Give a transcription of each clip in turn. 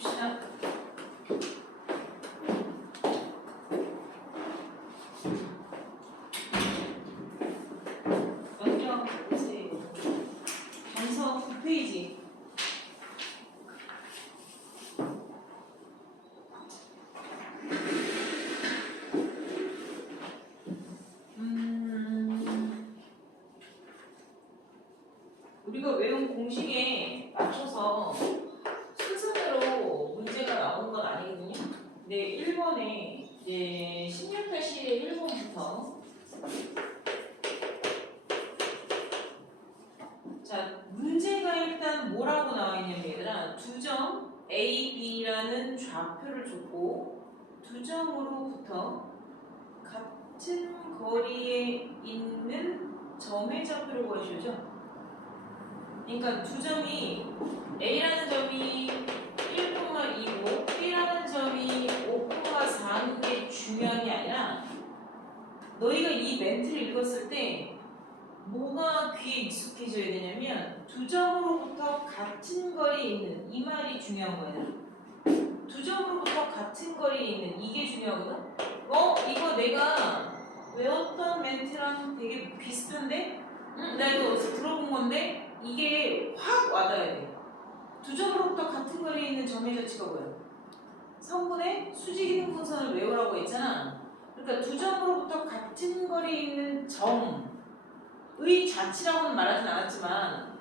봅시다. 먼저 보세요. 정서 9페이지. 우리가 외운 공식에 맞춰서 순서대로 문제가 나오는 건 아니거든요. 근데 1번에 이제 16페이지의 1번부터 자, 문제가 일단 뭐라고 나와 있냐면 얘들아, 두 점 A, B라는 좌표를 줬고 두 점으로부터 같은 거리에 있는 점의 좌표를 구하시오죠. 그러니까 두 점이 A라는 점이 1,2고 B라는 점이 5,4인 게 중요한 게 아니라 너희가 이 멘트를 읽었을 때 뭐가 귀에 익숙해져야 되냐면 두 점으로부터 같은 거리에 있는 이 말이 중요한 거야. 두 점으로부터 같은 거리에 있는 이게 중요하거든. 이거 내가 외웠던 멘트랑 되게 비슷한데? 나 이거 어디서 들어본 건데? 이게 확 와닿아야 돼. 두 점으로부터 같은 거리에 있는 점의 자치가 뭐야? 성분의 수직이등분선을 외우라고 했잖아. 그러니까 두 점으로부터 같은 거리에 있는 점의 자치라고는 말하진 않았지만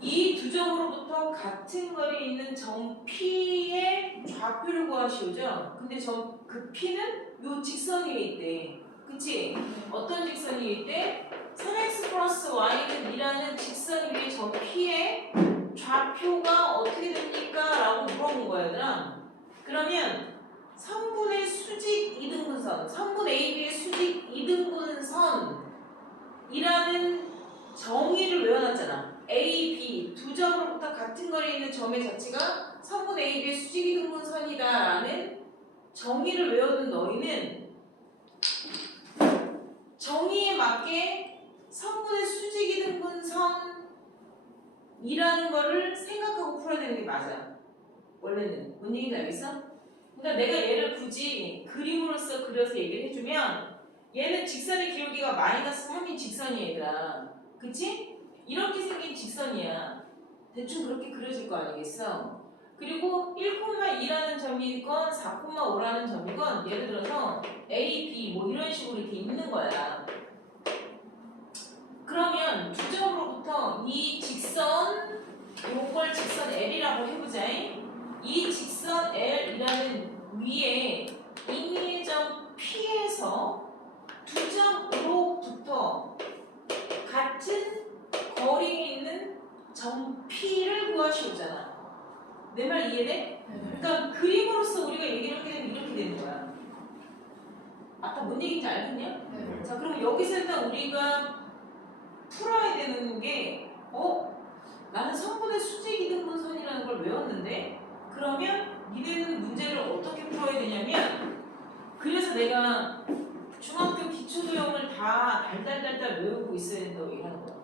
이 두 점으로부터 같은 거리에 있는 점 P의 좌표를 구하시오죠. 근데 그 P는 요 직선 위에 있대. 그치? 어떤 직선 위에 있대? 3x 플러스 y는 2라는 직선 위에 점 P의 좌표가 어떻게 됩니까? 라고 물어본 거야, 얘들아. 그러면 성분의 수직 이등분선, 성분 AB의 수직 이등분선이라는 정의를 외워놨잖아. A, B 두 점으로부터 같은 거리에 있는 점의 자체가 성분 AB의 수직 이등분선이다라는 정의를 외워둔 너희는 정의에 맞게 성분의 수직이등분선이라는 거를 생각하고 풀어야 되는 게 맞아. 원래는. 뭔 얘기인지 알겠어? 그러니까 내가 얘를 굳이 그림으로써 그려서 얘기를 해주면 얘는 직선의 기울기가 마이너스 3인 직선이야, 얘들아. 그치? 이렇게 생긴 직선이야. 대충 그렇게 그려질 거 아니겠어? 그리고 1,2라는 점이건 4,5라는 점이건 예를 들어서 A, B 뭐 이런 식으로 이렇게 있는 거야. 그러면 두 점으로부터 이 직선, 요걸 직선 L이라고 해보자. 이 직선 L이라는 위에 임의의 점 P에서 두 점으로부터 같은 거리에 있는 점 P를 구하시오잖아. 내 말 이해돼? 그러니까 그림으로서 우리가 얘기를 하게 되면 이렇게 되는 거야. 아까 뭔 얘기인지 알겠냐? 네. 자, 그럼 여기서 일단 우리가 풀어야 되는 게 나는 성분의 수직 이등분선이라는 걸 외웠는데 그러면 니네는 문제를 어떻게 풀어야 되냐면 그래서 내가 중학교 기초도형을 다 달달달달 외우고 있어야 된다고 얘기하는 거야.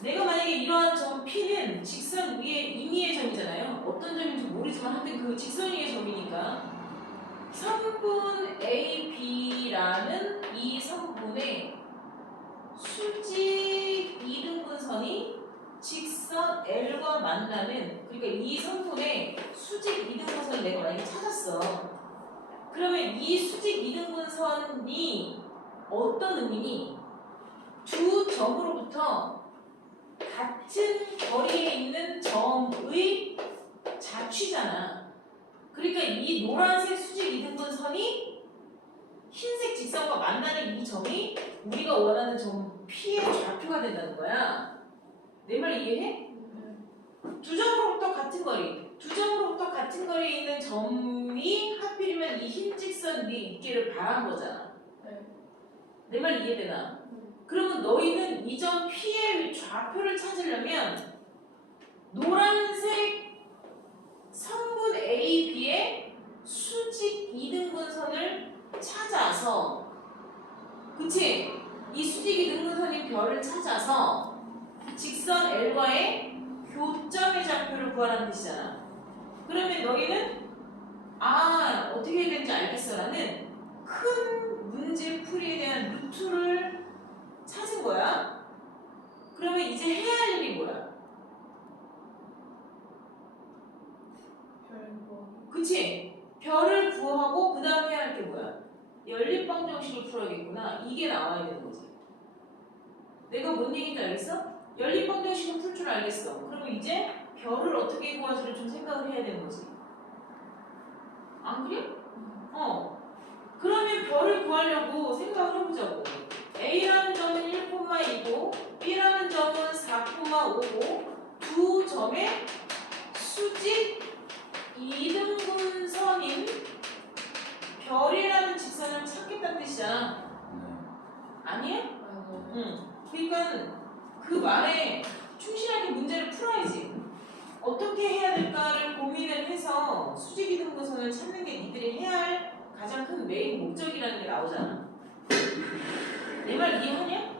내가 만약에 이러한 점 P는 직선 위에 임의의 점이잖아요. 어떤 점인지 모르지만 하여튼 그 직선 위의 점이니까 성분 A, B라는 이 성분의 수직 이등분선이 직선 L과 만나는, 그러니까 이 성분의 수직 이등분선을 내가 만약에 찾았어. 그러면 이 수직 이등분선이 어떤 의미니? 두 점으로부터 같은 거리에 있는 점의 자취잖아. 그러니까 이 노란색 수직 이등분선이 흰색 직선과 만나는 이 점이 우리가 원하는 점 P의 좌표가 된다는 거야. 내 말 이해해? 두 점으로부터 같은 거리, 두 점으로부터 같은 거리에 있는 점이 하필이면 이 흰 직선 위에 있기를 바란 거잖아. 내 말 이해되나? 그러면 너희는 이 점 P의 좌표를 찾으려면 노란색 성분 A, B의 수직 이등분선을 찾아서, 그치? 이 수직 이등분선인 별을 찾아서 직선 L과의 교점의 좌표를 구하라는 뜻이잖아. 그러면 너희는 어떻게 해야 되는지 알겠어라는 큰 문제 풀이에 대한 루트를 찾은 거야. 그러면 이제 해야 할 일이 뭐야? 그치? 별을 구하고 그 다음에 해야 할 게 뭐야? 연립방정식을 풀어야겠구나. 이게 나와야 되는 거지. 내가 뭔 얘기인지 알겠어? 연립방정식을 풀 줄 알겠어. 그러면 이제 별을 어떻게 구하지를 좀 생각을 해야 되는 거지. 안 그래? 그러면 별을 구하려고 생각을 해보자고. A라는 점은 1,2고 B라는 점은 4,5고 두 점의 수직 이등분선인 별이라는 직선을 찾겠다는 뜻이잖아. 아니야? 응. 그러니까 그 말에 충실하게 문제를 풀어야지. 어떻게 해야 될까를 고민을 해서 수직 이등분선을 찾는 게 니들이 해야 할 가장 큰 메인 목적이라는 게 나오잖아. 내 말 이해하냐?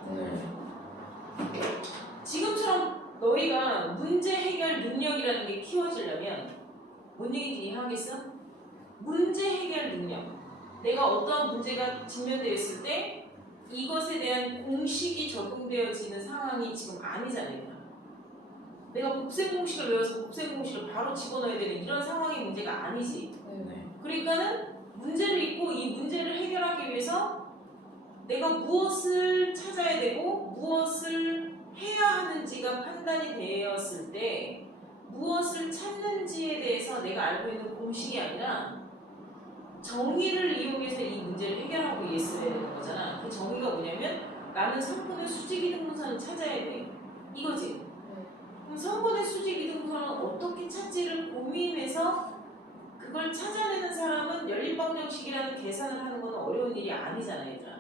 지금처럼 너희가 문제 해결 능력이라는 게 키워지려면 뭔 얘기인지 이해하겠어? 문제 해결 능력. 내가 어떠한 문제가 직면되었을 때 이것에 대한 공식이 적용되어지는 상황이 지금 아니잖아요. 내가 곱셈 공식을 외워서 곱셈 공식을 바로 집어넣어야 되는 이런 상황의 문제가 아니지. 그러니까는 문제를 읽고 이 문제를 해결하기 위해서 내가 무엇을 찾아야 되고 무엇을 해야 하는지가 판단이 되었을 때 무엇을 찾는지에 대해서 내가 알고 있는 공식이 아니라 정의를 이용해서 이 문제를 해결하고 있어야 되는 거잖아. 그 정의가 뭐냐면 나는 성분의 수직이등분선을 찾아야 돼. 이거지. 그럼 성분의 수직이등분선은 어떻게 찾지를 고민해서 그걸 찾아내는 사람은 연립방정식이라는 계산을 하는 건 어려운 일이 아니잖아, 얘들아.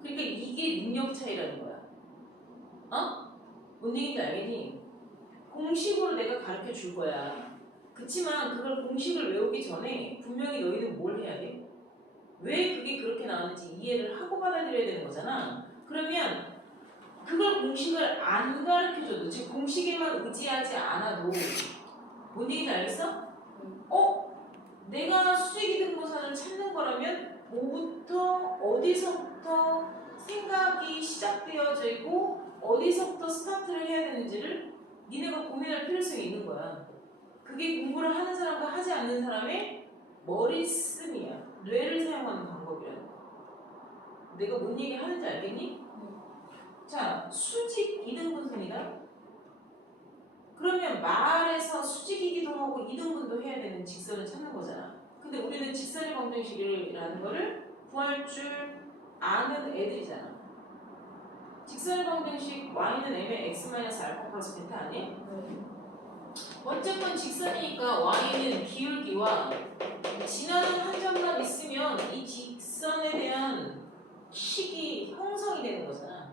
그러니까 이게 능력 차이라는 거야. 뭔 얘기인지 알겠니? 공식으로 내가 가르쳐 줄 거야. 그치만 그걸 공식을 외우기 전에 분명히 너희는 뭘 해야 돼? 왜 그게 그렇게 나왔는지 이해를 하고 받아들여야 되는 거잖아. 그러면 그걸 공식을 안 가르쳐줘도, 즉 공식에만 의지하지 않아도 뭔 얘기인지 알겠어? 내가 수직이등분선을 찾는 거라면 뭐부터 어디서부터 생각이 시작되어지고 어디서부터 스타트를 해야 되는지를 니네가 고민할 필요성이 있는 거야. 그게 공부를 하는 사람과 하지 않는 사람의 머리씀이야. 뇌를 사용하는 방법이라는 거야. 내가 뭔 얘기 하는지 알겠니? 자, 수직 이등분선이다. 그러면 말에서 수직이기도 하고 이등분도 해야 되는 직선을 찾는 거잖아. 근데 우리는 직선의 방정식이라는 거를 구할 줄 아는 애들이잖아. 직선의 방정식 y는 m의 x-알파 플러스 베타 아니야? 어쨌건 직선이니까 y는 기울기와 지나는 한 점만 있으면 이 직선에 대한 식이 형성이 되는 거잖아.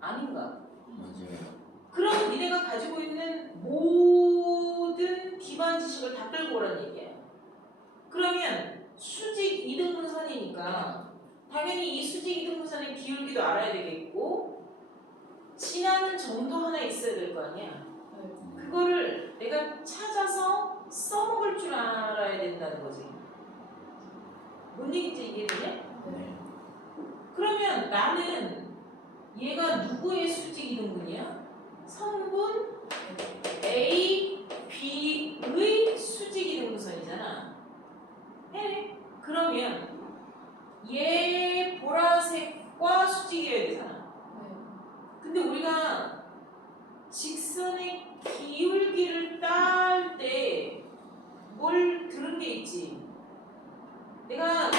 아닌가? 맞아요. 그럼 니네가 가지고 있는 모든 기반 지식을 다 끌고 오라는 얘기야. 그러면 수직 이등분선이니까 당연히 이 수직 이등분선의 기울기도 알아야 되겠고 지나는 점도 하나 있어야 될 거 아니야. 그거를 내가 찾아서 써먹을 줄 알아야 된다는 거지. 뭔 얘기인지 이해되냐? 그러면 나는 얘가 누구의 수직 이등분이야? 성분 A, B의 수직 이등분선이잖아. 네. 그러면 얘 보라색과 수직이어야 되잖아. 근데 우리가 직선의 기울기를 딸 때 뭘 들은 게 있지. 내가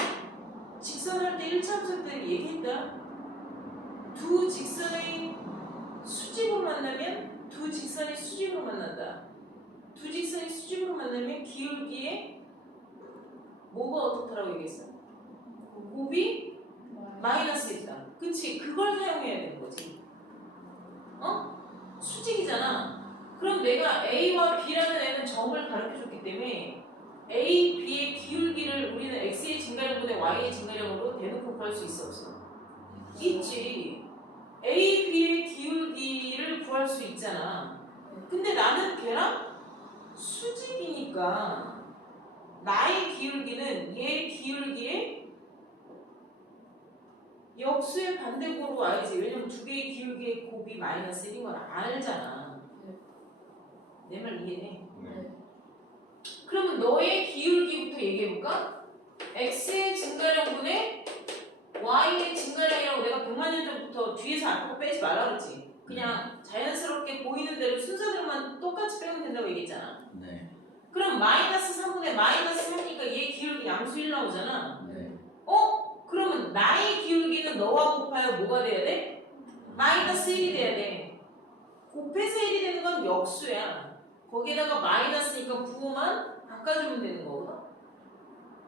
직선할 때 1차부터 때 얘기했다. 두 직선의 수직으로 만나면 두 직선이 수직으로 만난다. 두 직선이 수직으로 만나면 기울기에 뭐가 어떻다라고 얘기했어? 곱이 마이너스 1이다. 그치? 그걸 사용해야 되는 거지. 수직이잖아. 그럼 내가 A와 B라는 애는 점을 가르쳐줬기 때문에 A, B의 기울기를 우리는 X의 증가량분의 Y의 증가량으로 대놓고 구할 수 있어 없어? 있지. A, B의 기울기를 구할 수 있잖아. 근데 나는 걔랑 수직이니까 나의 기울기는 얘 기울기의 역수의 반대고로 와야지. 왜냐면 두 개의 기울기의 곱이 마이너스 1인 건 알잖아. 내 말 이해해? 그러면 너의 기울기부터 얘기해볼까? x의 증가량분의 y의 증가량이라고 내가 100만 년 전부터 뒤에서 앞으로 빼지 말라 그랬지. 그냥 자연스럽게 보이는 대로 순서대로만 똑같이 빼면 된다고 얘기했잖아. 네. 그럼 마이너스 3분의 마이너스 3이니까 얘 기울기 양수 1 나오잖아. 네. 그러면 나의 기울기는 너와 곱하여 뭐가 돼야 돼? 마이너스 1이 돼야 돼. 곱해서 1이 되는 건 역수야. 거기에다가 마이너스니까 부호만 바꿔주면 되는 거거든.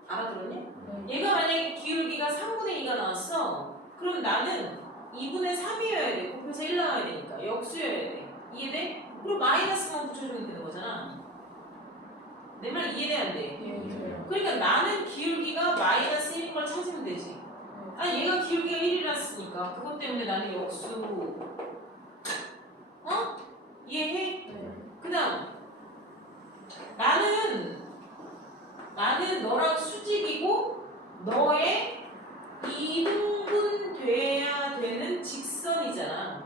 알아들었니? 얘가 만약에 기울기가 3분의 2가 나왔어. 그럼 나는 2분의 3이어야 돼. 곱해서 1 나와야 되니까. 역수여야 돼. 이해돼? 그리고 마이너스만 붙여주면 되는 거잖아. 내 말 이해돼 안 돼? 그러니까 나는 기울기가 마이너스 1인 걸 찾으면 되지. 아니 얘가 기울기가 1이랐으니까 그것 때문에 나는 역수. 이해해? 그 다음 나는 너랑 수직이고 너의 2등분 돼야 되는 직선이잖아.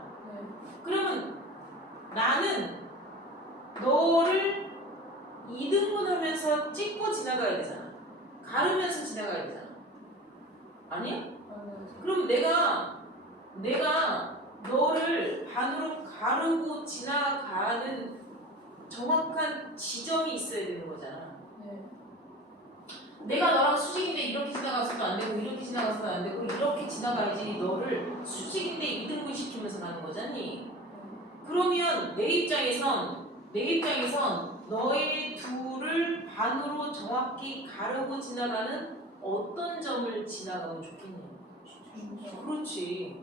그러면 나는 너를 2등분 하면서 찍고 지나가야 되잖아. 가르면서 지나가야 되잖아. 아니야? 그럼 내가 너를 반으로 가르고 지나가는 정확한 지점이 있어야 되는 거잖아. 내가 너랑 수직인데 이렇게 지나가서도 안 되고 이렇게 지나가서도 안 되고 이렇게 지나가야지 너를 수직인데 2등분 시키면서 가는 거잖니. 그러면 내 입장에선 너의 둘을 반으로 정확히 가르고 지나가는 어떤 점을 지나가면 좋겠냐? 그렇지.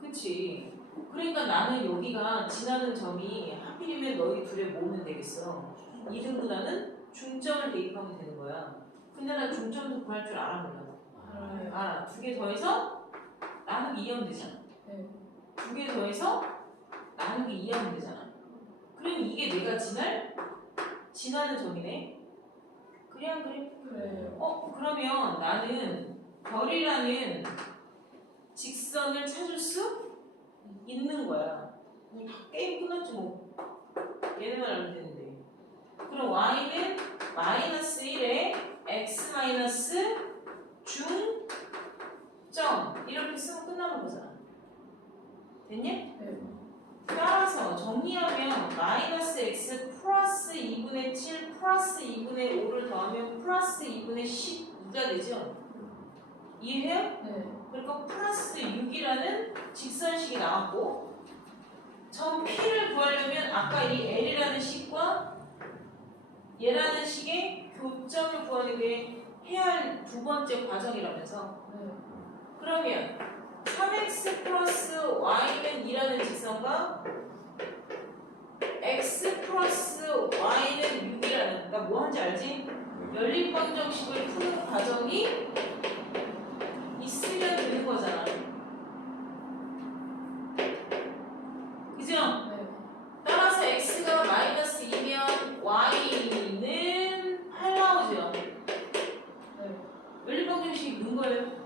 그치. 그러니까 나는 여기가 지나는 점이 하필이면 너희 둘의 뭐면 되겠어. 2등분하는 중점을 대입하면 되는 거야. 근데 나 중점도 구할 줄 알아 몰라? 알아. 두 개 더해서 나누기 2하면 되잖아. 두 개 더해서 나누기 2하면 되잖아. 그럼 이게 내가 지나는 점이네. 그래 안 그래? 그러면 나는 별이라는 직선을 찾을 수 있는 거야. 게임 끝났지 뭐. 얘네만 알면 되는데. 그럼 y는 마이너스 1에 x 마이너스 중점 이렇게 쓰면 끝나는 거잖아. 됐냐? 따라서 정리하면 마이너스 x 플러스 2분의 7 플러스 2분의 5를 더하면 플러스 2분의 12가 되죠? 이해해요? 그러니까 플러스 6이라는 직선식이 나왔고 점 P를 구하려면 아까 이 L이라는 식과 얘라는 식의 교점을 구하는 게 해야 할 두 번째 과정이라면서 그러면 3x 플러스 y는 2라는 직선과 x 플러스 y는 6이라는 그러니까 뭐 하는지 알지? 연립방정식을 푸는 과정이 있으면 되는 거잖아. 그죠? 따라서 x가 마이너스 2면 y는 8 나오죠? 연립방정식이 는 거예요.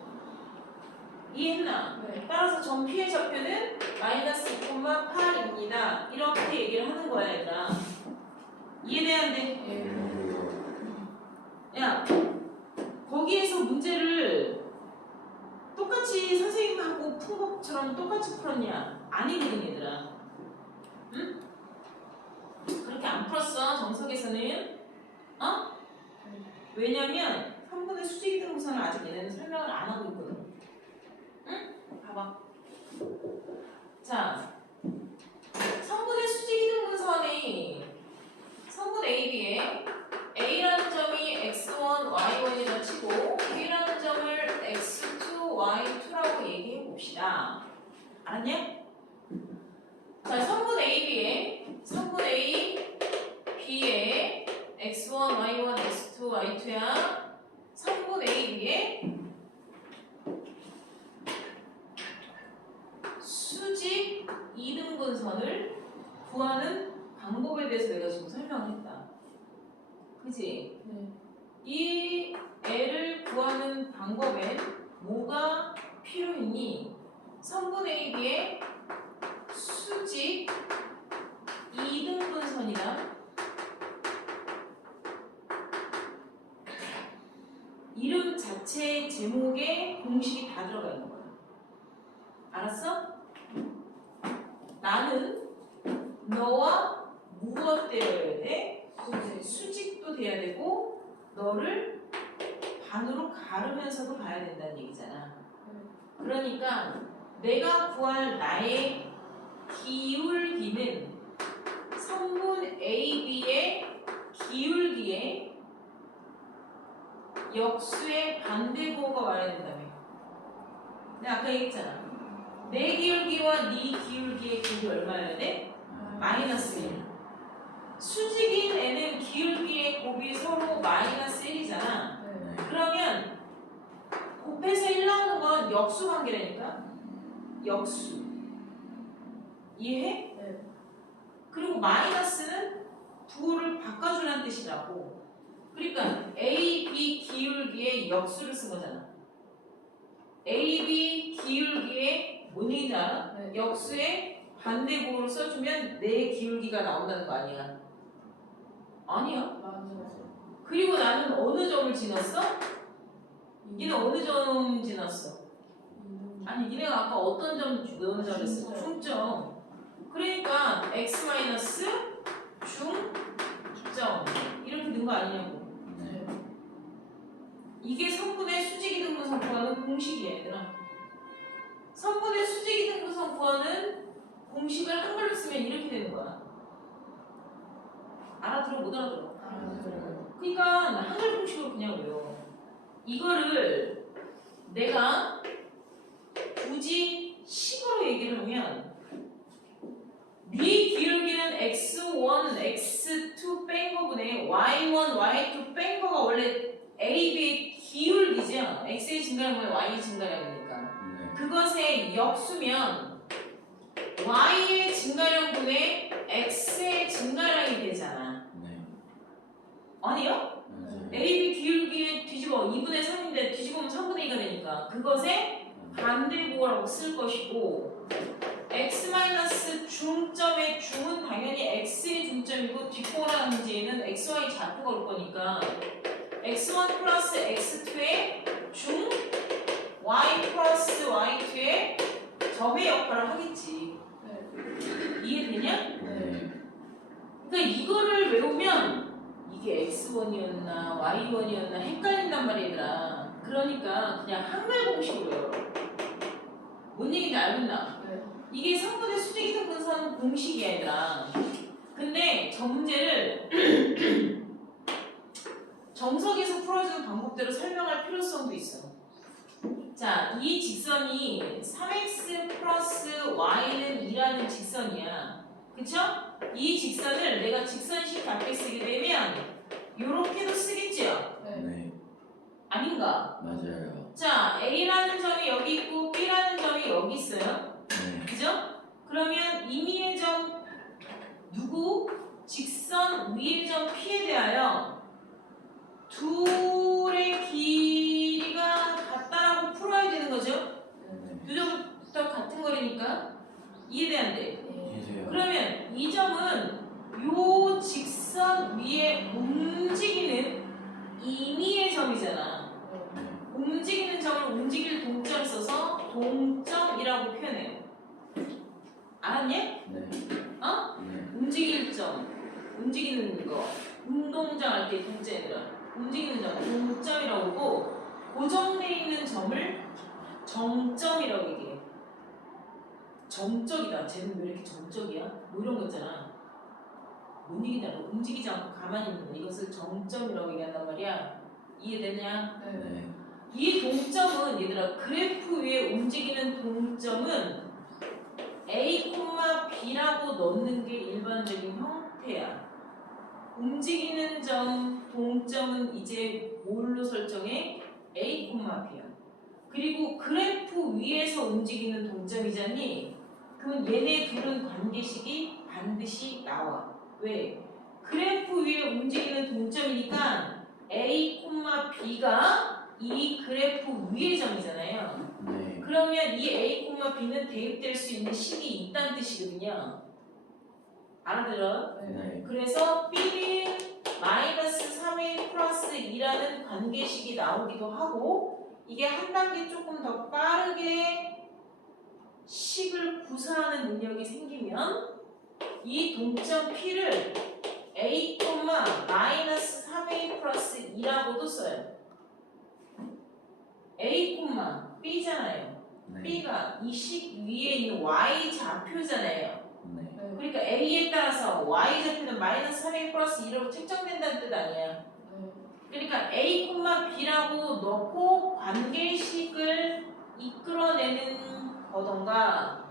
이해했나? 따라서 점 P의 좌표는 마이너스 2,8입니다. 이렇게 얘기를 하는 거야, 얘들아. 이해돼야 안 돼? 야, 거기에서 문제를 똑같이 선생님하고 푼 것처럼 똑같이 풀었냐? 아니거든, 얘들아. 응? 그렇게 안 풀었어, 정석에서는. 왜냐면 3분의 수직이 등분선을 아직 얘네는 설명을 안 하고 있거든. 응? 봐봐. 자, 성분의 수직 이등분선이 성분 AB에 A라는 점이 X1, Y1이라 치고 B라는 점을 X2, Y2라고 얘기해 봅시다. 알았냐? 자, 성분 성분 A, B에 X1, Y1, X2, Y2야. 대해서 내가 지금 설명을 했다. 그치? 네. 이 애를 구하는 방법엔 뭐가 필요이니? 선분 AB의 수직 이등분선이다. 이름 자체 제목에 공식이 다 들어가 있는 거야. 알았어? 나는 너와 무엇 되어야 돼? 수직도 돼야 되고 너를 반으로 가르면서도 봐야 된다는 얘기잖아. 그러니까 내가 구할 나의 기울기는 선분 AB의 기울기에 역수의 반대부호가 와야 된다며. 내가 아까 얘기했잖아. 내 기울기와 네 기울기의 곱이 얼마여야 돼? 마이너스 1. 수직인 애는 기울기의 곱이 서로 마이너스 1이잖아. 네. 그러면 곱해서 1 나오는 건 역수 관계라니까. 역수. 이해해? 네. 그리고 마이너스는 부호를 바꿔주라는 뜻이라고. 그러니까 A, B 기울기의 역수를 쓴 거잖아. A, B 기울기의 뭔 얘기인지 알아? 네. 역수의 반대부호를 써주면 내 기울기가 나온다는 거 아니야? 아니야. 맞아요. 그리고 나는 어느 점을 지났어? 니는 어느 점 지났어? 아니 니네가 아까 어떤 점 어느 점 했어? 중점. 그러니까 x 마이너스 중점 이렇게 된 거 아니냐고. 네. 이게 선분의 수직이등분선 구하는 공식이야 얘들아. 선분의 수직이등분선 구하는 공식을 한글로 쓰면 이렇게 되는 거야. 알아들어 못 알아들어? 알아들어요. 그러니까 한글 공식으로 그냥 외워. 이거를 내가 굳이 식으로 얘기를 하면 네 기울기는 x1, x2 뺀 거분에 y1, y2 뺀 거가 원래 a, b의 기울기죠. x의 증가량분의 y의 증가량이니까. 네. 그것의 역수면 y의 증가량분의 x의 증가량이 되잖아. 네. 아니요? 맞아요. a, b 기울기에 뒤집어 2분의 3인데 뒤집으면 3분의 2가 되니까 그것의 반대부호라고 쓸 것이고 x- 중점의 중은 당연히 x의 중점이고 뒷부호라는 문제에는 xy 좌표가 올 거니까 x1 플러스 x2의 중 y 플러스 y2의 점의 역할을 하겠지. 네. 이해되냐? 네. 그러니까 이거를 외우면 이게 x1이었나 y1이었나 헷갈린단 말이더라. 그러니까 그냥 한글 공식으로 외워. 뭔 얘기인지 알겠나? 네. 이게 성분의 수직이등분선 공식이야 얘들아. 근데 저 문제를 정석에서 풀어주는 방법대로 설명할 필요성도 있어. 자, 이 직선이 3x 플러스 y는 2라는 직선이야. 그쵸? 이 직선을 내가 직선식 답게 쓰게 되면 요렇게도 쓰겠죠? 네. 네. 아닌가? 맞아요. 자, A라는 점이 여기 있고 B라는 점이 여기 있어요. 네. 그죠? 그러면 임의의 점 누구? 직선 위의 점 P에 대하여 둘의 길이가 같다라고 풀어야 되는 거죠? 네. 두 점부터 같은 거리니까 이해돼안돼? 네. 계세요. 그러면 이 점은 요 직선 위에 움직이는 임의의 점이잖아. 네. 움직이는 점을 움직일 동점 써서 동점이라고 표현해요. 알았니? 네. 어? 네. 움직일 점, 움직이는 거, 운동장 할 때 동점이라 움직이는 점, 동점이라고 하고 고정되어 있는 점을 정점이라고 얘기해. 정적이다. 쟤는 왜 이렇게 정적이야? 뭐 이런 거 있잖아. 뭔 얘기냐? 움직이지 않고 가만히 있는 거. 이것을 정점이라고 얘기한단 말이야. 이해되냐? 네. 네. 이 동점은 얘들아 그래프 위에 움직이는 동점은 A, B라고 넣는 게 일반적인 형태야. 움직이는 점, 동점은 이제 뭘로 설정해? A, B야. 그리고 그래프 위에서 움직이는 동점이잖니? 그럼 얘네 둘은 관계식이 반드시 나와. 왜? 그래프 위에 움직이는 동점이니까 A, B가 이 그래프 위의 점이잖아요. 네. 그러면 이 A, B는 대입될 수 있는 식이 있다는 뜻이거든요. 알아들어요? 네. 그래서 B는 마이너스 3A 플러스 2라는 관계식이 나오기도 하고 이게 한 단계 조금 더 빠르게 식을 구사하는 능력이 생기면 이 동점 P를 A, 마이너스 3A 플러스 2라고도 써요. A, B잖아요. 네. B가 이 식 위에 있는 Y 좌표잖아요. 네. 그러니까 A에 따라서 Y 좌표는 마이너스 3A 플러스 2로 책정된다는 뜻 아니야. 그러니까 A, B라고 넣고 관계식을 이끌어내는 거던가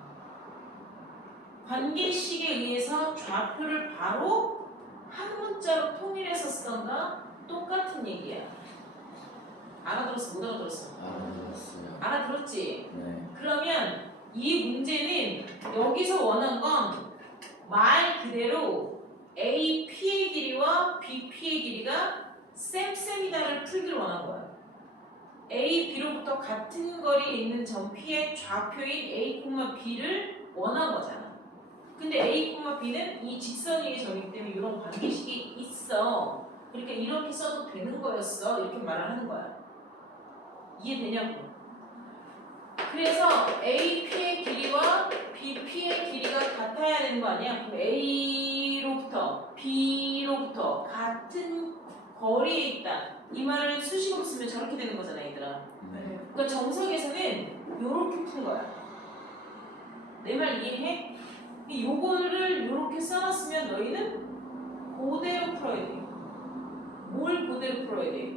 관계식에 의해서 좌표를 바로 한 문자로 통일해서 쓰던가 똑같은 얘기야. 알아들었어? 못 알아들었어? 알아들었어요. 알아들었지? 네. 그러면 이 문제는 여기서 원한 건 말 그대로 A, P의 길이와 B, P의 길이가 쌤쌤이다를 풀기를 원한 거야. A, B로부터 같은 거리에 있는 점 P의 좌표인 A, B를 원한 거잖아. 근데 A, B는 이 직선 위의 점이기 때문에 이런 관계식이 있어. 그러니까 이렇게 써도 되는 거였어. 이렇게 말을 하는 거야. 이해되냐고. 그래서 A, P의 길이와 B, P의 길이가 같아야 되는 거 아니야? 그럼 A로부터 B로부터 같은 거리에 있다. 이 말을 수식으로 쓰면 저렇게 되는 거잖아, 얘들아. 네. 그러니까 정석에서는 요렇게 푼 거야. 내 말 이해해? 요거를 요렇게 써놨으면 너희는 그대로 풀어야 돼. 뭘 그대로 풀어야 돼?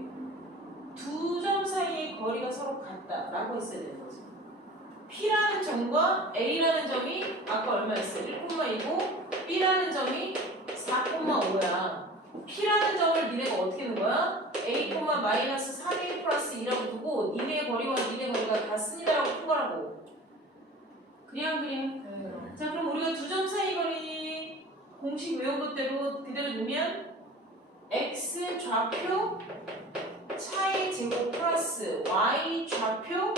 두 점 사이의 거리가 서로 같다라고 했어야 되는 거지. P라는 점과 A라는 점이 아까 얼마였어요? 1,2고 B라는 점이 4,5야. P라는 점을 니네가 어떻게 하는 거야? A, 마이너스 3A 플러스 2라고 두고 니네 거리와 니네 거리가 같습니다라고 푼 거라고. 그냥. 자, 그럼 우리가 두 점 사이 거리 공식 외운 것대로 그대로 두면 X 좌표 차의 제곱 플러스 Y 좌표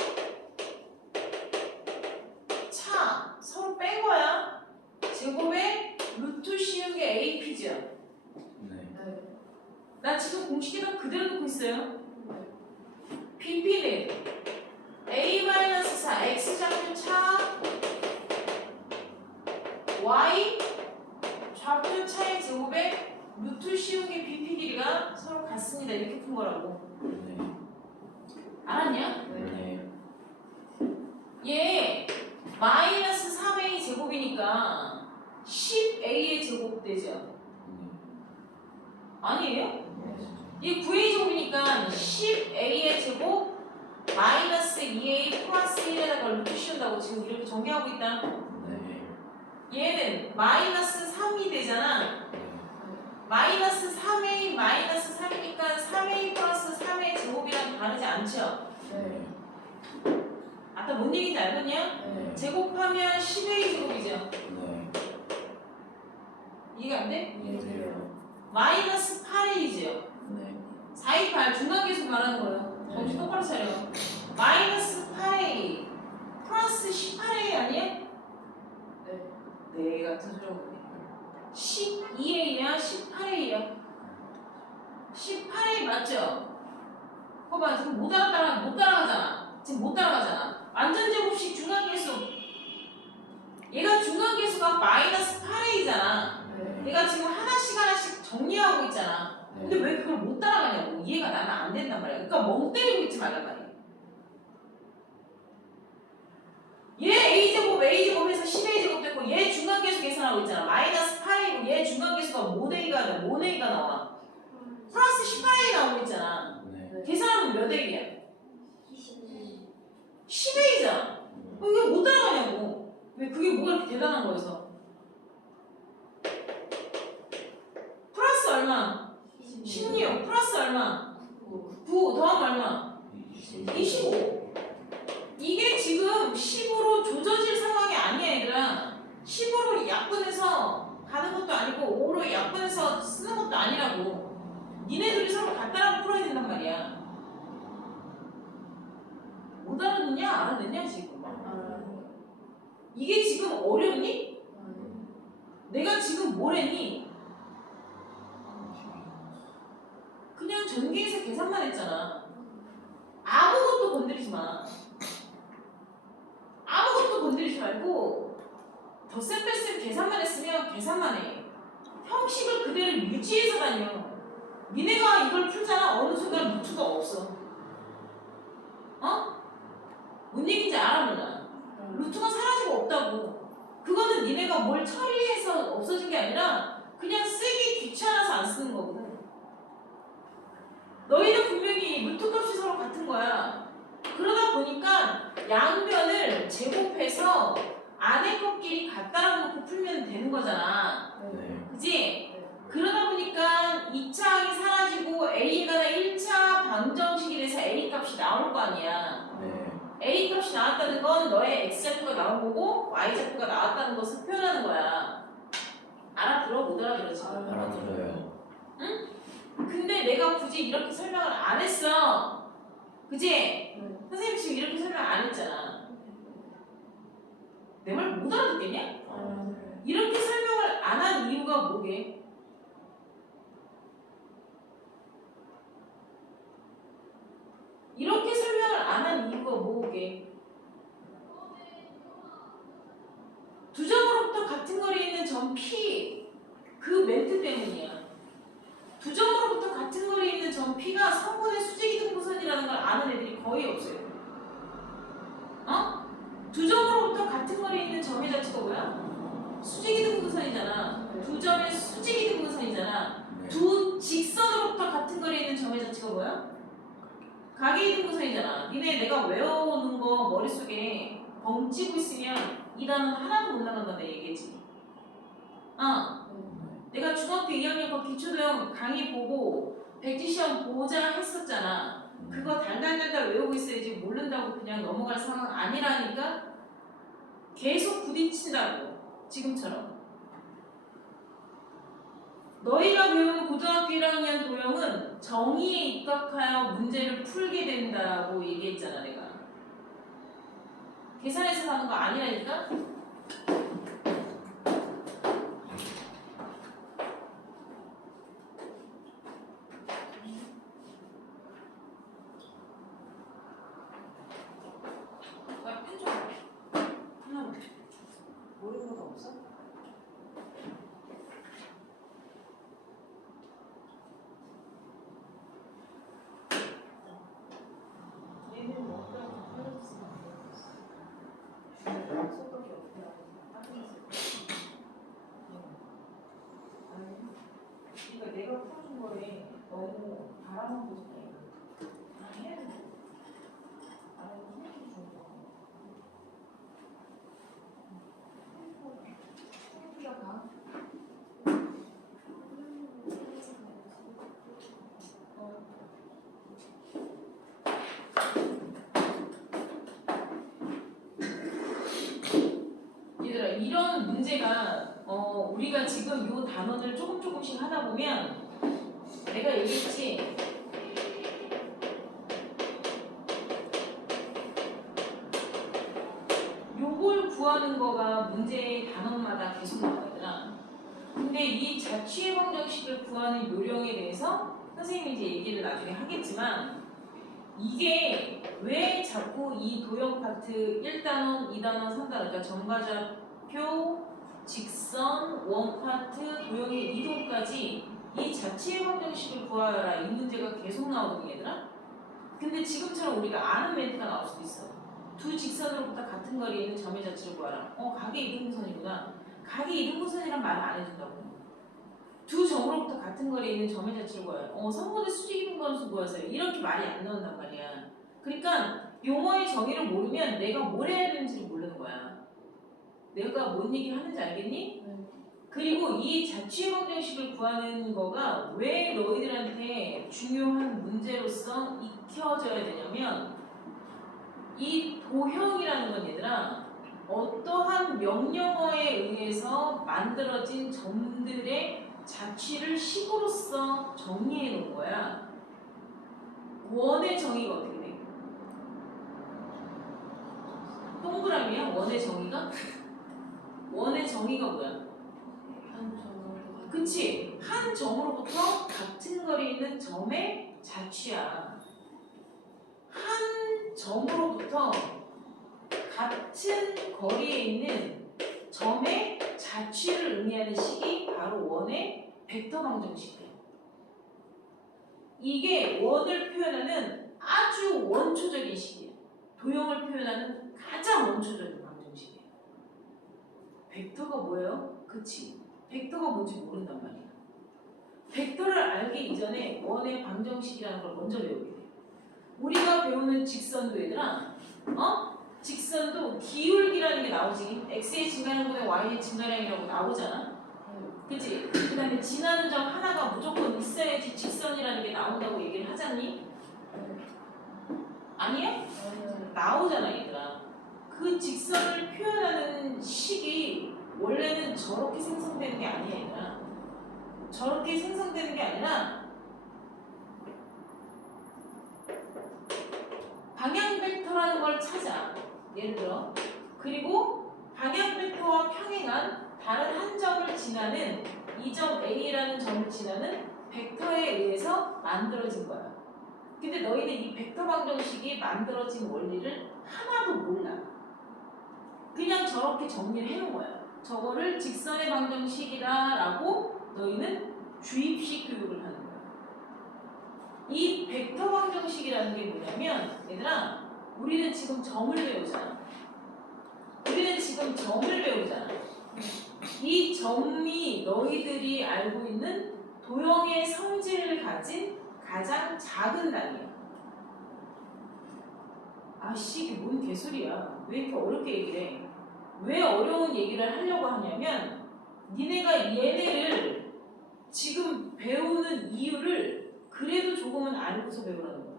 차 서로 뺀 거야. 제곱에 루트 씌운 게 AP죠. 네. 나 지금 공식에다 그대로 놓고 있어요. BP는 A-4 X 좌표 차 Y 좌표 차의 제곱에 루트 씌운 게 BP 길이가 서로 같습니다. 이렇게 푼 거라고. 네. 알았냐? 네. 얘 마이너스 3A 제곱이니까 10A의 제곱 되죠? 아니에요? 얘 9A 제곱이니까 10A의 제곱 마이너스 2A 플러스 1에다가 루트 씌운다고 지금 이렇게 정리하고 있다. 네. 얘는 마이너스 3이 되잖아. 마이너스 3A 마이너스 3이니까 3A 플러스 3의 제곱이랑 다르지 않죠? 아까 뭔 얘기인지 알겠냐? 네. 제곱하면 10A 제곱이죠? 네. 이해가 안 돼? 이해돼요. 마이너스 8A죠? 네. 428 중간계수 말하는 거예요. 정신 똑바로 차려. 마이너스 8A 플러스 18A 아니야? 네 같은 소리 하고 있네. 12A야? 18A야? 18A 맞죠? 봐봐 지금 못 따라가잖아. 지금 못 따라가잖아. 완전제곱식 중간계수 얘가 중간계수가 마이너스 8A잖아. 내가 지금 하나씩 정리하고 있잖아. 근데 왜 그걸 못 따라가냐고. 이해가 나는 안 된단 말이야. 그러니까 멍 때리고 있지 말란 말이야. 얘 A제곱 해서 10A제곱 됐고 얘 중간계수 계산하고 있잖아. 마이너스 8A고 얘 중간계수가 뭔 A가 나와? 플러스 18A 나오고 있잖아. 네. 계산하면 몇 A야? 10A잖아. 이게 못 따라가냐고. 왜 그게 뭐가 이렇게 대단한 거여서? 플러스 얼마? 16 플러스 얼마? 9 더하면 얼마? 25. 이게 지금 10으로 조져질 상황이 아니야 얘들아. 10으로 약분해서 가는 것도 아니고 5로 약분 가르쳐서 쓰는 것도 아니라고. 니네들이 서로 같다라고 풀어야 된단 말이야. 못 알아듣냐? 알아듣냐 지금? 이게 지금 어렵니? 내가 지금 뭘 했니? 그냥 전기에서 계산만 했잖아. 아무것도 건드리지 마. 아무것도 건드리지 말고 덧셈 뺄셈 계산만 했으면 계산만 해. 형식을 그대로 유지해서 다녀. 니네가 이걸 풀잖아. 어느 순간 루트가 없어. 어? 뭔 얘기인지 알아 몰라? 루트가 사라지고 없다고. 그거는 니네가 뭘 처리해서 없어진 게 아니라 그냥 쓰기 귀찮아서 안 쓰는 거거든. 너희는 분명히 루트 값이 서로 같은 거야. 그러다 보니까 양변을 제곱해서 안에 것끼리 같다라고 놓고 풀면 되는 거잖아. 네. 그지? 그러다 보니까 2차 항이 사라지고 A가 1차 방정식이 돼서 A 값이 나올 거 아니야. 네. A 값이 나왔다는 건 너의 X좌표가 나온 거고 Y좌표가 나왔다는 것을 표현하는 거야. 알아들어? 못 알아들어 지금? 알아들어요. 응? 근데 내가 굳이 이렇게 설명을 안 했어. 그지? 선생님 지금 이렇게 설명 안 했잖아. 내 말 못 알아듣겠냐? 이렇게 설명을 안 한 이유가 뭐게? 이렇게 설명을 안 한 이유가 뭐게? 두 점으로부터 같은 거리에 있는 점 P 그 멘트 때문이야. 두 점으로부터 같은 거리에 있는 점 P가 성분의 수직이등분선이라는 걸 아는 애들이 거의 없어요. 어? 두 점으로부터 같은 거리에 있는 점의 자체가 뭐야? 수직이등분선이잖아. 두 점의 수직이등분선이잖아. 네. 두 직선으로부터 같은 거리에 있는 점의 자체가 뭐야? 각이등분선이잖아. 니네 내가 외워오는 거 머릿속에 벙찌고 있으면 이 단어는 하나도 못 나간다고 얘기했지. 내가 중학교 2학년 거 기초도형 강의 보고 백지시험 보자 했었잖아. 그거 달달달달 외우고 있어야지 모른다고 그냥 넘어갈 상황 아니라니까 계속 부딪힌다고. 지금처럼. 너희가 배우는 고등학교 1학년 도형은 정의에 입각하여 문제를 풀게 된다고 얘기했잖아 내가. 계산해서 하는 거 아니라니까? 모르는 거 없어? 얘는 뭐 어떤 프로젝트가 속도가 어떻게 그러니까 내가 풀어준 거에 너무 바라만 보지 말고 해야 돼. 알아서 해주면 좋은 거. 생각보다 가. 얘들아 이런 문제가 우리가 지금 요 단원을 조금씩 하다 보면 내가 얘기했지 요걸 구하는 거가 문제의 단원마다 계속 나오더라. 근데 이 자취의 방정식을 구하는 요령에 대해서 선생님이 이제 얘기를 나중에 하겠지만 이게 왜 자꾸 이 도형 파트 1단원, 2단원, 3단원 그러니까 정과좌표, 직선, 원 파트, 도형의 이동까지 이 자취의 방정식을 구하라 이 문제가 계속 나오거든 얘들아. 근데 지금처럼 우리가 아는 멘트가 나올 수도 있어. 두 직선으로부터 같은 거리에 있는 점의 자체를 구하라. 각의 이등분선이구나. 각의 이등분선이란 말을 안 해준다고. 두 점으로부터 같은 거리에 있는 점의 자체를 구하라. 성분의 수직이등분선 구하세요. 이렇게 말이 안 나온단 말이야. 그러니까 용어의 정의를 모르면 내가 뭘 해야 되는지를 모르는 거야. 내가 뭔 얘기 하는지 알겠니? 그리고 이 자취의 방정식을 구하는 거가 왜 너희들한테 중요한 문제로서 익혀져야 되냐면 이 도형이라는 건 얘들아 어떠한 명령어에 의해서 만들어진 점들의 자취 자취를 식으로서 정의해 놓은 거야. 원의 정의가 어떻게 돼? 동그라미야? 원의 정의가? 원의 정의가 뭐야? 한 점으로 그치? 한 점으로부터 같은 거리에 있는 점의 자취야. 한 점으로부터 같은 거리에 있는 점의 자취를 의미하는 식이 바로 원의 벡터 방정식이야. 이게 원을 표현하는 아주 원초적인 식이야. 도형을 표현하는 가장 원초적인 방정식이야. 벡터가 뭐예요? 그치? 벡터가 뭔지 모른단 말이야. 벡터를 알기 이전에 원의 방정식이라는 걸 먼저 배우게 돼. 우리가 배우는 직선도 얘들아, 직선도 기울기라는 게 나오지. x의 증가량분의 y의 증가량이라고 나오잖아. 그치? 그 다음에 지나는 점 하나가 무조건 있어야지 직선이라는 게 나온다고 얘기를 하잖니? 아니야? 나오잖아 얘들아. 그 직선을 표현하는 식이 원래는 저렇게 생성되는 게 아니야 얘들아. 저렇게 생성되는 게 아니라 방향 벡터라는 걸 찾아. 예를 들어. 그리고 방향 벡터와 평행한 다른 한 점을 지나는 이 점 A라는 점을 지나는 벡터에 의해서 만들어진 거야. 근데 너희는 이 벡터 방정식이 만들어진 원리를 하나도 몰라. 그냥 저렇게 정리를 해놓은 거야. 저거를 직선의 방정식이다라고 너희는 주입식 교육을 하는 거야. 이 벡터 방정식이라는 게 뭐냐면 얘들아, 우리는 지금 점을 배우잖아. 이 점이 너희들이 알고 있는 도형의 성질을 가진 가장 작은 단위야. 아씨, 이게 뭔 개소리야. 왜 이렇게 어렵게 얘기를 해? 왜 어려운 얘기를 하려고 하냐면 니네가 얘네를 지금 배우는 이유를 그래도 조금은 알고서 배우라는 거야.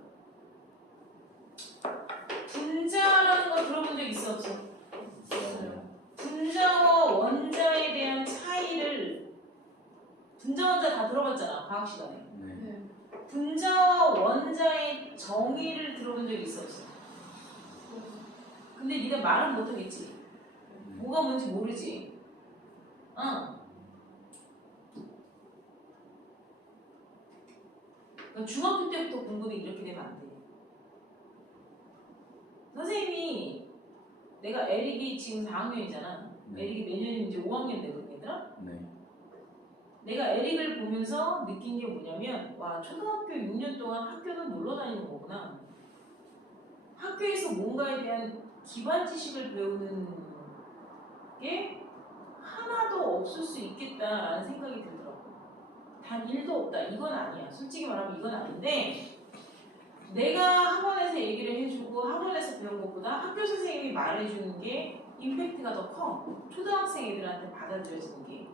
분자라는 거 들어본 적 있어 없어? 분자와 원자에 대한 차이를 분자 원자 다 들어봤잖아 과학 시간에. 네. 분자와 원자의 정의를 들어본 적 있어 없어? 근데 니네 말은 못하겠지. 뭐가 뭔지 모르지. 그러니까 중학교 때부터 공부는 이렇게 되면 안 돼. 선생님이 내가 에릭이 지금 4학년이잖아. 네. 에릭이 내년이면 이제 5학년 되거든 얘들아. 네. 내가 에릭을 보면서 느낀 게 뭐냐면 와, 초등학교 6년 동안 학교는 놀러 다니는 거구나. 학교에서 뭔가에 대한 기반 지식을 배우는 게 하나도 없을 수 있겠다라는 생각이 들더라고. 단 1도 없다. 이건 아니야. 솔직히 말하면 이건 아닌데 내가 학원에서 얘기를 해주고 학원에서 배운 것보다 학교 선생님이 말해주는 게 임팩트가 더 커. 초등학생 애들한테 받아들여지는 게.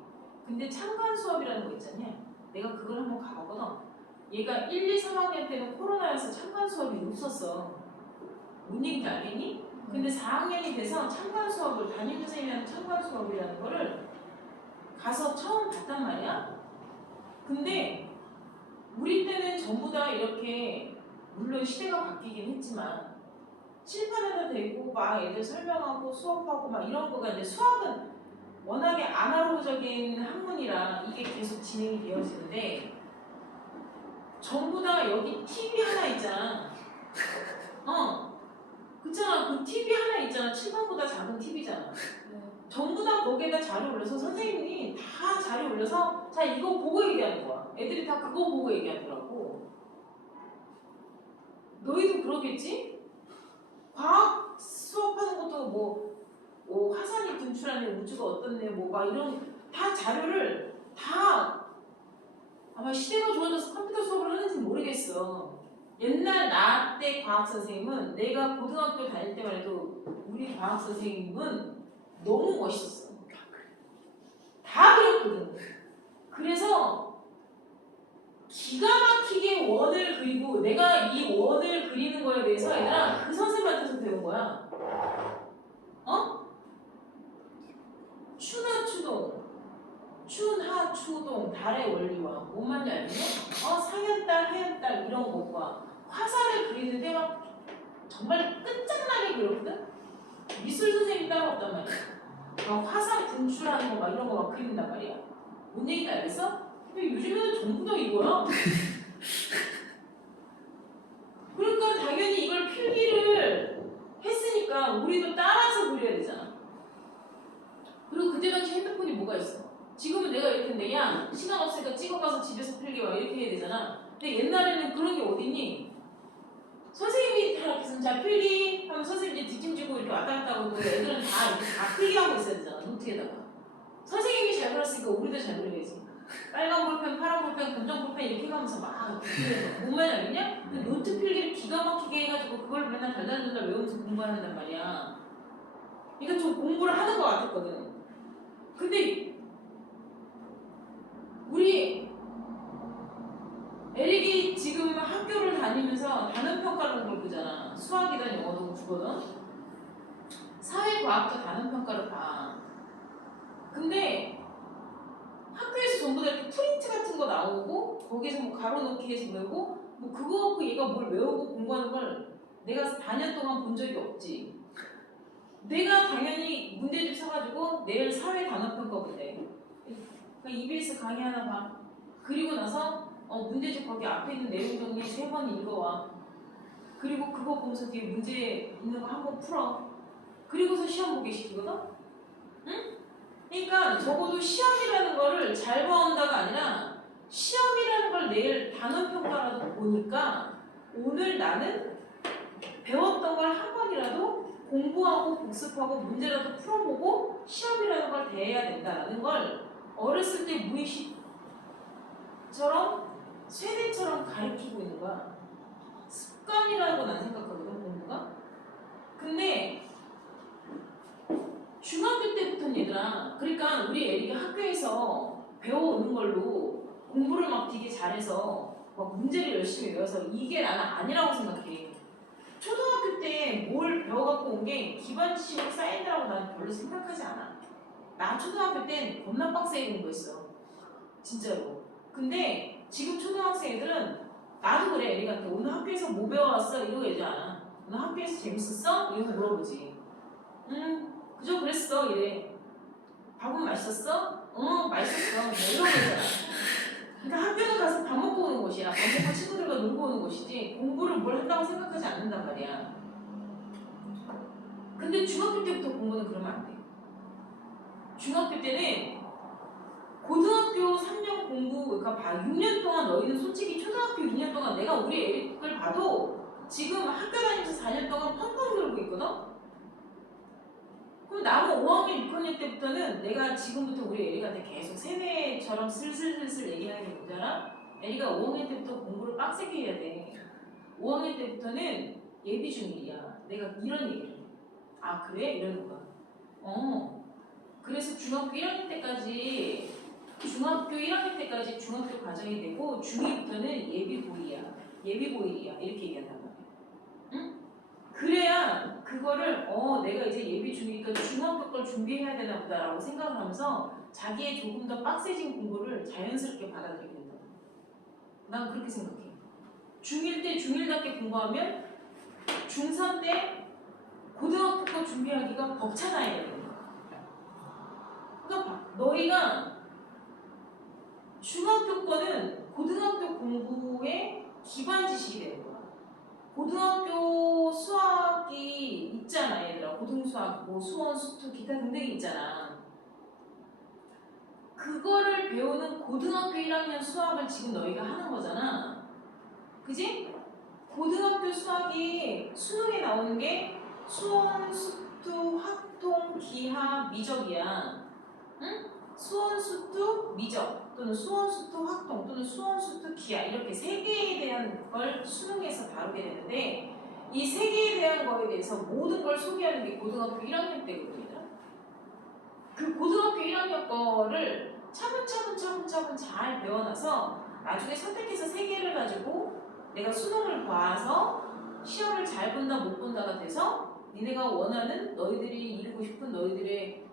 근데 참관 수업이라는 거 있잖냐. 내가 그걸 한번 가봤거든. 얘가 1, 2, 3학년 때는 코로나여서 참관 수업이 없었어. 뭔 얘기인지 알겠니? 근데 4학년이 돼서 참관 수업을 담임 선생님이 하는 참관 수업이라는 거를 가서 처음 봤단 말이야. 근데 우리 때는 전부 다 이렇게 물론 시대가 바뀌긴 했지만 칠판에다 대고 막 애들 설명하고 수업하고 막 이런 거가 이제 수학은 워낙에 아날로그적인 학문이라 이게 계속 진행이 되어지는데 전부 다 여기 TV 하나 있잖아. 그렇잖아. 그 TV 하나 있잖아. 칠판보다 작은 TV잖아. 전부 다 거기에다 자료 올려서 선생님이 다 자료 올려서 자 이거 보고 얘기하는 거야. 애들이 다 그거 보고 얘기하더라고. 너희도 그러겠지? 과학 수업하는 것도 뭐 화산이 분출하는 우주가 어떻네 뭐 막 이런 다 자료를 다 아마 시대가 좋아져서 컴퓨터 수업을 하는지 모르겠어. 옛날 나 때 과학 선생님은 내가 고등학교 다닐 때만 해도 우리 과학 선생님은 너무 멋있었어. 다 그렸거든. 그래서 기가 막히게 원을 그리고 내가 이 원을 그리는 거에 대해서 얘들아 그 선생님한테서 배운 거야. 추나 추동, 춘하 추동, 달의 원리와 뭔 말인지 알겠냐? 상현달, 하현달 이런 것과 화살을 그리는데 막 정말 끝장나게 그렸거든? 미술 선생님 따로 없단 말이야. 막 화살 분출하는 거 막 이런 거 막 그린단 말이야. 뭔 얘기인지 알겠어? 근데 요즘에는 전부 다 이거야. 그러니까 당연히 이걸 필기를 했으니까 우리도 따라서 그려야 되잖아. 그리고 그때 당시 핸드폰이 뭐가 있어? 지금은 내가 이렇게 했는데 야 시간 없으니까 찍어가서 집에서 필기와 이렇게 해야 되잖아. 근데 옛날에는 그런 게 어딨니? 선생님이 다 이렇게 자 필기 하면 선생님이 뒷짐지고 이렇게 왔다 갔다 하고 애들은 다 이렇게 다 필기하고 있어야 되잖아. 노트에다가. 선생님이 잘 그렸으니까 우리도 잘 그려야지. 빨간 볼펜, 파란 볼펜, 검정 볼펜 이렇게 가면서 막 그려서 뭔 말인지 알겠냐? 그 노트 필기를 기가 막히게 해가지고 그걸 맨날 달달달달 외우면서 공부한단 말이야. 그러니까 좀 공부를 하는 것 같았거든. 근데 우리 에릭이 지금 학교를 다니면서 단원평가를 걸 보잖아. 수학이든 영어든 국어든 사회과학도 단원평가를 봐. 근데 학교에서 전부 다 이렇게 프린트 같은 거 나오고 거기서 뭐 가로넣기 해서 외우고 뭐 그거 갖고 얘가 뭘 외우고 공부하는 걸 내가 4년 동안 본 적이 없지. 내가 당연히 문제집 사가지고 내일 사회 단원평가 본대. 그러니까 EBS 강의 하나 봐. 그리고 나서 문제집 거기 앞에 있는 내용 정리 3번 읽어와. 그리고 그거 보면서 뒤에 문제 있는 거 한번 풀어. 그리고서 시험 보기 시키거든? 응? 그러니까 적어도 시험이라는 거를 잘 봐온다가 아니라 시험이라는 걸 내일 단원평가라도 보니까 오늘 나는 배웠던 걸 한 번이라도 공부하고 복습하고 문제라도 풀어보고 시험이라는 걸 대해야 된다는 걸 어렸을 때 무의식처럼 쇠뇌처럼 가르치고 있는 거야. 습관이라고 난 생각하거든, 공부가. 근데 중학교 때부터는 얘들아, 그러니까 우리 애리가 학교에서 배워오는 걸로 공부를 막 되게 잘해서 막 문제를 열심히 외워서 이게 나는 아니라고 생각해. 초등학교 때 뭘 배워갖고 온 게 기반 지식으로 쌓인다라고 나는 별로 생각하지 않아. 나 초등학교 땐 겁나 빡세게 공부했어. 진짜로. 근데 지금 초등학생 애들은 나도 그래. 애리한테 오늘 학교에서 뭐 배워왔어? 이러고 얘기 안 해. 오늘 학교에서 재밌었어? 이러고 물어보지. 그저 그랬어. 이래. 밥은 맛있었어? 맛있었어. 뭐 이러고 있잖아. 그러니까 학교는 가서 밥 먹고 오는 곳이야. 밥 먹고 친구들과 놀고 오는 곳이지 공부를 뭘 한다고 생각하지 않는단 말이야. 근데 중학교 때부터 공부는 그러면 안 돼. 중학교 때는 고등학교 3년 공부, 그러니까 6년 동안 너희는 솔직히 초등학교 2년 동안 내가 우리 애를 봐도 지금 학교 다니면서 4년 동안 펑펑 놀고 있거든? 그럼 나는 5학년, 6학년 때부터는 내가 지금부터 우리 애리한테 계속 세뇌처럼 슬슬슬슬 얘기하는 게 뭔지 알아? 애리가 5학년 때부터 공부를 빡세게 해야 돼. 5학년 때부터는 예비 중일이야. 내가 이런 얘기를 해. 아 그래? 이러는 거야. 그래서 중학교 1학년 때까지 중학교 과정이 되고 중2부터는 예비고일이야. 예비고일이야. 이렇게 얘기한단 말이야. 응? 그래야 그거를 내가 이제 예비 중이니까 중학교 걸 준비해야 되나 보다라고 생각을 하면서 자기의 조금 더 빡세진 공부를 자연스럽게 받아들이게 된다. 난 그렇게 생각해. 중1 때 중1답게 공부하면 중3 때 고등학교 거 준비하기가 벅차나야 되는 거야. 그러니까 너희가 중학교 거는 고등학교 공부의 기반 지식이 되는 거야. 고등학교 수학이 있잖아, 얘들아. 고등수학, 뭐 수원, 수투, 기타 등등이 있잖아. 그거를 배우는 고등학교 1학년 수학을 지금 너희가 하는 거잖아. 그지? 고등학교 수학이 수능에 나오는 게 수원, 수투, 학통, 기하, 미적이야. 응? 수원, 수투, 미적 또는 수원, 수투, 학통 또는 수원, 수투, 기하 이렇게 3개에 대한 걸 수능에서 다루게 되는데 이 3개에 대한 거에 대해서 모든 걸 소개하는 게 고등학교 1학년 때거든요. 그 고등학교 1학년 거를 차분차분 잘 배워놔서 나중에 선택해서 3개를 가지고 내가 수능을 봐서 시험을 잘 본다 못 본다가 돼서 니네가 원하는 너희들이 이루고 싶은 너희들의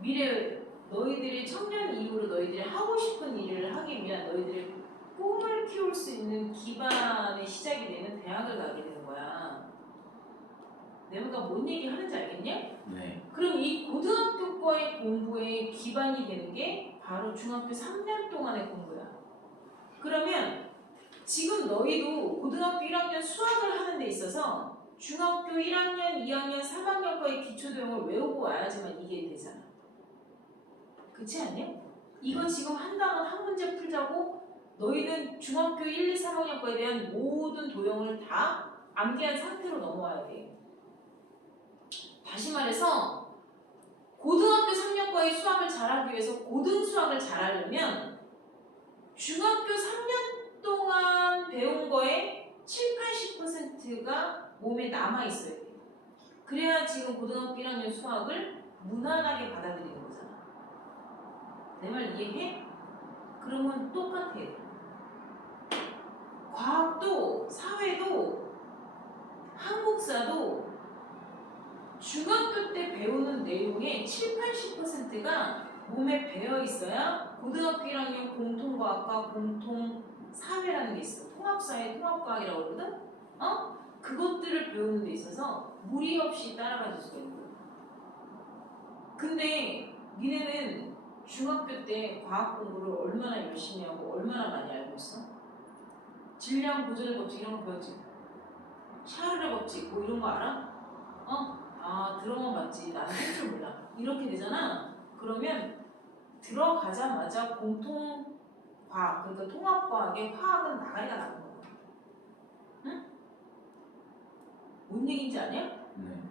미래 너희들이 청년 이후로 너희들이 하고 싶은 일을 하기 위한 너희들의 꿈을 키울 수 있는 기반의 시작이 되는 대학을 가게 되는 거야. 내가 뭔 얘기 하는지 알겠냐? 네. 그럼 이 고등학교 거의 공부의 기반이 되는 게 바로 중학교 3년 동안의 공부야. 그러면 지금 너희도 고등학교 1학년 수학을 하는 데 있어서 중학교 1학년, 2학년, 3학년 거의 기초도형을 외우고 와야지만 이게 되잖아. 그렇지 않냐? 이거 지금 한 단원 한 문제 풀자고 너희는 중학교 1, 2, 3학년 거에 대한 모든 도형을 다 암기한 상태로 넘어와야 돼. 다시 말해서 고등학교 3년 거의 수학을 잘하기 위해서 고등 수학을 잘하려면 중학교 3년 동안 배운 거에 7, 80%가 몸에 남아있어야 돼. 그래야 지금 고등학교 1학년 수학을 무난하게 받아들이는 거잖아. 내 말 이해해? 그러면 똑같아. 과학도 사회도 한국사도 중학교 때 배우는 내용의 7, 80%가 몸에 배어 있어야 고등학교 1학년 공통과학과 공통사회라는 게 있어. 통합사회, 통합과학이라고 그러거든? 그것들을 배우는 데 있어서 무리 없이 따라가 줄 수가 있는 거야. 근데 니네는 중학교 때 과학 공부를 얼마나 열심히 하고 얼마나 많이 알고 있어? 질량 보존의 법칙 이런 거 배웠지? 샤를의 법칙 뭐 이런 거 알아? 들어만 봤지 나는 할 줄 몰라 이렇게 되잖아. 그러면 들어가자마자 공통과학 그러니까 통합과학의 화학은 나가리가 나는 거야. 응? 뭔 얘기인지 아냐? 네.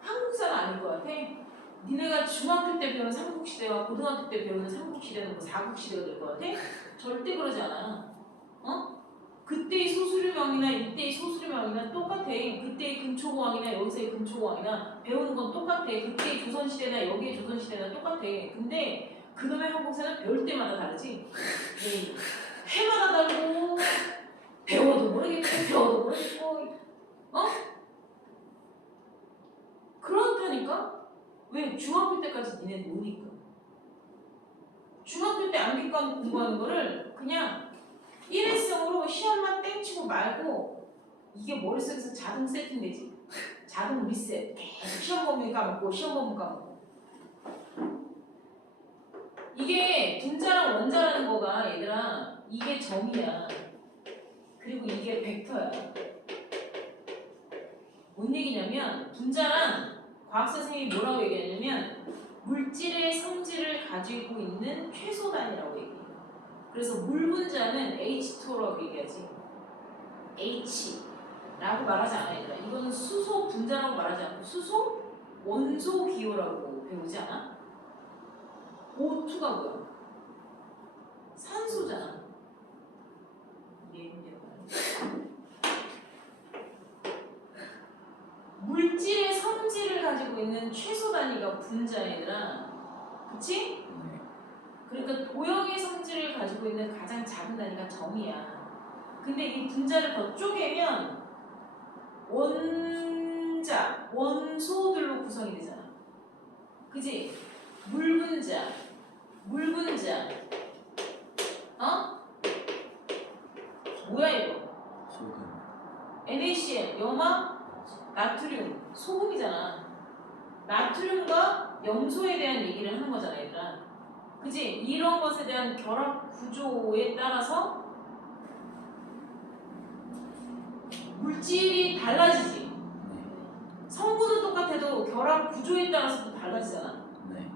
한국사는 아닐 것 같아. 니네가 중학교 때 배운 삼국시대와 고등학교 때 배우는 삼국시대는 뭐 사국시대가 될 것 같아? 절대 그러지 않아. 그때의 소수림왕이나 이때의 소수림왕이나 똑같아. 그때의 금초고왕이나 여기서의 금초고왕이나 배우는 건 똑같아. 그때의 조선시대나 여기의 조선시대나 똑같아. 근데 그놈의 한국사는 배울 때마다 다르지. 해마다 다르고 배워도 모르겠고 배워도 모르겠고 그렇다니까? 왜? 중학교 때까지 니네 노니까. 중학교 때 암기과 공부하는 거를 그냥 일회성으로 시험만 땡치고 말고 이게 머릿속에서 자동 세팅되지. 자동 리셋. 계속 시험 범위 까먹고 시험 범위 까먹고. 이게 분자랑 원자라는 거가 얘들아 이게 점이야. 그리고 이게 벡터야. 뭔 얘기냐면 분자란 과학 선생님이 뭐라고 얘기하냐면 물질의 성질을 가지고 있는 최소 단위라고 얘기해요. 그래서 물 분자는 H2O라고 얘기하지. H라고 말하지 않아 얘들아. 이거는 수소 분자라고 말하지 않고 수소 원소 기호라고 배우지 않아? O2가 뭐야? 산소잖아. 물질의 성질을 가지고 있는 최소 단위가 분자애들아. 그치? 네. 그러니까 도형의 성질을 가지고 있는 가장 작은 단위가 점이야. 근데 이 분자를 더 쪼개면 원자, 원소들로 구성이 되잖아. 그치? 물분자, 뭐야 이거? 소금. NaCl, 염화, 나트륨, 소금이잖아. 나트륨과 염소에 대한 얘기를 하는 거잖아, 얘들아. 그치? 이런 것에 대한 결합 구조에 따라서 물질이 달라지지. 네. 성분은 똑같아도 결합 구조에 따라서 또 달라지잖아. 네. 네.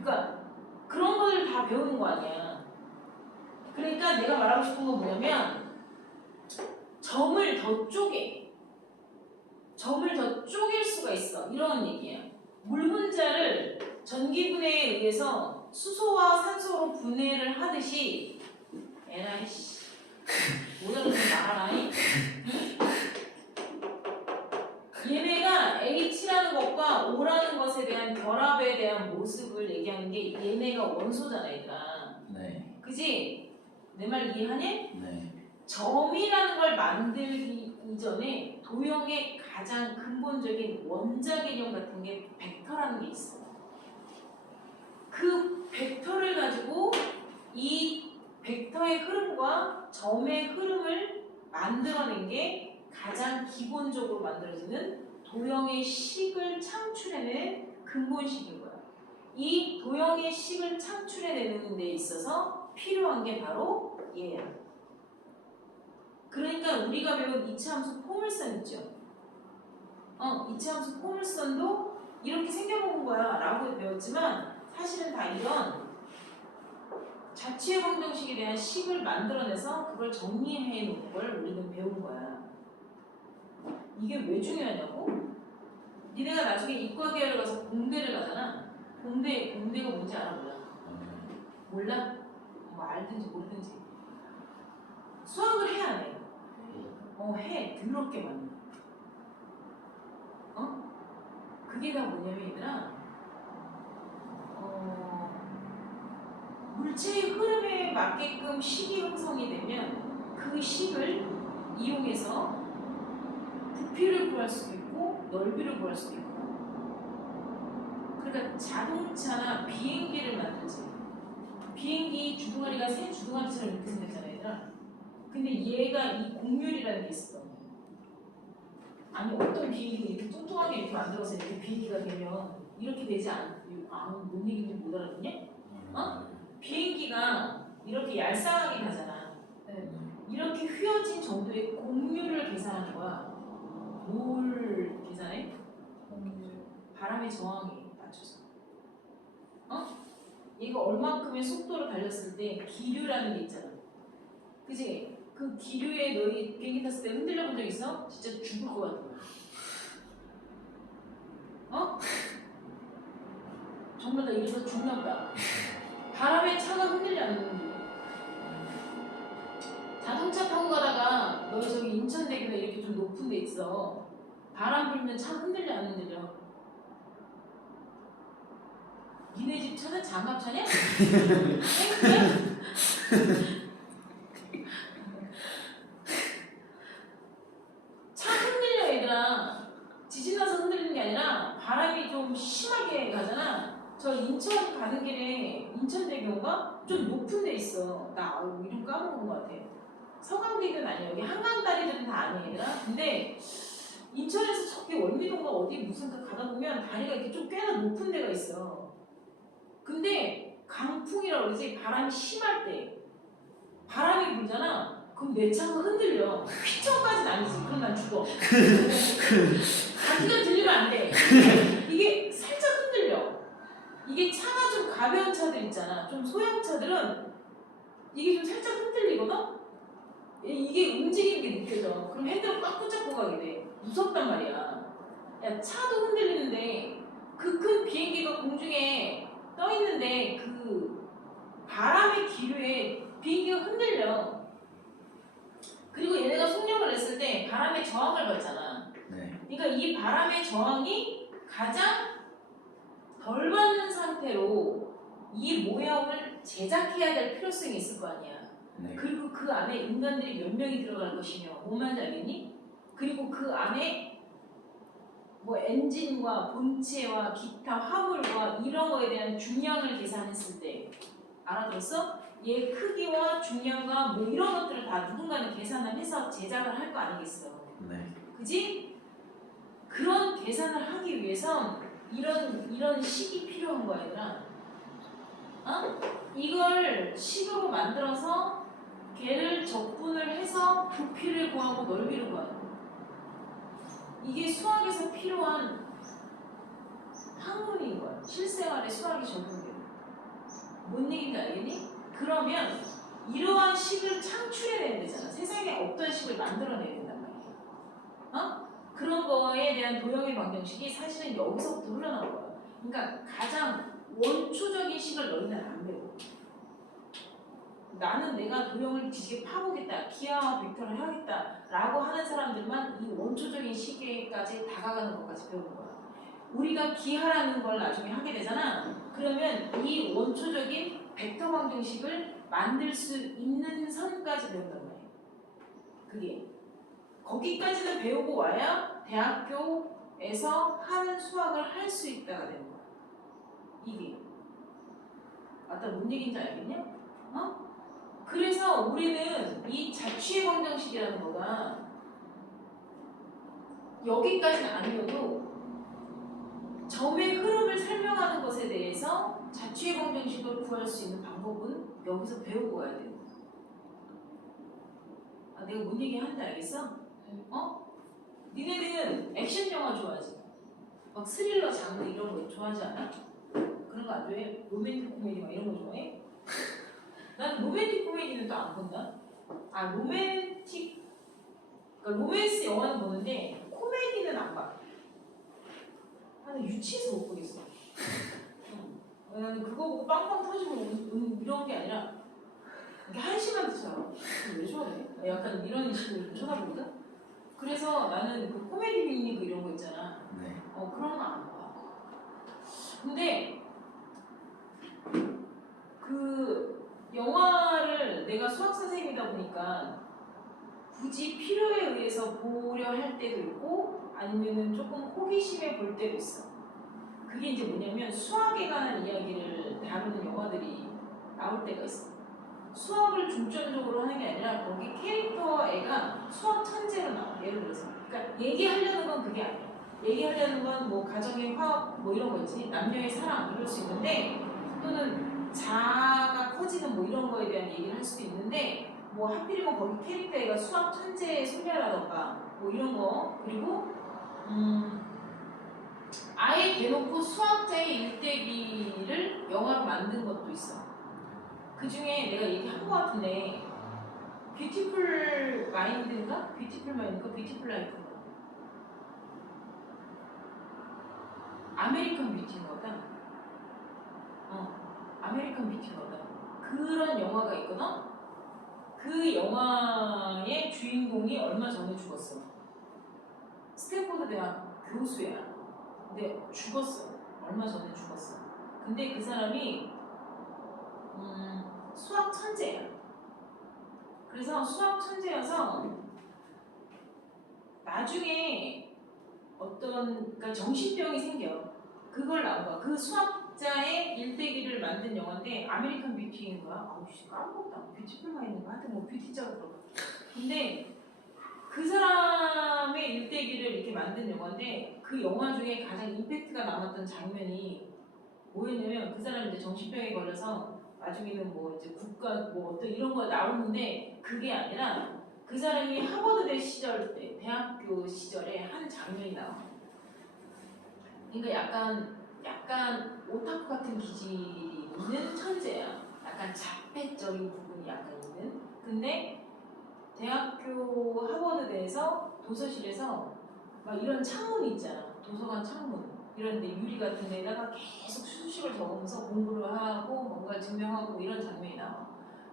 그러니까 그런 거를 다 배우는 거 아니야. 그러니까 내가 말하고 싶은 건 뭐냐면 점을 더 쪼갤 수가 있어. 이런 얘기야. 물 분자를 전기분해에 의해서 수소와 산소로 분해를 하듯이 에라이씨 뭐라고 좀 말하라. 얘네가 H라는 것과 O라는 것에 대한 결합에 대한 모습을 얘기하는 게 얘네가 원소잖아 얘들아. 네. 그지? 내 말 이해하니? 네. 점이라는 걸 만들기 이전에 도형의 가장 근본적인 원자 개념 같은 게 벡터라는 게 있어. 그 벡터를 가지고 이 벡터의 흐름과 점의 흐름을 만들어낸 게 가장 기본적으로 만들어지는 도형의 식을 창출해낸 근본식인 거야. 이 도형의 식을 창출해내는 데 있어서 필요한 게 바로 얘야. 그러니까 우리가 배운 이차함수 포물선 있죠? 이차함수 포물선도 이렇게 생겨본 거야 라고 배웠지만 사실은 다 이런 자취의 방정식에 대한 식을 만들어내서 그걸 정리해 놓은 걸 우리는 배운 거야. 이게 왜 중요하냐고? 니네가 나중에 이과 계열을 가서 공대를 가잖아. 공대가 뭔지 알아 몰라? 몰라? 뭐 알든지 모르든지 수학을 해야 안 해? 해. 더럽게 많이. 그게 다 뭐냐면 얘들아 물체의 흐름에 맞게끔 식이 형성이 되면 그 식을 이용해서 부피를 구할 수도 있고 넓이를 구할 수도 있고 그러니까 자동차나 비행기를 만들지 비행기 주둥아리가 새 주둥아리처럼 이렇게 생겼잖아 얘들아 근데 얘가 이 곡률이라는 게 있어 아니 어떤 비행기가 이렇게 뚱뚱하게 이렇게 만들어서 이렇게 비행기가 되면 이렇게 되지 뭔 얘기인지 못 알아듣냐? 비행기가 이렇게 얄쌍하게 가잖아. 이렇게 휘어진 정도의 곡률을 계산하는 거야. 뭘 계산해? 바람의 저항에 맞춰서. 얘가 얼만큼의 속도로 달렸을 때 기류라는 게 있잖아. 그지? 그 기류에 너희 비행기 탔을 때 흔들려 본 적 있어? 진짜 죽을 것 같아. 정말 나 이래서 죽나 보다. 바람에 차가 흔들려 안 흔들려? 자동차 타고 가다가 너 저기 인천대교에 이렇게 좀 높은 데 있어. 바람 불면 차 흔들려 안 흔들려? 니네 집 차는 장갑차냐? 차 흔들려 얘들아. 지진 나서 흔들리는 게 아니라 바람이 좀 심하게 가잖아. 저 인천 가는 길에 인천대교가 좀 높은 데 있어. 나 이름 까먹은 것 같아. 서강대교는 아니야. 여기 한강다리들은 다 아니야 얘들아. 근데 인천에서 저기 월미동가 어디 무슨 가다 보면 다리가 이렇게 좀 꽤나 높은 데가 있어. 근데 강풍이라고 그러지 바람이 심할 때 바람이 불잖아. 그럼 내 차가 흔들려. 휘청까지는 아니지. 그럼 난 죽어. 감기가 들리면 안 돼. 이게 살짝 흔들려. 이게 차가 좀 가벼운 차들 있잖아. 좀 소형차들은 이게 좀 살짝 흔들리거든? 이게 움직이는 게 느껴져. 그럼 핸들을 꽉 붙잡고 가게 돼. 무섭단 말이야. 야, 차도 흔들리는데 그 큰 비행기가 공중에 떠 있는데 그 바람의 기류에 비행기가 흔들려. 그리고 얘네가 속력을 냈을 때 바람의 저항을 받잖아. 네. 그러니까 이 바람의 저항이 가장 덜 받는 상태로 이 모형을 제작해야 될 필요성이 있을 거 아니야. 네. 그리고 그 안에 인간들이 몇 명이 들어갈 것이며 뭔 말인지 알겠니? 그리고 그 안에 뭐 엔진과 본체와 기타 화물과 이런 거에 대한 중량을 계산했을 때 알아들었어? 얘 크기와 중량과 뭐 이런 것들을 다 누군가는 계산을 해서 제작을 할 거 아니겠어. 네. 그지? 그런 계산을 하기 위해선 이런 식이 필요한 거야 얘들아. 이걸 식으로 만들어서 걔를 적분을 해서 부피를 구하고 넓이를 구하는 거야. 이게 수학에서 필요한 학문인 거야. 실생활에 수학이 적용돼요. 뭔 얘기인지 알겠니? 그러면 이러한 식을 창출해내야 되잖아. 세상에 없던 식을 만들어내야 된단 말이야. 그런 거에 대한 도형의 방정식이 사실은 여기서부터 흘러나온 거야. 그러니까 가장 원초적인 식을 너희는 안 배워. 나는 내가 도형을 뒤지게 파보겠다, 기하와 벡터를 해야겠다 라고 하는 사람들만 이 원초적인 시계까지 다가가는 것까지 배우는 거야. 우리가 기하라는 걸 나중에 하게 되잖아. 그러면 이 원초적인 벡터 방정식을 만들 수 있는 선까지 배운단 말이야. 그게 거기까지는 배우고 와야 대학교에서 하는 수학을 할 수 있다가 되는 거야. 이게 아까 뭔 얘기인지 알겠냐? 어? 그래서 우리는 이 자취의 방정식이라는 거가 여기까지는 아니어도 점의 흐름을 설명하는 것에 대해서 자취의 방정식을 구할 수 있는 방법은 여기서 배우고 와야 돼. 아, 내가 뭔 얘기 하는지 알겠어? 어? 니네는 액션 영화 좋아하지? 막 스릴러 장르 이런 거 좋아하지 않아? 그런 거 안 좋아해? 로맨틱 코미디 막 이런 거 좋아해? 난 로맨틱 코미디는 또 안 본다. 아 그러니까 로맨스 영화는 보는데 코미디는 안 봐. 나는 유치해서 못 보겠어. 나는 그거 보고 빵빵 터지고 이런 게 아니라 이게 한심한 듯처럼 왜 좋아해? 약간 이런 식으로 좀 쳐다보거든? 그래서 나는 그 코미디 빅리그 이런 거 있잖아. 네. 그런 거 안 봐. 근데 그 영화를 내가 수학 선생님이다 보니까 굳이 필요에 의해서 보려 할 때도 있고 아니면은 조금 호기심에 볼 때도 있어. 그게 이제 뭐냐면 수학에 관한 이야기를 다루는 영화들이 나올 때가 있어. 수학을 중점적으로 하는 게 아니라 거기 캐릭터 애가 수학 천재로 나와. 예를 들어서. 그러니까 얘기하려는 건 그게 아니야. 얘기하려는 건 뭐 가정의 화학 뭐 이런 거 있지. 남녀의 사랑 이럴 수 있는데 또는 자아가 커지는 뭐 이런 거에 대한 얘기를 할 수도 있는데 뭐 하필이면 거기 캐릭터 애가 수학 천재의 소녀라던가 뭐 이런 거 그리고 아예 대놓고 수학자의 일대기를 영화로 만든 것도 있어. 그 중에 내가 얘기한 것 같은데 뷰티풀 마인드인가? 뷰티풀 마인드인가? 뷰티풀 라이프인가? 아메리칸 뷰티인 거다. 아메리칸 뷰티인 거다. 그런 영화가 있거든? 그 영화의 주인공이 얼마 전에 죽었어. 스탠포드 대학 교수야. 근데 죽었어. 얼마 전에 죽었어. 근데 그 사람이 수학 천재야. 그래서 수학 천재여서 나중에 그러니까 정신병이 생겨. 그걸 나온 거야. 그 수학자의 일대기를 만든 영화인데 아메리칸 뷰티인 거야. 아우 씨 까먹었다. 뷰티풀만 있는 거 하여튼 뭐 뷰티자가 들어가. 근데 그 사람의 일대기를 이렇게 만든 영화인데 그 영화 중에 가장 임팩트가 남았던 장면이 뭐였냐면 그 사람이 이제 정신병에 걸려서 나중에는 뭐 이제 국가 뭐 어떤 이런 거 나오는데 그게 아니라 그 사람이 하버드대 시절 때 대학교 시절에 한 장면이 나와. 그러니까 약간 오타쿠 같은 기질이 있는 천재야. 약간 자폐적인 부분이 약간 있는. 근데 대학교 하버드대에서 도서실에서 막 이런 창문 있잖아. 도서관 창문. 이런 데 유리 같은 데다가 계속 수식을 적으면서 공부를 하고 뭔가 증명하고 이런 장면이 나와.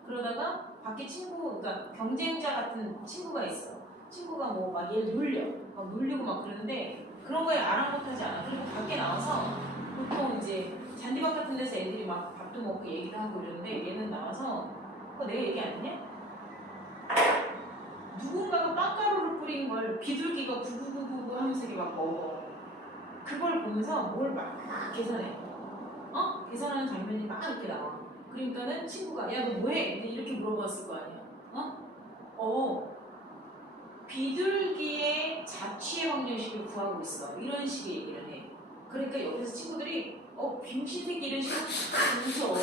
그러다가 밖에 그러니까 경쟁자 같은 친구가 있어. 친구가 뭐 막 얘를 막 놀리고 막 그러는데 그런 거에 아랑곳하지 않아. 그리고 밖에 나와서 보통 이제 잔디밭 같은 데서 애들이 막 밥도 먹고 얘기도 하고 이러는데 얘는 나와서 그거 내가 얘기 안 했냐? 누군가가 빵가루를 뿌린 걸 비둘기가 구구구구 하면서 이렇게 막 먹어. 그걸 보면서 뭘 막 계산해. 계산하는 장면이 막 이렇게 나와. 그러니까는 친구가 야 너 뭐해? 근데 이렇게 물어봤을 거 아니야. 비둘기의 자취의 방정식을 구하고 있어. 이런 식의 얘기를 해. 그러니까 옆에서 친구들이 병신 새끼 이런 식으로 웃어.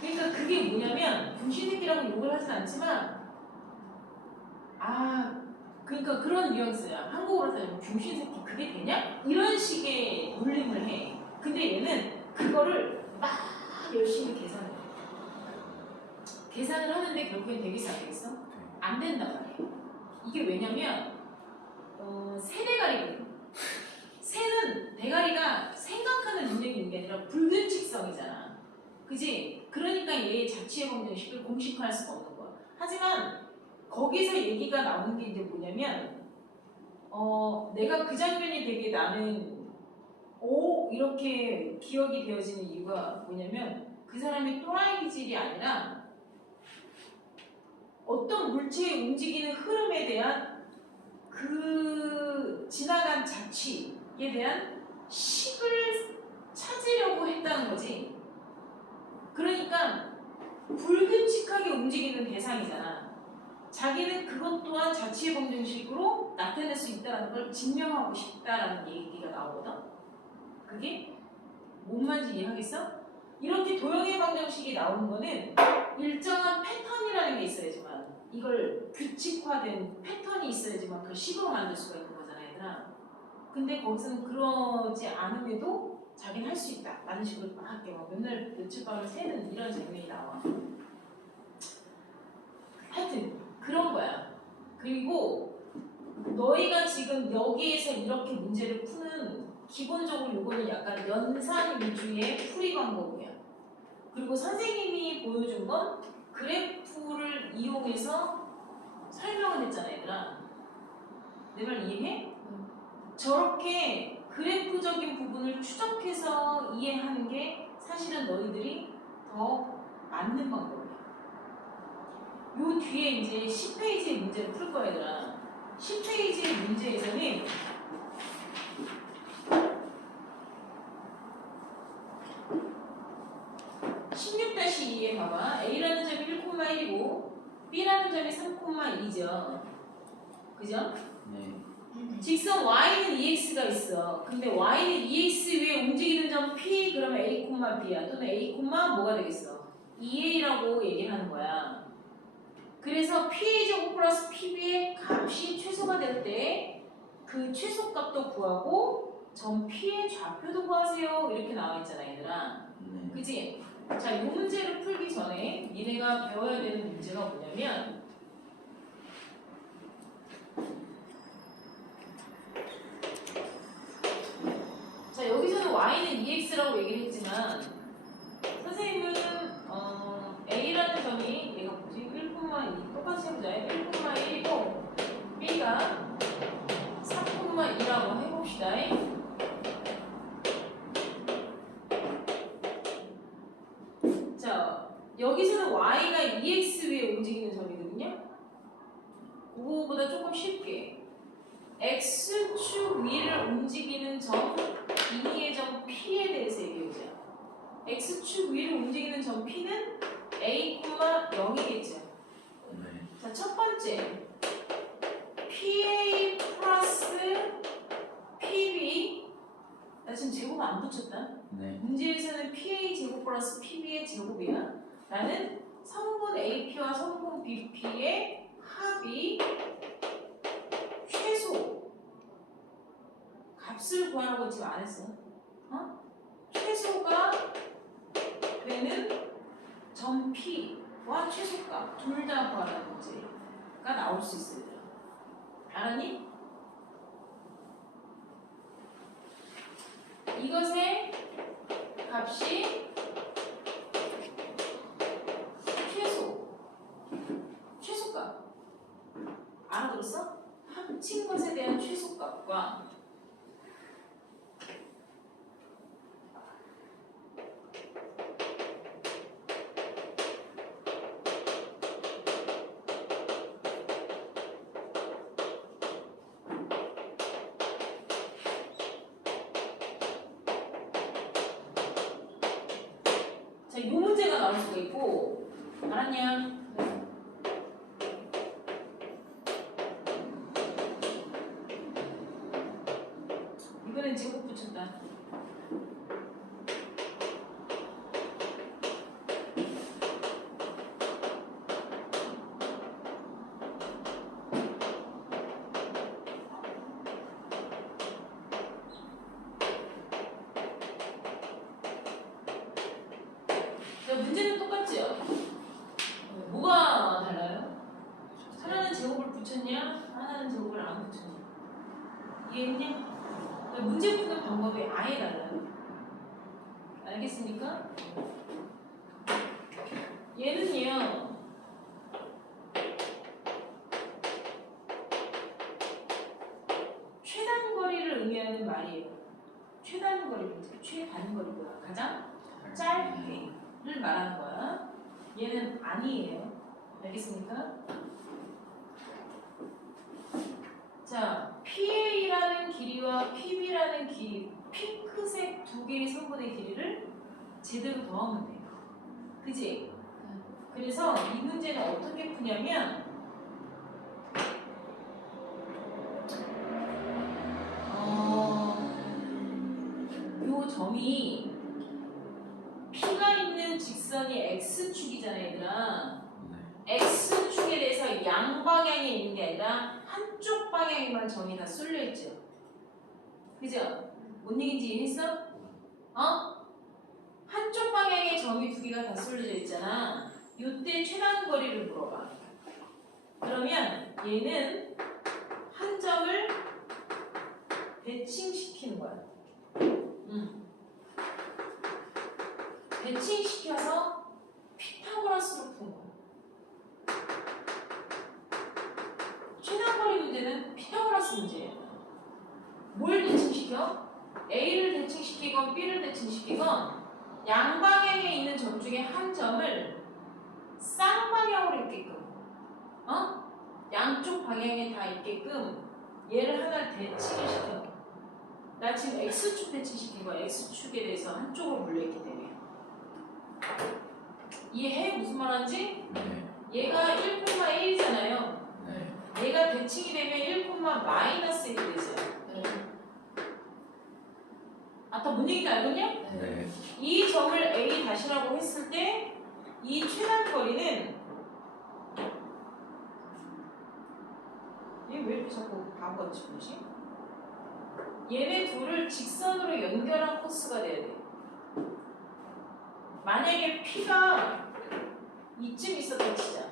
그러니까 그게 뭐냐면 병신 새끼라고 욕을 하진 않지만 그러니까 그런 뉘앙스야. 한국어로 따지면 병신 새끼 그게 되냐? 이런 식의 놀림을 해. 근데 얘는 그거를 막 열심히 계산을 해. 계산을 하는데 결국엔 되겠어 안 되겠어? 안 된단 말이에요. 이게 왜냐면 새대가리거든. 새는 대가리가 생각하는 능력이 있는 게 아니라 불규칙성이잖아. 그지? 그러니까 얘의 자취의 방정식을 공식화할 수가 없는 거야. 하지만 거기서 얘기가 나오는 게 이제 뭐냐면 내가 그 장면이 되게 나는 이렇게 기억이 되어지는 이유가 뭐냐면 그 사람이 또라이 기질이 아니라 어떤 물체의 움직이는 흐름에 대한 그 지나간 자취에 대한 식을 찾으려고 했다는 거지. 불규칙하게 움직이는 대상이잖아. 자기는 그것 또한 자취의 방정식으로 나타낼 수 있다는 걸 증명하고 싶다라는 얘기가 나오거든. 그게 뭔 말인지 이해하겠어? 이렇게 도형의 방정식이 나오는 거는 일정한 패턴이라는 게 있어야지만, 이걸 규칙화된 패턴이 있어야지만 그 식으로 만들 수가 있는 거잖아, 얘들아. 근데 거기서는 그러지 않음에도 자기는 할 수 있다 라는 식으로 막 이렇게 막 맨날 며칠 밤을 새는 이런 장면이 나와. 하여튼 그런 거야. 그리고 너희가 지금 여기에서 이렇게 문제를 푸는 기본적으로 요거는 약간 연산 위주의 풀이 방법이야. 그리고 선생님이 보여준 건 그래프를 이용해서 설명을 했잖아, 얘들아. 내 말 이해해? 저렇게 그래프적인 부분을 추적해서 이해하는 게 사실은 너희들이 더 맞는 방법이야. 요 뒤에 이제 10페이지의 문제를 풀 거야, 얘들아. 10페이지의 문제에서는 (16-2에) 봐봐. A라는 점이 1,1이고 B라는 점이 3,2죠. 그죠? 네. 직선 y는 ex가 있어. 근데 y는 ex 위에 움직이는 점 p 그러면 a, b야. 또는 a, 뭐가 되겠어? 2a라고 얘기를 하는 거야. 그래서 pa 제곱 플러스 pb의 값이 최소가 될 때 그 최소값도 구하고 점 p의 좌표도 구하세요. 이렇게 나와 있잖아, 얘들아. 네. 그치? 자, 이 문제를 풀기 전에 니네가 배워야 되는 문제가 뭐냐면, 자, 여기서는 y는 ex라고 얘기를 했지만 선생님은 a라는 점이 얘가 뭐지? 1,2 똑같이 해보자. 1,1이고 b가 3,2라고 해봅시다. 자, 여기서는 y가 ex 위에 움직이는 점이거든요. 그거보다 조금 쉽게 x축 위를 움직이는 점 E의 점 P에 대해서 얘기해보자. x축 위를 움직이는 점 P는 a, 0이겠죠. 네. 자, 첫 번째 PA 플러스 PB. 나 지금 제곱 안 붙였다. 네. 문제에서는 PA 제곱 플러스 PB의 제곱이야. 나는 성분 AP와 성분 BP의 합이 최소 값을 구하라고 지금 안 했어. 최소가 되는 점 P와 최소값 둘 다 구하라는 문제가 나올 수 있어요. 알았니? 이것의 값이 최소값 알아들었어? 합친 것에 대한 최소값과 자, 이 문제가 나올 수가 있고, 알았냐? 이번엔 제곱 붙였다. 자, 문제는 똑같죠? 뭐가 달라요? 하나는 제곱을 붙였냐? 하나는 제곱을 안 붙였냐? 이해했냐? 문제 푸는 방법이 아예 달라요. 알겠습니까? 얘는요, 최단거리를 의미하는 말이에요. 최단거리, 최단거리고요. 가장 짧게를 말하는 거야. 얘는 아니에요. 알겠습니까? 자, PA라는 길이와 PB라는 길이, 핑크색 두 개의 성분의 길이를 제대로 더하면 돼요. 그지? 그래서 이 문제는 어떻게 푸냐면 요 점이 P가 있는 직선이 X축이잖아 얘들아. 네. X축에 대해서 양방향에 있는 게 아니라 한쪽 방향에만 점이 다 쏠려있죠. 그죠? 뭔 얘기인지 이해했어? 어? 한쪽 방향에 점이 두 개가 다 쏠려져 있잖아. 이때 최단 거리를 물어봐. 그러면 얘는 한 점을 대칭시키는 거야. 대칭시켜서 피타고라스로 푸는 거야. 최단거리 문제는 피타고라스 문제예요. 뭘 대칭시켜? A를 대칭시키건 B를 대칭시키건 양방향에 있는 점 중에 한 점을 쌍방향으로 있게끔 양쪽 방향에 다 있게끔 얘를 하나를 대칭을 시켜. 나 지금 X축 대칭시킨 거야. X축에 대해서 한쪽으로 물려있기 때문에. 이해해? 무슨 말하는지? 네. 얘가 1,1이잖아요. 네. 얘가 대칭이 되면 1,-1이 되죠. 네. 아까 뭔 얘기인지 알겠냐? 네. 이 점을 A 다시라고 했을 때 이 최단 거리는 얘 왜 이렇게 자꾸 바보같이 보지? 얘네 둘을 직선으로 연결한 코스가 돼야 돼. 만약에 P가 이쯤 있었다 치자.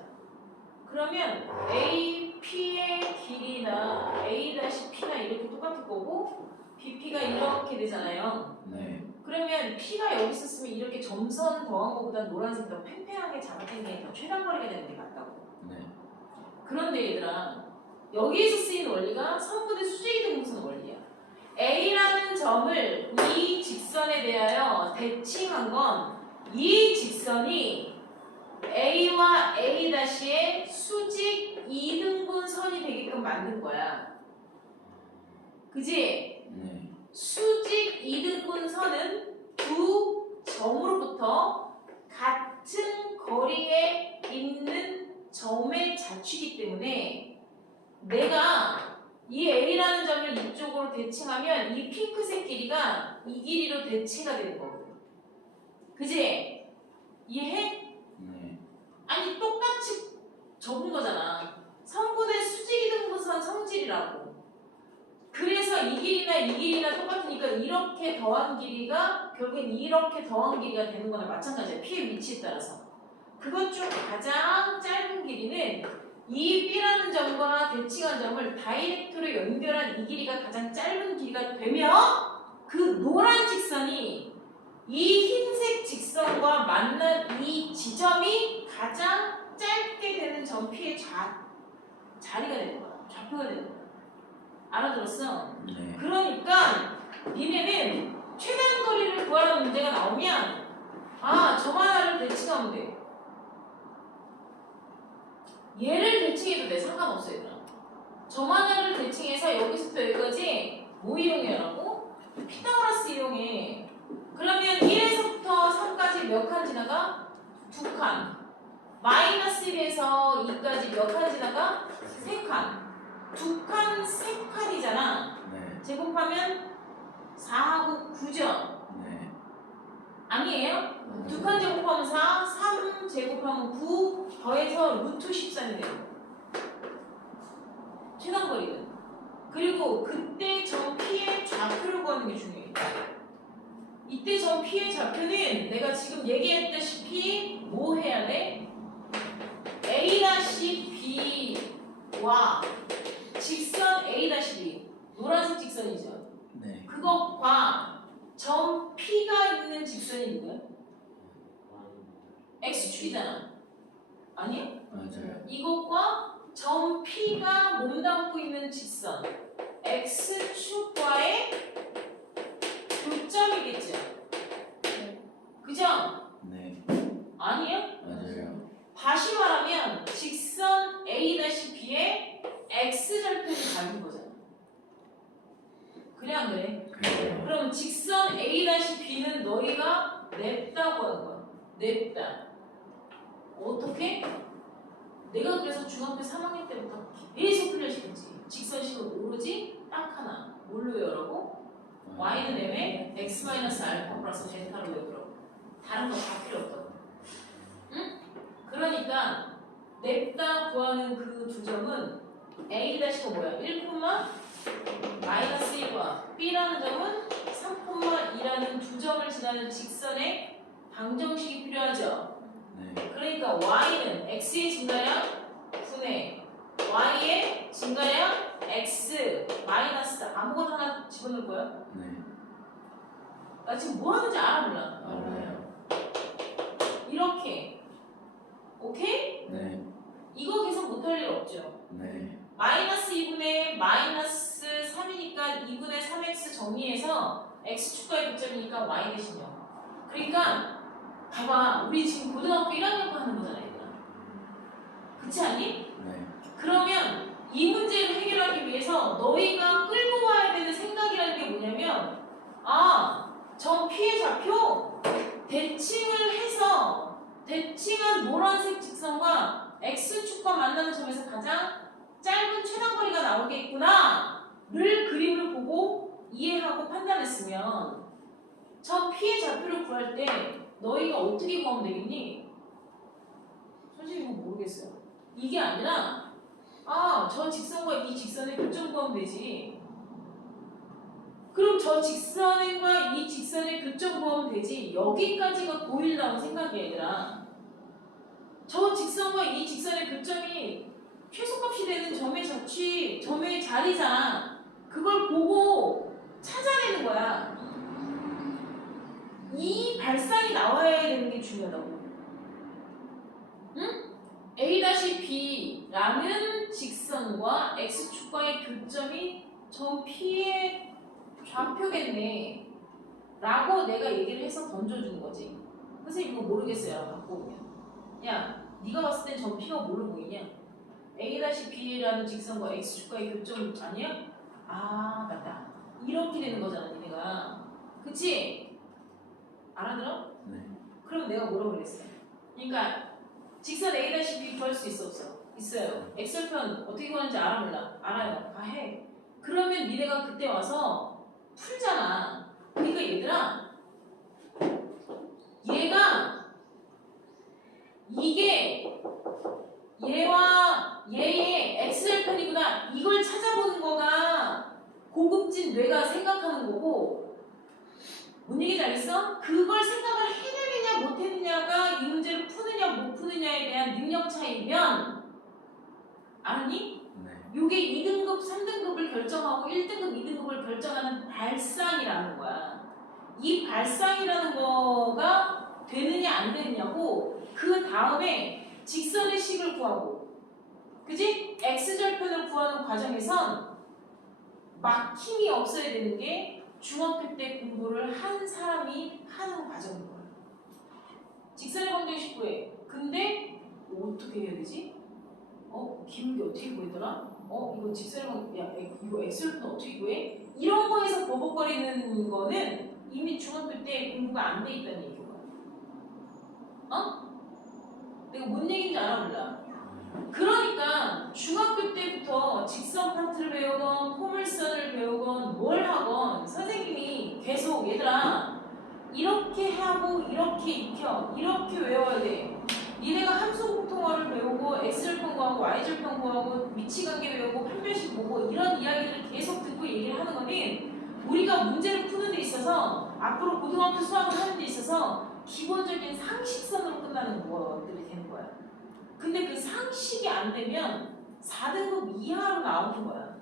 그러면 AP의 길이나 A-P나 이렇게 똑같을 거고 BP가 이렇게 되잖아요. 네. 그러면 P가 여기 있었으면 이렇게 점선 더한 것보다 노란색 더 팽팽하게 잡았던 게 더 최단거리가 되는 게 맞다고. 네. 그런데 얘들아, 여기에서 쓰인 원리가 선분의 수직이등분선 원리야. A라는 점을 이 직선에 대하여 대칭한 건 이 직선이 A와 A-의 수직 이등분선이 되게끔 만든 거야. 그지? 네. 수직 이등분선은 두 점으로부터 같은 거리에 있는 점의 자취이기 때문에 내가 이 A라는 점을 이쪽으로 대칭하면 이 핑크색 길이가 이 길이로 대체가 되는 거거든. 그지? 이해해? 네. 아니 똑같이 적은 거잖아. 성분의 수직이등분선 성질이라고. 그래서 이 길이나 이 길이나 똑같으니까 이렇게 더한 길이가 결국엔 이렇게 더한 길이가 되는 거나 마찬가지야. P의 위치에 따라서. 그것 중 가장 짧은 길이는 이 B라는 점과 대칭한 점을 다이렉트로 연결한 이 길이가 가장 짧은 길이가 되며 그 노란 직선이 이 흰색 직선과 만난 이 지점이 가장 짧게 되는 점 P의 자리가 되는 거야. 좌표가 되는 거야. 알아들었어? 네. 그러니까 니네는 최단 거리를 구하라는 문제가 나오면 점 하나를 대칭하면 돼. 얘를 대칭해도 돼. 상관없어 얘들아. 점 하나를 대칭해서 여기서부터 여기까지 뭐 이용해라고? 피타고라스 이용해. 그러면 1에서부터 3까지 몇 칸 지나가? 2칸. 마이너스 1에서 2까지 몇 칸 지나가? 3칸. 2칸, 3칸이잖아. 네. 제곱하면 4하고 9죠? 네. 아니에요? 2칸 제곱하면 4, 3 제곱하면 9 더해서 루트 13이 돼요. 최단거리는. 그리고 그때 점 P의 좌표를 구하는 게 중요해요. 이때 점 P의 좌표는 내가 지금 얘기했다시피 뭐 해야 돼? A-B와 직선 A-B 노란색 직선이죠. 네. 그것과 점 P가 있는 직선이 누구야? X축이잖아. 아니요? 맞아요. 이것과 점 P가 몸담고 있는 직선 X축과의 교점이겠죠. 그죠? 네. 아니요? 맞아요. 다시 말하면 직선 A-B의 X절편이 다른 거잖아. 그래 안 그래? 그래요. 그럼 직선 A-B는 너희가 냅다고 하는 거야. 냅다. 어떻게? 내가 그래서 중학교 3학년 때부터 계속 훈련시켰지. 직선식은 오로지 딱 하나. 뭘로 외우라고? y는 m에 x-알파 플러스 베타로 외우라고. 다른 거 다 필요 없다고. 응? 그러니까 냅다 구하는 그 두 점은 a-가 뭐야? 1,-1과 b라는 점은 3,2라는 두 점을 지나는 직선의 방정식이 필요하죠. 네. 그러니까 y는 x의 증가량 분의 y의 증가량 x 마이너스 아무거나 하나 집어넣을 거야. 네. 나 지금 뭐 하는지 알아 몰라? 알아요. 이렇게. 오케이? 네. 이거 계속 못할 일 없죠. 네. 마이너스 2분의 마이너스 3이니까 2분의 3x 정리해서 x축과의 교점이니까 y 대신요. 그러니까 봐봐. 우리 지금 고등학교 1학년 거 하는 거잖아 얘들아. 그렇지 않니? 네. 그러면 이 문제를 해결하기 위해서 너희가 끌고 와야 되는 생각이라는 게 뭐냐면 저 P의 좌표 대칭을 해서 대칭한 노란색 직선과 X축과 만나는 점에서 가장 짧은 최단거리가 나오겠구나 를 그림을 보고 이해하고 판단했으면 저 P의 좌표를 구할 때 너희가 어떻게 구하면 되겠니? 솔직히 이거 모르겠어요. 이게 아니라 저 직선과 이 직선의 교점 구하면 되지. 그럼 저 직선과 이 직선의 교점 구하면 되지. 여기까지가 고일라고 생각해 얘들아. 저 직선과 이 직선의 교점이 최소값이 되는 점의 자리잖아. 그걸 보고 찾아내는 거야. 이 발상이 나와야 되는 게 중요하다고. 응? A-B라는 직선과 X축과의 교점이 점 P의 좌표겠네 라고 내가 얘기를 해서 던져주는 거지. 선생님 이거 모르겠어요. 바꿔보면 야 네가 봤을 땐 점 P가 뭘로 보이냐? A-B라는 직선과 X축과의 교점 아니야? 맞다. 이렇게 되는 거잖아 니네가. 그치? 알아들어? 네. 그럼 내가 뭐라고 그랬어? 그러니까 직선 A-B 구할 수 있어 없어? 있어요. X절편 어떻게 구하는지 알아 몰라? 알아요. 해. 그러면 니네가 그때 와서 풀잖아. 그러니까 얘들아 얘가 이게 얘와 얘의 X절편이구나 이걸 찾아보는 거가 고급진 뇌가 생각하는 거고 뭔 얘기인지 알겠어? 그걸 생각을 해내느냐 못해내냐가 이 문제를 푸느냐 못 푸느냐에 대한 능력 차이면 알았니? 네. 요게 2등급, 3등급을 결정하고 1등급, 2등급을 결정하는 발상이라는 거야. 이 발상이라는 거가 되느냐 안 되느냐고 그 다음에 직선의 식을 구하고 그지? X절편을 구하는 과정에선 막힘이 없어야 되는 게 중학교 때 공부를 한 사람이 하는 과정인 거야. 직선의 방정식 구해. 근데 어떻게 해야 되지? 기울기 어떻게 구했더라? 이거 직선의 이거 X절편 어떻게 구해? 이런 거에서 버벅거리는 거는 이미 중학교 때 공부가 안 돼 있다는 얘기인 거야. 내가 뭔 얘기인지 알아 몰라. 그러니까 중학교 때부터 직선 파트를 배우건 포물선을 배우건 뭘 하건 선생님이 계속 얘들아 이렇게 하고 이렇게 익혀 이렇게 외워야 돼. 니네가 함수 공통어를 배우고 X절편 구하고 Y절편 구하고 위치관계 배우고 판별식 보고 이런 이야기를 계속 듣고 얘기를 하는 거는 우리가 문제를 푸는 데 있어서 앞으로 고등학교 수학을 하는 데 있어서 기본적인 상식선으로 끝나는 것들이 되는 거야. 근데 그 상식이 안 되면 4등급 이하로 나오는 거야.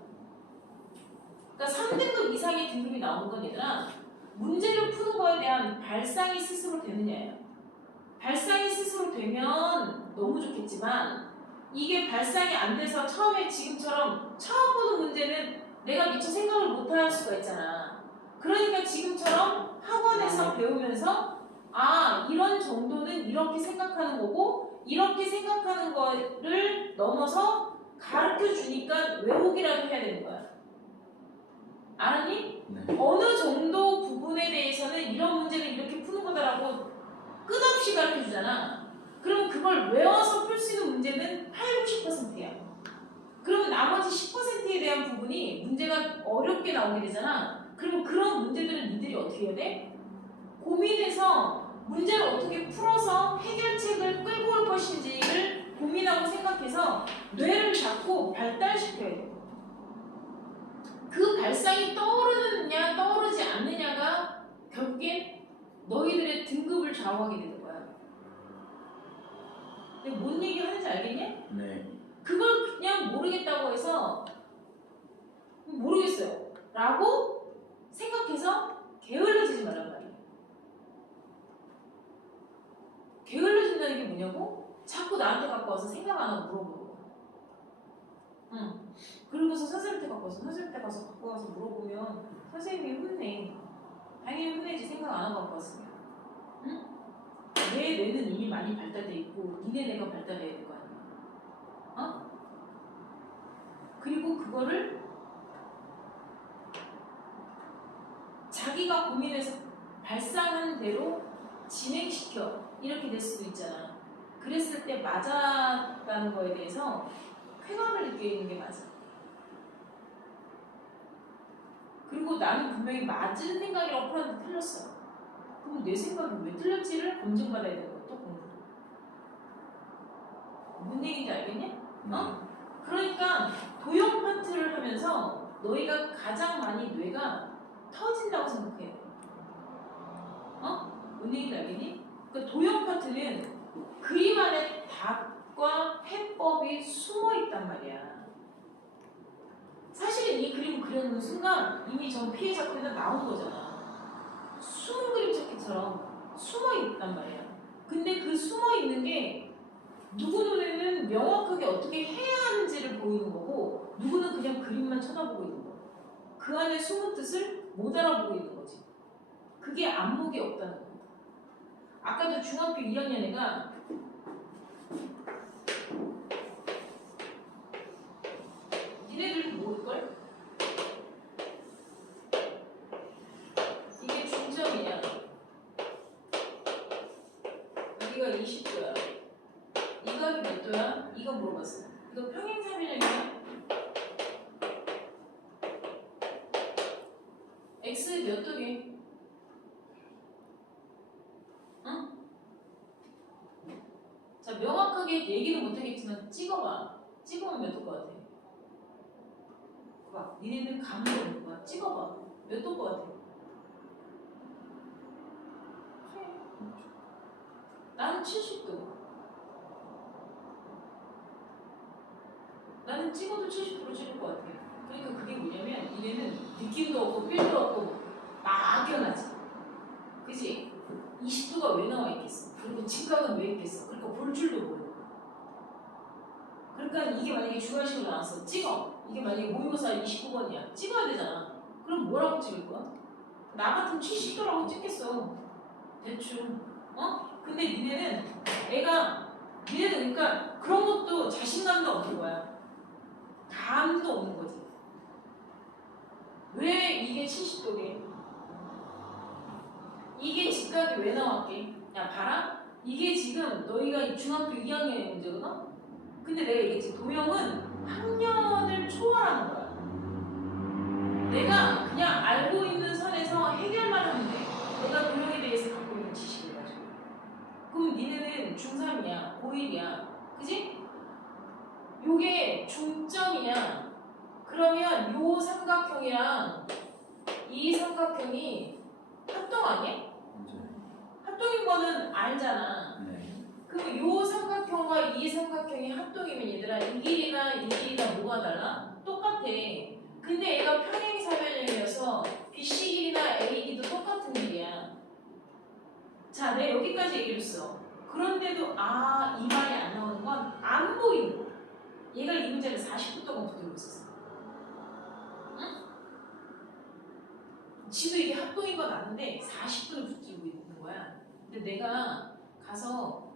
그러니까 3등급 이상의 등급이 나오는 건 얘들아 문제를 푸는 거에 대한 발상이 스스로 되느냐예요. 발상이 스스로 되면 너무 좋겠지만 이게 발상이 안 돼서 처음에 지금처럼 처음 보는 문제는 내가 미처 생각을 못 할 수가 있잖아. 그러니까 지금처럼 학원에서 배우면서 이런 정도는 이렇게 생각하는 거고 이렇게 생각하는 거를 넘어서 가르쳐 주니까 외우기라도 해야 되는 거야. 알았니? 네. 어느 정도 부분에 대해서는 이런 문제는 이렇게 푸는 거다라고 끝없이 가르쳐 주잖아. 그럼 그걸 외워서 풀 수 있는 문제는 80, 90%야. 그러면 나머지 10%에 대한 부분이 문제가 어렵게 나오게 되잖아. 그리고 그런 문제들은 니들이 어떻게 해야 돼? 고민해서 문제를 어떻게 풀어서 해결책을 끌고 올 것인지를 고민하고 생각해서 뇌를 자꾸 발달시켜야 돼. 그 발상이 떠오르느냐 떠오르지 않느냐가 결국엔 너희들의 등급을 좌우하게 되는 거야. 근데 뭔 얘기 하는지 알겠냐? 네. 그걸 그냥 모르겠다고 해서 모르겠어요 라고 생각해서 게을러지지 말란 말이야. 게을러진다는 게 뭐냐고? 자꾸 나한테 갖고 와서 생각 안 하고 물어보는 거야. 응. 그리고서 선생님한테 갖고 와서 선생님한테 가서 갖고 와서 물어보면 선생님이 혼내. 당연히 혼내지. 생각 안 하고 갖고 왔으면. 응? 내 뇌는 이미 많이 발달돼 있고 니네 뇌가 발달돼야 될 거 아니야. 어? 그리고 그거를 자기가 고민해서 발상한 대로 진행시켜. 이렇게 될 수도 있잖아. 그랬을 때 맞았다는 거에 대해서 쾌감을 느끼는 게 맞아. 그리고 나는 분명히 맞은 생각이라고 풀었는데 틀렸어. 그럼 내 생각이 왜 틀렸지를 검증받아야 되는 거야. 또 공부. 뭔 얘기인지 알겠냐? 어? 그러니까 도형 파트를 하면서 너희가 가장 많이 뇌가 터진다고 생각해. 어? 뭔 얘기인지 알겠니? 그 도형 파트는 그림 안에 답과 해법이 숨어 있단 말이야. 사실은 이 그림을 그려놓는 순간 이미 전 피해자 편에 나온 거잖아. 숨은 그림 찾기처럼 숨어 있단 말이야. 근데 그 숨어 있는 게 누구 눈에는 명확하게 어떻게 해야 하는지를 보이는 거고 누구는 그냥 그림만 쳐다보고 있는 거야. 그 안에 숨은 뜻을 못 알아보고 있는 거지. 그게 안목이 없다는 거야. 아까도 중학교 2학년 애가 니네들 모를걸? 이게 중점이야. 여기가 20도야. 이 각이 몇 도야? 이거 물어봤어. 이거 평행사변형이야? X 몇 도게? 응? 자, 명확하게 얘기는 못하겠지만 찍어봐. 찍으면 몇 도일 것 같아? 봐. 니네는 감도 없는 거야. 찍어봐. 몇 도일 것 같아? 나는 70도. 나는 찍어도 70도로 찍을 것 같아. 그러니까 그게 뭐냐면 니네는 느낌도 없고 필도 없고 막연하지. 그치? 20도가 왜 나와 있겠어? 그리고 직각은 왜 있겠어? 그러니까 볼 줄도 모르고. 그러니까 이게 만약에 주관식으로 나왔어. 찍어. 이게 만약에 모의고사 29번이야. 찍어야 되잖아. 그럼 뭐라고 찍을 거야? 나 같으면 70도라고 찍겠어. 대충. 어? 근데 니네는 그러니까 그런 것도 자신감도 없는 거야. 감도 없는 거지. 왜 이게 70도게? 이게 직각이 왜 나왔게? 야 봐라. 이게 지금 너희가 중학교 2학년의 문제거든? 근데 내가 얘기했지. 도형은 학년을 초월하는 거야. 내가 그냥 알고 있는 선에서 해결만 하면 돼. 내가 도형에 대해서 갖고 있는 지식을 가지고. 그럼 니네는 중3이야. 고1이야. 그지? 요게 중점이야. 그러면 요 삼각형이랑 이 삼각형이 합동 아니야? 합동인 거는 알잖아. 네. 그럼 요 삼각형과 이 삼각형이 합동이면 얘들아 이 길이나 이 길이가 뭐가 달라? 똑같아. 근데 얘가 평행사변형이어서 BC 길이나 AD도 똑같은 길이야. 자, 내가 여기까지 얘기해줬어. 그런데도 이 말이 안 나오는 건 안 보이는 거야. 얘가 이 문제를 40분 동안 붙들고 있었어. 응? 지도 이게 합동인 건 아는데 40분을 붙들고 있는 거야. 근데 내가 가서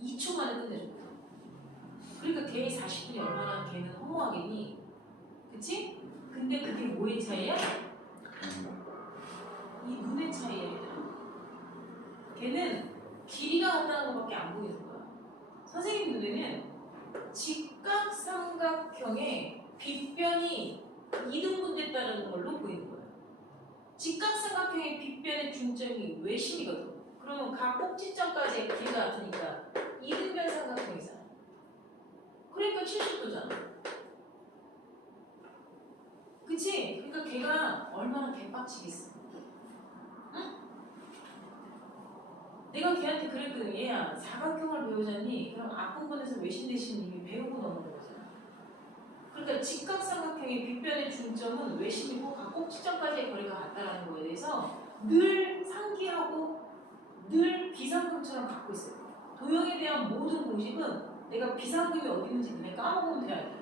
2초 만에 끝내줬다. 그러니까 걔 40분이 얼마나 걔는 허무하겠니? 그치? 근데 그게 뭐의 차이야? 이 눈의 차이야. 얘들아. 걔는 길이가 같다는 것밖에 안 보이는 거야. 선생님 눈에는 직각삼각형의 빗변이 이등분됐다는 걸로 보이는 거예요. 직각삼각형의 빗변의 중점이 외심이거든. 그러면 각 꼭지점까지의 길이가 같으니까 이등변 삼각형이잖아. 그러니까 70도잖아. 그치? 그러니까 걔가 얼마나 개빡치겠어. 응? 내가 걔한테 그랬거든. 얘야, 사각형을 배우자니? 그럼 앞부분에서 외심 대신 이미 배우고 넘어가는 거잖아. 그러니까 직각삼각형의 빗변의 중점은 외심이고 각 꼭지점까지의 거리가 같다라는 거에 대해서 늘 상기하고 늘 비상금처럼 갖고 있어요. 도형에 대한 모든 공식은 내가 비상금이 어디 있는지 그냥 까먹으면 돼야 돼.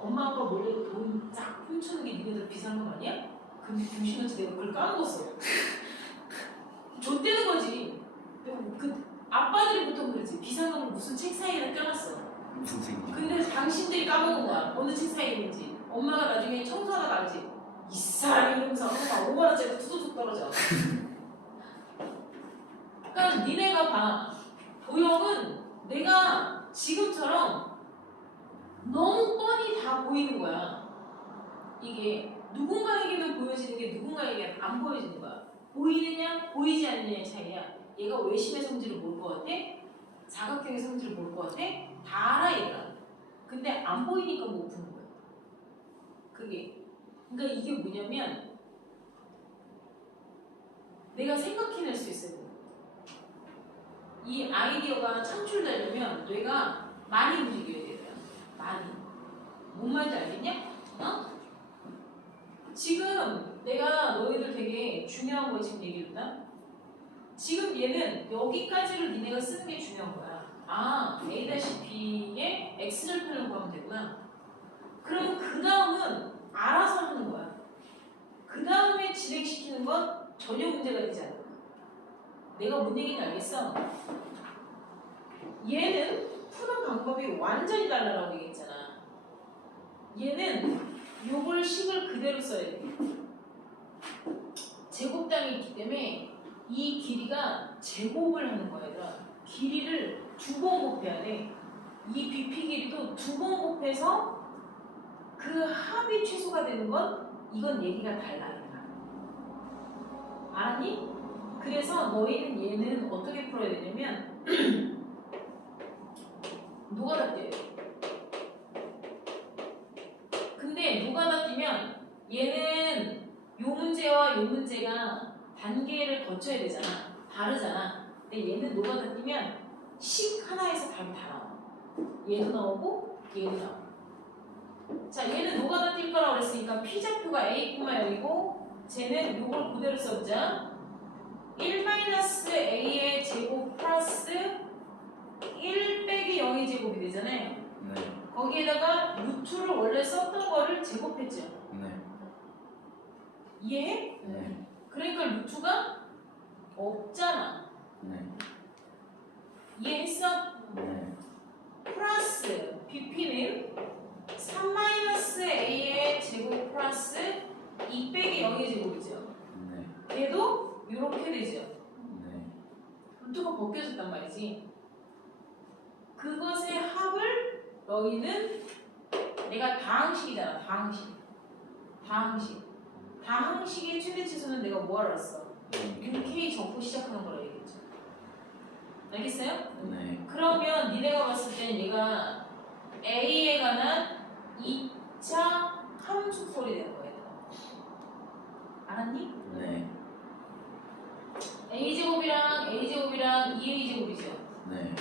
엄마 아빠 몰래 돈 쫙 훔치는 게 니네들 비상금 아니야? 근데 중심같이 내가 그걸 까먹었어. 좆되는 거지. 그 아빠들이 보통 그러지. 비상금을 무슨 책 사이에 껴놨어. 근데 당신들이 까먹은 거야. 어느 책 사이에 있는지. 엄마가 나중에 청소하다 나가지. 이 사람이 이러면서 막 5만원짜리 투두둑 떨어져. 그러니까 니네가 봐. 도형은 내가 지금처럼 너무 뻔히 다 보이는 거야. 이게 누군가에게는 보여지는 게 누군가에게는 안 보여지는 거야. 보이느냐 보이지 않느냐의 차이야. 얘가 외심의 성질을 모를 것 같아? 사각형의 성질을 모를 것 같아? 다 알아 얘가. 근데 안 보이니까 못 푸는 거야. 그게. 그러니까 이게 뭐냐면 내가 생각해낼 수 있어요. 이 아이디어가 창출되려면 뇌가 많이 움직여야 돼요. 많이. 뭔 말인지 알겠냐? 어? 지금 내가 너희들 되게 중요한 거 지금 얘기했다. 지금 얘는 여기까지를 니네가 쓰는 게 중요한 거야. 아, A-B의 X절편을 구하면 되구나. 그럼 그 다음은 알아서 하는 거야. 그 다음에 진행시키는 건 전혀 문제가 되지 않아. 내가 뭔 얘기인지 알겠어? 얘는 푸는 방법이 완전히 달라라고 얘기했잖아. 얘는 요걸 식을 그대로 써야 돼. 제곱당이 있기 때문에 이 길이가 제곱을 하는 거야. 얘들아. 길이를 2번 곱해야 돼. 이 BP 길이도 2번 곱해서 그 합이 최소가 되는 건 이건 얘기가 달라. 알았니? 그래서 너희는 얘는 어떻게 풀어야 되냐면 노가다 떼요. 근데 노가다 떼면 얘는 요 문제와 요 문제가 단계를 거쳐야 되잖아. 다르잖아. 근데 얘는 노가다 떼면 식 하나에서 답이 다 나와. 얘도 나오고 얘도 나오고. 자, 얘는 노가다 뛸 거라고 그랬으니까 P좌표가 A, 0이고 쟤는 요걸 그대로 써보자. 1-A의 제곱 플러스 1 빼기 0의 제곱이 되잖아요. 네. 거기에다가 루트를 원래 썼던 거를 제곱했죠. 네. 이해해? 네. 그러니까 루트가 없잖아. 네. 이해했어? 네. 플러스 BP는 3-A의 제곱 플러스 2 빼기 0의 제곱이죠. 네. 얘도 이렇게 되죠. 네. 루트가 벗겨졌단 말이지. 그것의 합을 너희는 내가 다항식이잖아. 다항식의 최대치수는 내가 뭐하러 알았어? 6K 적고 시작하는 거라 얘기했죠. 알겠어요? 네. 그러면 니네가 봤을 땐 얘가 A에 관한 2차 함수꼴이 되는 거예요. 알았니? 네. A제곱이랑 A제곱이랑 2A제곱이죠. 네.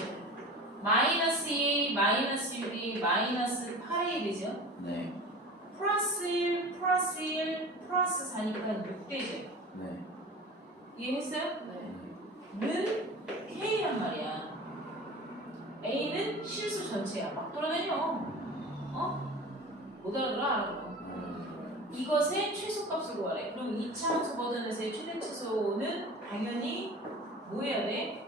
마이너스 2, 마이너스 6이 마이너스 8이 되죠. 네. 플러스 1, 플러스 1, 플러스 4니까 6되죠. 네. 이해했어요? 네. 는 K란 말이야. A는 실수 전체야. 막 돌아다녀. 어? 못 알아들어? 알아들어. 이것의 최소값을 구하래. 그럼 2차 함수 버전에서의 최대치수는 당연히 뭐 해야 돼?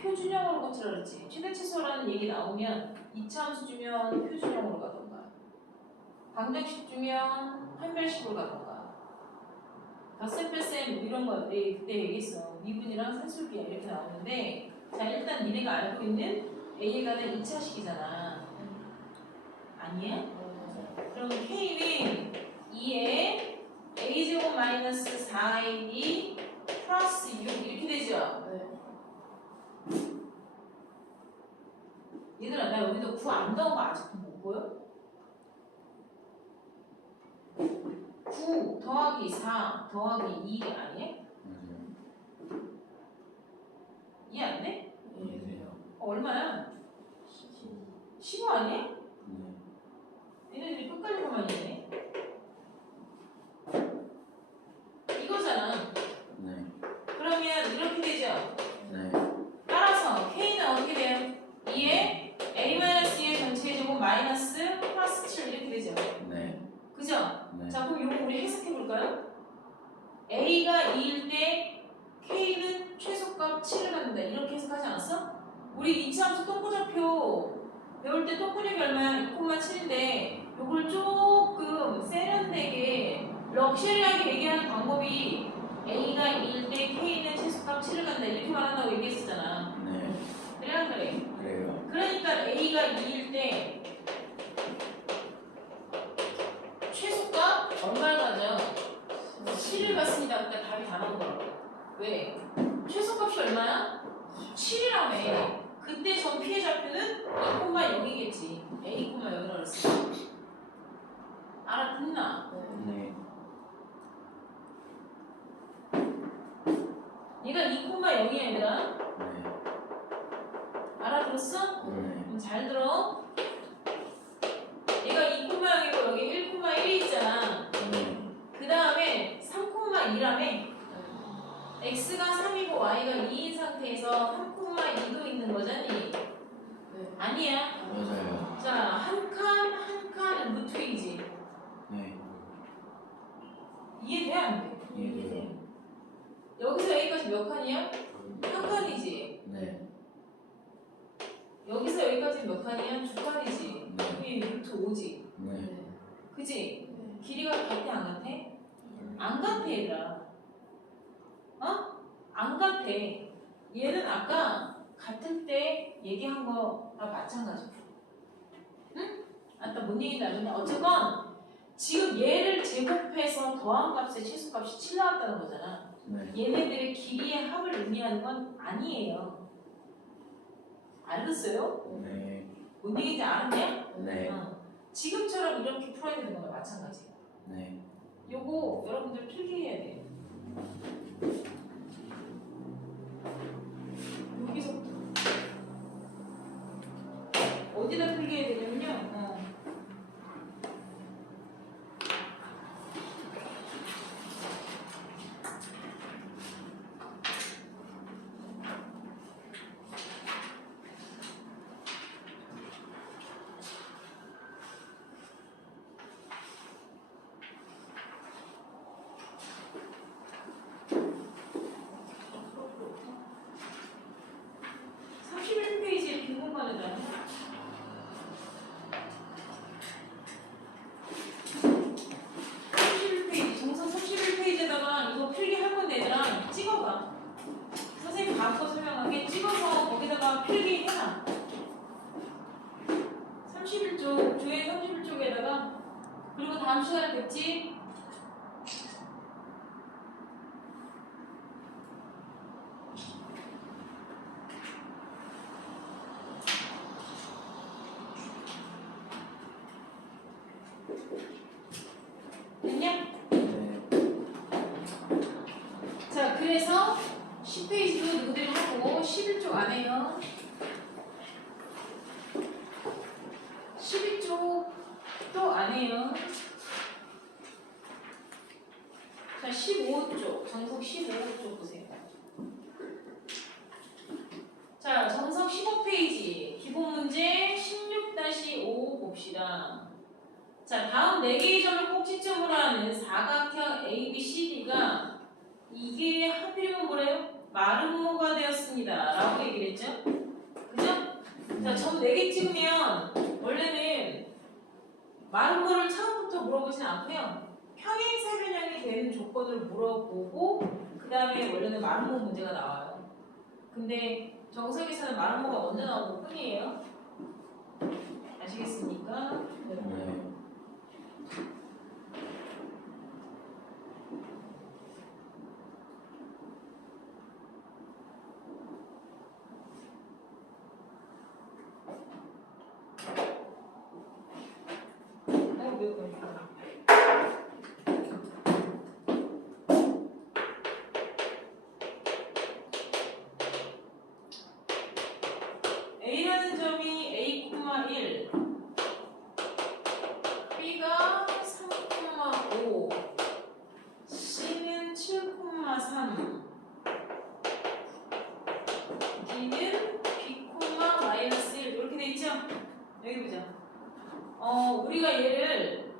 표준형으로 고치라 그랬지. 최대치수라는 얘기 나오면 2차 함수 주면 표준형으로 가던가 방정식 주면 한별식으로 가던가 덧셈 이런 거 그때 얘기했어. 미분이랑 산술기야 이렇게 나오는데 자 일단 니네가 알고 있는 A에 가는 2차식이잖아. 아니야? 그럼 K는 2에 A제곱 마이너스 4AB 플러스 6 이렇게 되죠? 네. 얘들아 나 여기도 9 안 넣은 거 아직도 못 보여? 9 더하기 4 더하기 2 아니야? 맞아요. 이해 안 돼? 이해돼요. 얼마야? 15 아니야? 네. 얘네들이 끝까지만 있네. 이거잖아. 네. 그러면 이렇게 되죠? 네. 따라서 K는 어떻게 돼요? 2에 A-2의 전체 제곱 마이너스 플러스 7 이렇게 되죠? 네. 그죠? 네. 자 그럼 이거 우리 해석해 볼까요? A가 2일 때 K는 최소값 7을 갖는다 이렇게 해석하지 않았어? 우리 이차함수 똥꼬좌표 배울 때 똥꼬력이 얼마야? 2,7인데 요걸 조금 세련되게 럭셔리하게 얘기하는 방법이 A가 2일 때 K는 최소값 7을 갖는다 이렇게 말한다고 얘기했었잖아. 네. 그래 안 그래? 그래요. 그러니까 A가 2일 때 최소값 얼마를 가져? 7을 갖습니다. 그러니까 답이 다 나온 거라고. 왜? 최소값이 얼마야? 7이라며. 그때 전 피해 좌표는 2,0이겠지. A,0라 그랬어. 알아듣나? 네. 얘가 2,0이야 얘들아. 네. 알아들었어? 네. 그럼 잘 들어. 얘가 2,0이고 여기 1,1이 있잖아. 네. 그 다음에 3,2라며. x가 3이고 y가 2인 상태에서 3,2도 있는 거잖니? 네. 아니야. 맞아요. 자, 한 칸 루트이지. 네. 이해돼? 안 돼? 이해돼요. 여기서 여기까지 몇 칸이야? 한 칸이지. 네. 여기서 여기까지 몇 칸이야? 두 칸이지. 네. 여기 루트 5지. 네. 네. 그지? 네. 길이가 같아 안 같아? 안 같아 얘들아. 어? 안 같아. 얘는 아까 같을 때 얘기한 거랑 마찬가지야. 응? 아까 뭔 얘기인지 알겠네. 어쨌건 지금 얘를 제곱해서 더한 값의 최소값이 7 나왔다는 거잖아. 네. 얘네들의 길이의 합을 의미하는 건 아니에요. 알겠어요? 네. 뭔 얘기인지 알았냐? 네. 지금처럼 이렇게 풀어야 되는 거랑 마찬가지야. 네. 요거 여러분들 필기해야 돼요. 여기서부터 어디다 필기해야 되냐면요. 필기해놔. 31쪽, 조회 31쪽에다가 그리고 다음 시간에 뵙지? 됐냐? 네. 자, 그래서 10페이지도 누구들이 하고 11쪽 안 해요. 12쪽도 안 해요. 자, 15쪽, 정석 15쪽 보세요. 자, 정석 15페이지, 기본 문제 16-5 봅시다. 자, 다음 4개의 점을 꼭지점으로 하는 사각형 ABCD가 이게 하필이면 뭐래요? 마름모가 되었습니다. 라고 얘기를 했죠? 그죠? 자, 점 4개 찍으면 원래는 마름모를 처음부터 물어보진 않고요. 평행사변형이 되는 조건을 물어보고 그 다음에 원래는 마름모 문제가 나와요. 근데 정석에서는 마름모가 먼저 나오는 것 뿐이에요. 아시겠습니까? 네. 아이고 왜 그러니까. A라는 점이 A,1 B가 3,5 C는 7,3 D는 B,-1 이렇게 돼 있죠? 여기 보자. 우리가 얘를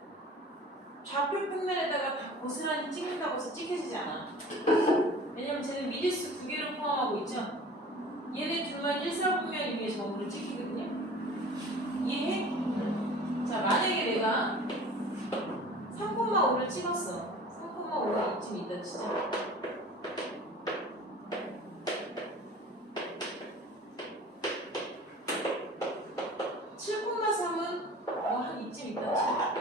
좌표 평면에다가 다 고스란히 찍는다고 해서 찍혀지지 않아. 왜냐면 쟤는 미지수 2개를 포함하고 있죠? 얘네 둘만 일사분면 위에 점으로 찍히거든요. 이해해? 자, 만약에 내가 3,5를 찍었어. 3,5가 이쯤 있다 치자. 한 이쯤 있다 치자.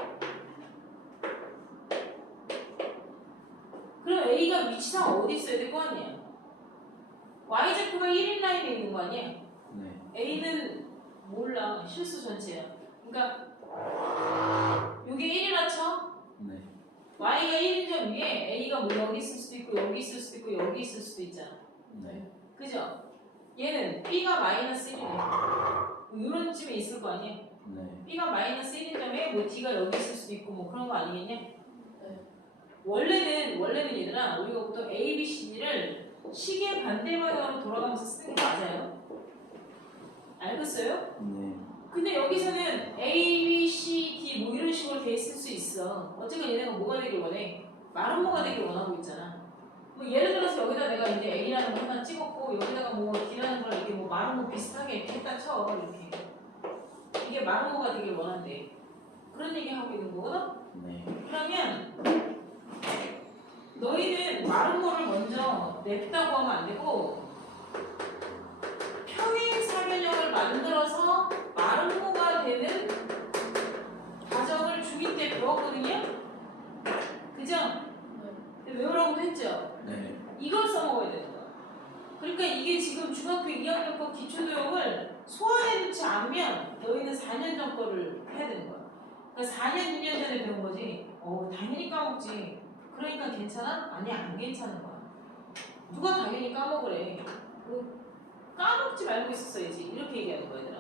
그럼 A가 위치상 어디 있어야 될 거 아니야? Y좌표가 1인 라인에 있는 거 아니야? 네. A는 몰라. 실수 전체야. 그러니까 요게 1이라 쳐. 네. Y가 1인 점 위에 A가 뭐 여기 있을 수도 있고 여기 있을 수도 있고 여기 있을 수도 있잖아. 네. 그죠? 얘는 B가 -1이래. 요런 쯤에 있을 거 아니야? 네. B가 -1인 점에 뭐 D가 여기 있을 수도 있고 뭐 그런 거 아니겠냐? 네. 원래는 얘들아 우리가 보통 A, B, C, D를 시계 반대 방향으로 돌아가면서 쓰는 게 맞아요. 알겠어요? 네. 근데 여기서는 A, B, C, D 뭐 이런 식으로 돼 있을 수 있어. 어쨌든 얘네가 뭐가 되길 원해? 마름모가 되길 원하고 있잖아. 뭐 예를 들어서 여기다 내가 이제 A라는 거 하나 찍었고 여기다가 뭐 D라는 걸 이렇게 뭐 마름모 비슷하게 이렇게 했다 쳐 이렇게. 이게 마름모가 되길 원한대. 그런 얘기 하고 있는 거거든? 네. 그러면 너희는 마름모를 먼저 냅다고 하면 안 되고 평행사변형을 만들어서 마름모가 되는 과정을 중2 때 배웠거든요? 그죠? 외우라고도 했죠? 네. 이걸 써먹어야 되는 거야. 그러니까 이게 지금 중학교 2학년 거 기초교육을 소화해놓지 않으면 너희는 4년 전 거를 해야 되는 거야. 그러니까 4년, 6년 전에 배운 거지. 당연히 까먹지. 그러니까 괜찮아? 아니, 안 괜찮은 거야. 누가 당연히 까먹으래. 까먹지 말고 있었어야지. 이렇게 얘기하는 거야, 얘들아.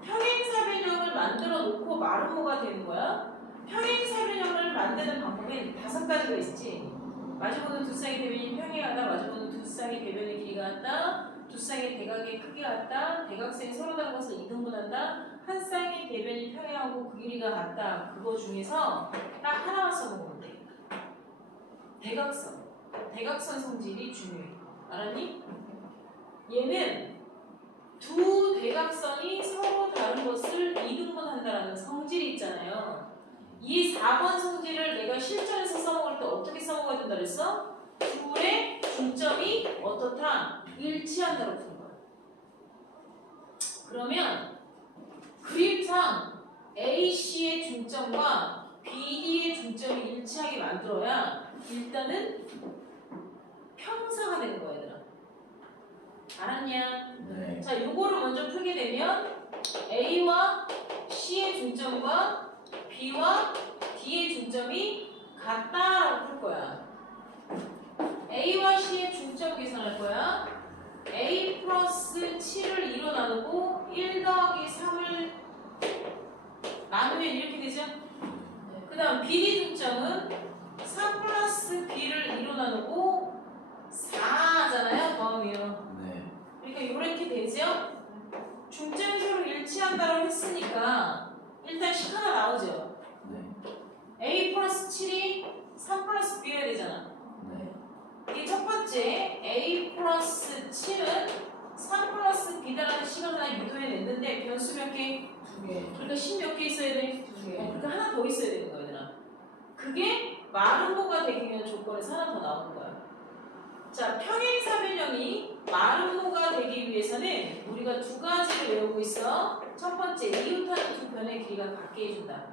평행사변형을 만들어 놓고 마름모가 되는 거야. 평행사변형을 만드는 방법엔 5가지가 있지. 마주보는 두 쌍의 대변이 평행하다. 마주보는 두 쌍의 대변의 길이가 같다. 두 쌍의 대각의 크기가 같다. 대각선이 서로 다른 것을 이등분한다. 한 쌍의 대변이 평행하고 그 길이가 같다. 그거 중에서 딱 하나만 써먹으면 돼. 대각선. 대각선 성질이 중요해. 알았니? 얘는 두 대각선이 서로 다른 것을 이등분한다라는 성질이 있잖아요. 이 4번 성질을 내가 실전에서 써먹을 때 어떻게 써먹어야 된다 그랬어? 둘의 중점이 어떻다? 일치한다고 푸는 거야. 그러면 그림상 AC의 중점과 BD의 중점이 일치하게 만들어야 일단은 평사가 되는 거야, 얘들아. 알았냐? 네. 자, 요거를 먼저 풀게 되면 A와 C의 중점과 B와 D의 중점이 같다라고 풀 거야. A와 C의 중점 계산할 거야. A 플러스 7을 2로 나누고 1 더하기 3을 나누면 이렇게 되죠? 그 다음 BD 중점은 3 플러스 B를 2로 나누고 4잖아요. 더하면. 네. 그러니까 이렇게 되죠? 중점이 서로 일치한다고 했으니까 일단 식 하나 나오죠? 네. A 플러스 7이 3 플러스 B여야 되잖아. 네. 이게 첫 번째 A 플러스 7은 3 플러스 B다라는 식을 하나 유도해냈는데 변수 몇 개? 2개. 그러니까 10 몇 개 있어야 돼? 2개. 그러니까 하나 더 있어야 되는 거야, 얘들아. 그게 마름모가 되기 위한 조건에서 하나 더 나오는 거야. 자, 평행사변형이 마름모가 되기 위해서는 우리가 두 가지를 외우고 있어. 첫 번째, 이웃하는 두 변의 길이가 같게 해준다.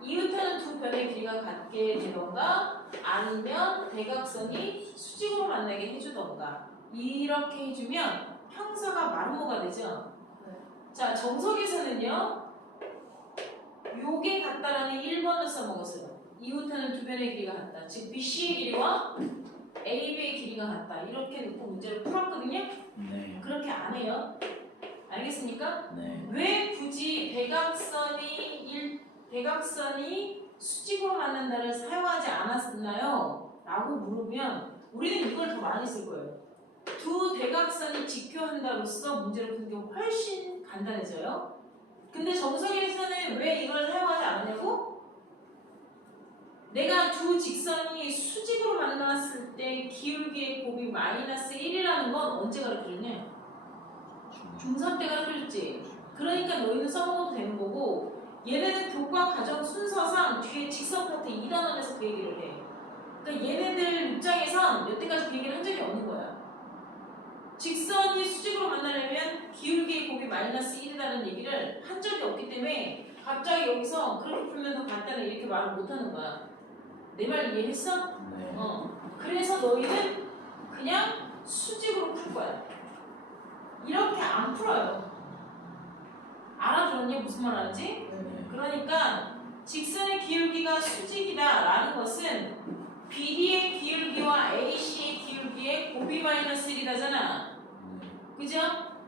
이웃하는 두 변의 길이가 같게 되던가 아니면 대각선이 수직으로 만나게 해주던가 이렇게 해주면 평사가 마름모가 되죠. 네. 자, 정석에서는요. 요게 같다라는 1번을 써먹었어요. 이웃하는 두 변의 길이가 같다. 즉 BC의 길이와 AB의 길이가 같다. 이렇게 놓고 문제를 풀었거든요. 네. 그렇게 안 해요. 알겠습니까? 네. 왜 굳이 대각선이 수직으로 만난다를 사용하지 않았나요? 라고 물으면 우리는 이걸 더 많이 쓸 거예요. 두 대각선이 직교한다로서 문제를 푸는 게 훨씬 간단해져요. 근데 정석에서는 왜 이걸 사용하지 않았냐고? 내가 두 직선이 수직으로 만났을 때 기울기의 곱이 마이너스 1이라는 건 언제 가르쳐줬냐? 중3 때 가르쳐줬지. 그러니까 너희는 써먹어도 되는 거고 얘네는 교과 과정 순서상 뒤에 직선 파트 2단원에서 그 얘기를 해. 그러니까 얘네들 입장에선 여태까지 그 얘기를 한 적이 없는 거야. 직선이 수직으로 만나려면 기울기의 곱이 마이너스 1이라는 얘기를 한 적이 없기 때문에 갑자기 여기서 그렇게 풀면 더 간단해 이렇게 말을 못하는 거야. 내 말 이해했어? 네. 그래서 너희는 그냥 수직으로 풀 거야. 이렇게 안 풀어요. 알아들었냐? 무슨 말 하는지? 네. 그러니까 직선의 기울기가 수직이다라는 것은 BD의 기울기와 AC의 기울기의 곱이 마이너스 1이다잖아. 그죠?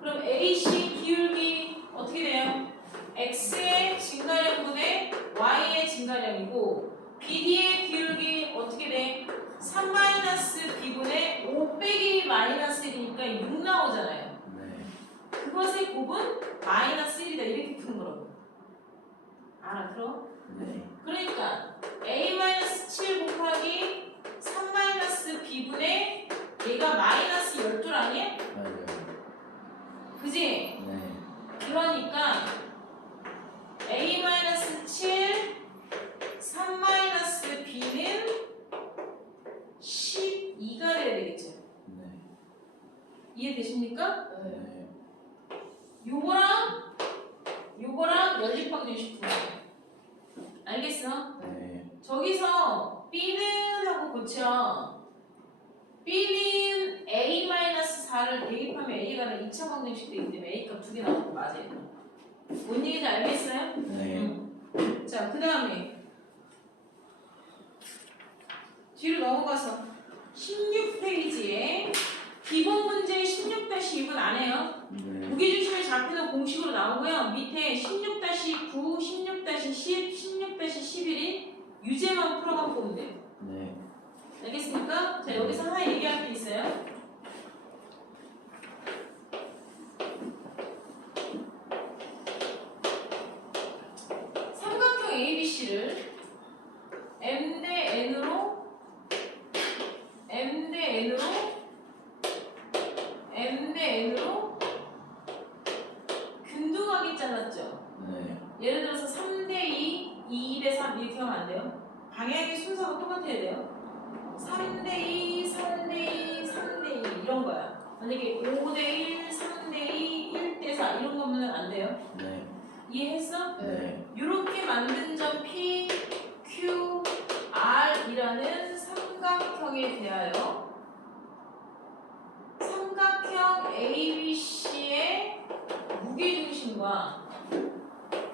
그럼 AC 기울기 어떻게 돼요? X의 증가량분의 Y의 증가량이고 BD의 기울기 어떻게 돼? 3-B분의 5 빼기 마이너스 1이니까 6 나오잖아요. 네. 그것의 곱은 마이너스 1이다 이렇게 푸는 거라고. 알아들어? 네. 그러니까 A-7 곱하기 3-B분의 얘가 마이너스 12라니? 맞아요. 그지? 네. 그러니까 A-7 3-B는 12가 돼야 되겠죠. 네. 이해되십니까? 네. 네. 요거랑 연립방정식 푸는 거예요. 알겠어? 네. 저기서 B는 하고 고쳐. B는 A-4를 대입하면 A가 2차 방정식 되기 때문에 A값 2개 나오고 맞아요. 뭔 얘기인지 알겠어요? 네. 자, 그 다음에 뒤로 넘어가서 16페이지에 기본 문제 16-6은 안 해요. 네. 무게중심의 좌표는 공식으로 나오고요. 밑에 16-9, 16-10, 16-11인 유제만 풀어만 보면 돼요. 네. 알겠습니까? 자, 여기서 하나 얘기할 게 있어요. 삼각형 ABC를 M 대 N으로 균등하게 잘랐죠. 네. 예를 들어서 3대2, 2대3 이렇게 하면 안 돼요. 방향의 순서가 똑같아야 돼요. 3대2, 3대2, 3대2 이런 거야. 만약에 5대1, 3대2, 1대4 이런 거면 안 돼요. 네. 이해했어? 네. 이렇게 만든 점 P, Q, R이라는 삼각형에 대하여 삼각형 ABC의 무게중심과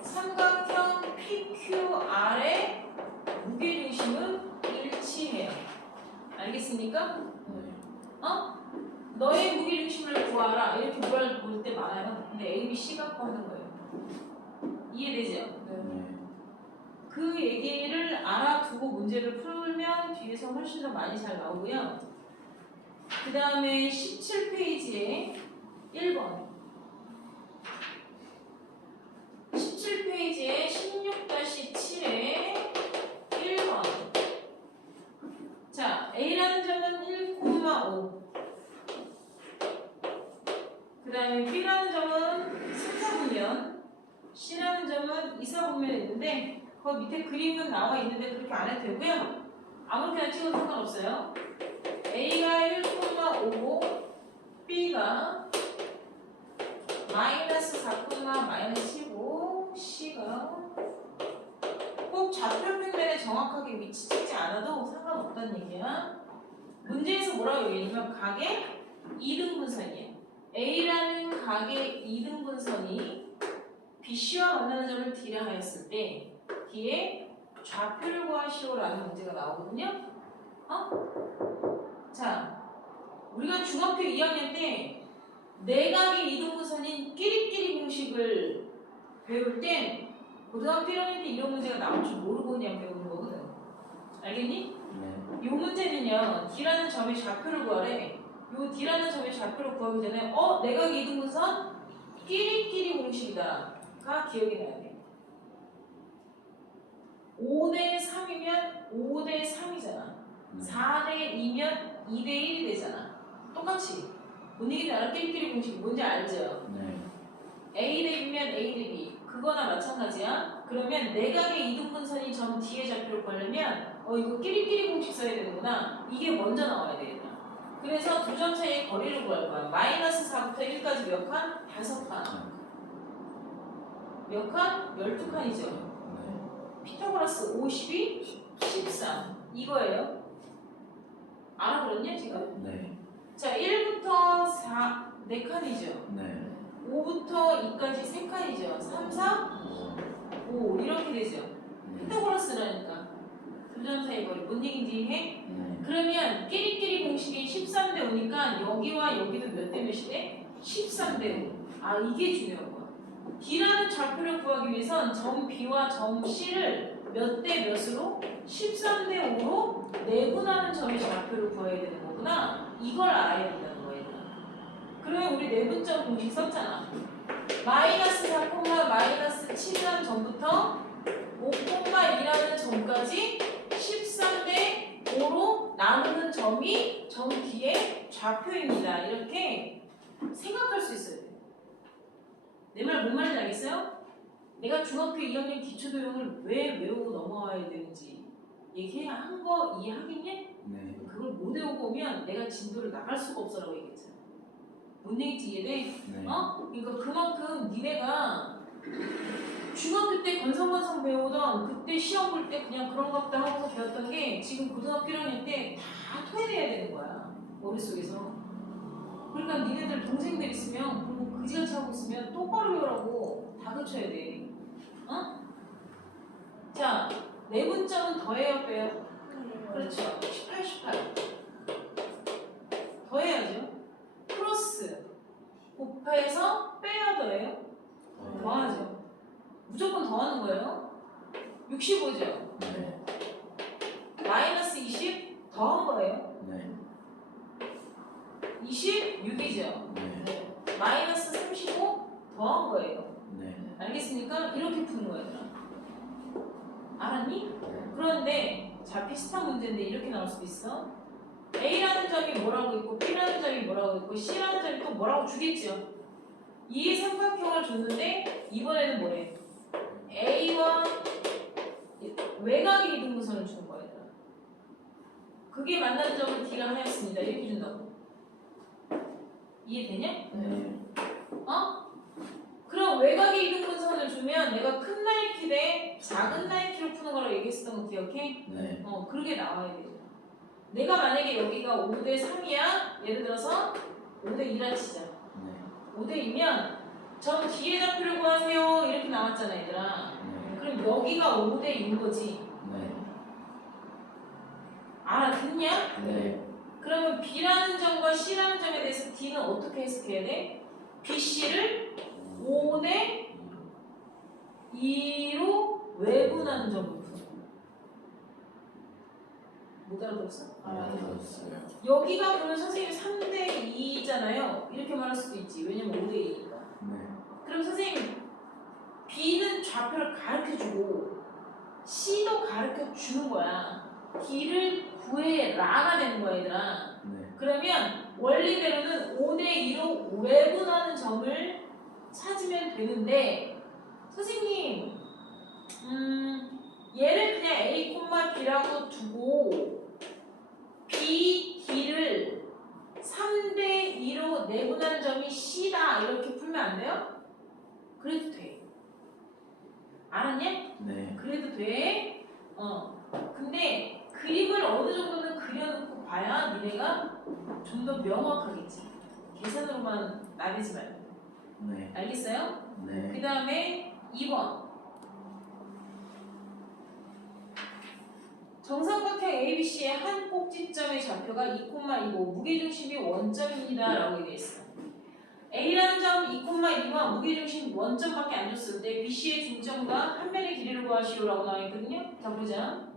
삼각형 PQR의 무게중심은 일치해요. 알겠습니까? 네. 너의 무게중심을 구하라 이렇게 볼 때 많아요. 근데 ABC 갖고 하는 거예요. 이해되죠? 네. 그 얘기를 알아두고 문제를 풀면 뒤에서 훨씬 더 많이 잘 나오고요. 그 다음에 17페이지에 1번 17페이지에 16-7에 1번 자, A라는 점은 1,5 그 다음에 B라는 점은 3,4분면 C라는 점은 2,4분면이 있는데 그 밑에 그림은 나와 있는데 그렇게 안 해도 되고요. 아무렇게나 찍어도 상관없어요. A가 1,5고 B가 마이너스 4,-15, C가 꼭 좌표 평면에 정확하게 위치 찍지 않아도 상관없다는 얘기야. 문제에서 뭐라고 얘기했냐면 각의 이등분선이야. A라는 각의 이등분선이 BC와 만나는 점을 D라 하였을 때 D의 좌표를 구하시오라는 문제가 나오거든요. 자, 우리가 중학교 2학년 때 내각의 이등분선인 끼리끼리 공식을 배울 땐 고등학교 1학년 때 이런 문제가 나올 줄 모르고 그냥 배우는 거거든. 알겠니? 네. 이 문제는요, D라는 점의 좌표를 구하래. 요 D라는 점의 좌표를 구하기 전에 내각의 이등분선 끼리끼리 공식이다가 기억이 나야 돼. 5대 3이면 5대 3이잖아. 4대 2면 2대 1이 되잖아. 똑같이. 뭔 얘기인지 알아? 끼리끼리 공식 뭔지 알죠? 네. A 대 B면 A 대 B. 그거나 마찬가지야. 그러면 내각의 이등분선이 점 D의 좌표를 구하려면 이거 끼리끼리 공식 써야 되는구나. 이게 먼저 나와야 되겠다. 그래서 두 점 사이의 거리를 구할 거야. 마이너스 4부터 1까지 몇 칸? 5칸. 몇 칸? 12칸이죠. 네. 피타고라스 52, 13. 이거예요. 알아들었냐 지금? 네. 자, 1부터 4, 4칸이죠. 네. 5부터 2까지 3칸이죠. 3, 4, 5 이렇게 되죠. 피타고라스라니까. 두 점 사이 거리 뭔 얘기인지 이해해? 네. 그러면 끼리끼리 공식이 13대 5니까 여기와 여기도 몇 대 몇이 돼? 13대 5. 아, 이게 중요한 거야. D라는 좌표를 구하기 위해선 점 B와 점 C를 몇 대 몇으로? 13대 5로 내분하는 점의 좌표를 구해야 되는 거구나. 이걸 알아야 된다는 거예요. 그러면 우리 내분점 공식 썼잖아. 마이너스 4, 마이너스 7이라는 점부터 5,2라는 점까지 13대 5로 나누는 점이 점 D의 좌표입니다. 이렇게 생각할 수 있어요. 내 말 뭔 말인지 알겠어요? 내가 중학교 2학년 기초도형을 왜 외우고 넘어와야 되는지 얘기해야 한 거 이해하겠니? 네. 그걸 못 외우고 오면 내가 진도를 나갈 수가 없어라고 얘기했잖아. 뭔 얘기인지 이해돼? 네. 그러니까 그만큼 니네가 중학교 때 건성건성 배우던 그때 시험 볼 때 그냥 그런 것도 하고 배웠던 게 지금 고등학교 1학년 때 다 토해내야 되는 거야. 머릿속에서. 그러니까 니네들 동생들 있으면 공부 그지같이 하고 있으면 똑바로 배우라고 다그쳐야 돼. 자, 내분점은 더해요 빼요? 그렇죠. 18, 18. 더해야죠. 플러스 곱해서 빼야 더해요? 더하죠. 무조건 더하는 거예요. 65죠. 네. 마이너스 20 더한 거예요. 네. 26이죠. 네. 마이너스 35 더한 거예요. 네. 알겠습니까? 이렇게 푸는 거예요. 알았니? 그런데 자, 비슷한 문제인데 이렇게 나올 수도 있어. A라는 점이 뭐라고 있고 B라는 점이 뭐라고 있고 C라는 점이 또 뭐라고 주겠죠. 이 삼각형을 줬는데 이번에는 뭐래? A와 외곽의 이등분선을 주는 거야. 그게 만나는 점을 D라 하였습니다. 이렇게 준다고. 이해되냐? 네. 그럼 외곽의 이등분선을 주면 내가 큰 나이키 대 작은 나이키로 푸는 거라고 얘기했었던 거 기억해? 네. 그러게 나와야 돼. 내가 만약에 여기가 5대 3이야. 예를 들어서 5대 2라 치자. 네. 5대 2면 점 D의 좌표를 구하세요. 이렇게 나왔잖아, 얘들아. 네. 그럼 여기가 5대 2인 거지. 네. 알아듣냐? 네. 그러면 B라는 점과 C라는 점에 대해서 D는 어떻게 해석해야 돼? BC를 5대 2로 외분하는 점을 푸는 거야. 못 알아들었어? 알아들었어요. 여기가 그러면 선생님 3대 2잖아요. 이렇게 말할 수도 있지. 왜냐면 5대 2니까. 네. 그럼 선생님 B는 좌표를 가르쳐주고 C도 가르쳐주는 거야. D를 구해라가 되는 거야, 얘들아. 네. 그러면 원리대로는 5대 2로 외분하는 점을 찾으면 되는데 선생님 얘를 그냥 A, B라고 두고 B, D를 돼. 근데 그림을 어느 정도는 그려놓고 봐야 니네가 좀 더 명확하겠지. 계산으로만 나대지 말고. 네. 알겠어요? 네. 그 다음에 2번. 정삼각형 ABC의 한 꼭지점의 좌표가 2,2고 무게중심이 원점입니다. 라고 되어 있어요. A라는 점 2,2와 무게중심 원점밖에 안 줬을 때 BC의 중점과 한 면의 길이를 구하시오 라고 나와 있거든요. 자 보자.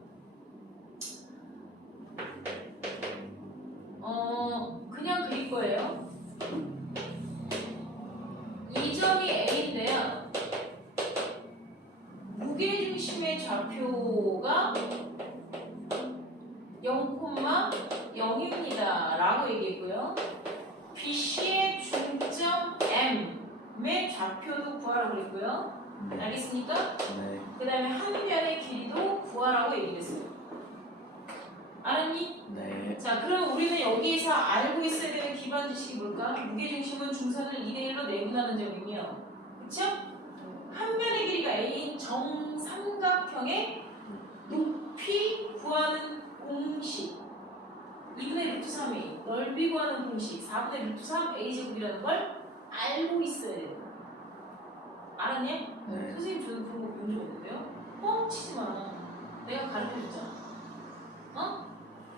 그냥 그릴 거예요. 이 점이 A인데요. 무게중심의 좌표가 0,0입니다. 라고 얘기했고요. BC의 중점 M의 좌표도 구하라고 그랬고요. 네. 알겠습니까? 네. 그 다음에 한 면의 길이도 구하라고 얘기했어요. 알았니? 네. 자, 그럼 우리는 여기에서 알고 있어야 되는 기반 지식이 뭘까? 무게중심은 중선을 2대1로 내분하는 점이며, 그쵸? 한 면의 길이가 A인 정삼각형의 높이 구하는 공식 2분의 루트 3a 넓이 구하는 공식 4분의 루트 3 a제곱이라는 걸 알고 있어야 돼요. 알았냐? 네. 선생님 저는 그런 거 본 적 없는데요? 뻥치지 마. 내가 가르쳐줬잖아.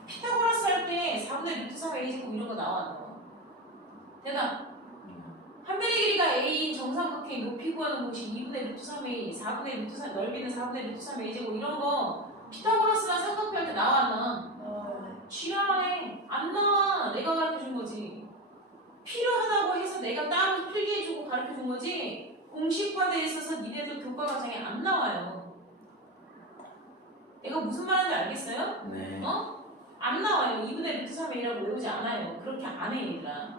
피타고라스 할 때 4분의 루트 3 a제곱 이런 거 나와 안 나와? 대답. 한 면의 길이가 a인 정삼각형의 높이 구하는 공식 2분의 루트 3a 4분의 루트 3 넓이는 4분의 루트 3 a제곱 이런 거 피타고라스나 삼각형 할 때 나와 안 나와? 지랄하네. 안 나와. 내가 가르쳐준 거지. 필요하다고 해서 내가 따로 필기해주고 가르쳐준 거지 공식화되어 있어서 니네들 교과 과정에 안 나와요. 내가 무슨 말하는지 알겠어요? 네. 안 나와요. 2분의 루트 3a라고 외우지 않아요. 그렇게 안 해, 얘들아.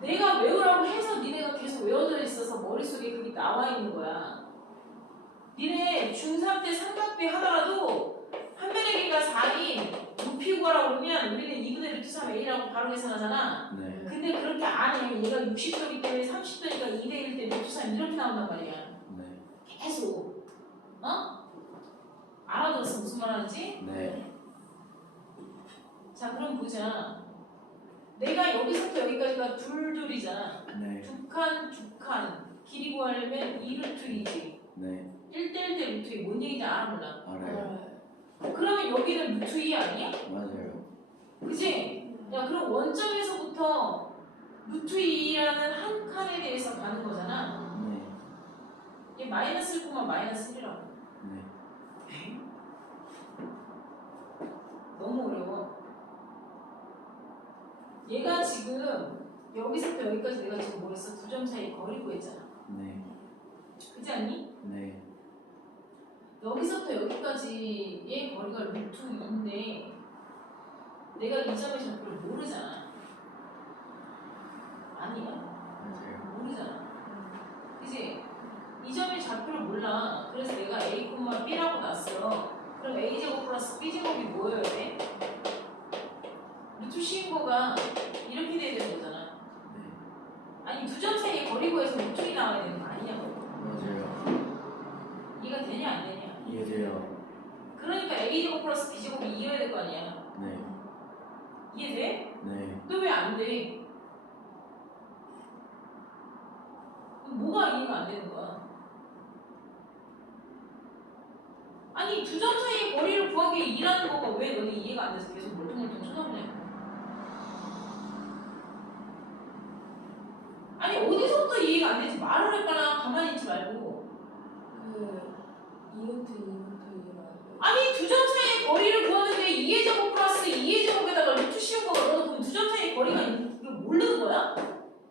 내가 외우라고 해서 니네가 계속 외워져 있어서 머릿속에 그게 나와 있는 거야. 니네 중3 때 삼각대 하더라도 한 면의 길이가 4인 높이 구하라고 그러면 우리는 2분의 루트 3a라고 바로 계산하잖아. 네. 근데 그렇게 안 해. 얘가 60도이기 때문에 30도니까 2대1 때 루트 3 이렇게 나온단 말이야. 네. 계속. 알아들었어? 무슨 말 하는지? 네. 자, 그럼 보자. 내가 여기서부터 여기까지가 둘둘이잖아. 네. 두 칸, 길이 구하려면 2루트 2지. 네. 1대1 대 루트 2. 뭔 얘기인지 알아 몰라? 알아요. 그러면 여기는 루트 2 아니야? 맞아요. 그치? 야, 그럼 원점에서부터 루트 2라는 한 칸에 대해서 가는 거잖아. 네. 얘 마이너스일 거면 마이너스 1이라고. 네. 너무 어려워. 얘가 지금 여기서부터 여기까지 내가 지금 뭐 했어? 두 점 사이 거리 구했잖아. 네. 그렇지 않니? 네. 여기서부터 여기까지의 거리가 루트 2인데 내가 이 점의 좌표를 모르잖아. 아니야? 맞아요. 모르잖아. 그치? 이 점의 좌표를 몰라. 그래서 내가 a, b라고 놨어. 그럼 a제곱 플러스 b제곱이 뭐여야 돼? 루트 C인 거가 이렇게 돼야 되는 거잖아. 네. 아니 두 점 사이에 거리 구해서 루트 2 나와야 되는 거 아니냐고. 맞아요. 이해가 되냐 안 되냐? 이해돼요. 그러니까 a제곱 플러스 b제곱이 이어야 될 거 아니야. 네. 이해돼? 네. 너 왜 안 돼? 뭐가 이해가 안 되는 거야? 아니 두 점 사이의 거리를 구하기 위해 일하는 거가 왜 너는 이해가 안 돼서 계속 멀뚱멀뚱 쳐다보냐고. 아니 어디서부터 이해가 안 되지? 말을 했거나 가만히 있지 말고. 아니 두 점 사이의 거리를 구하는데 2의 제곱 플러스 2의 제곱에다가 루트 씌운 거가 너는 그럼 두 점 사이의 거리가 이거 모르는 거야?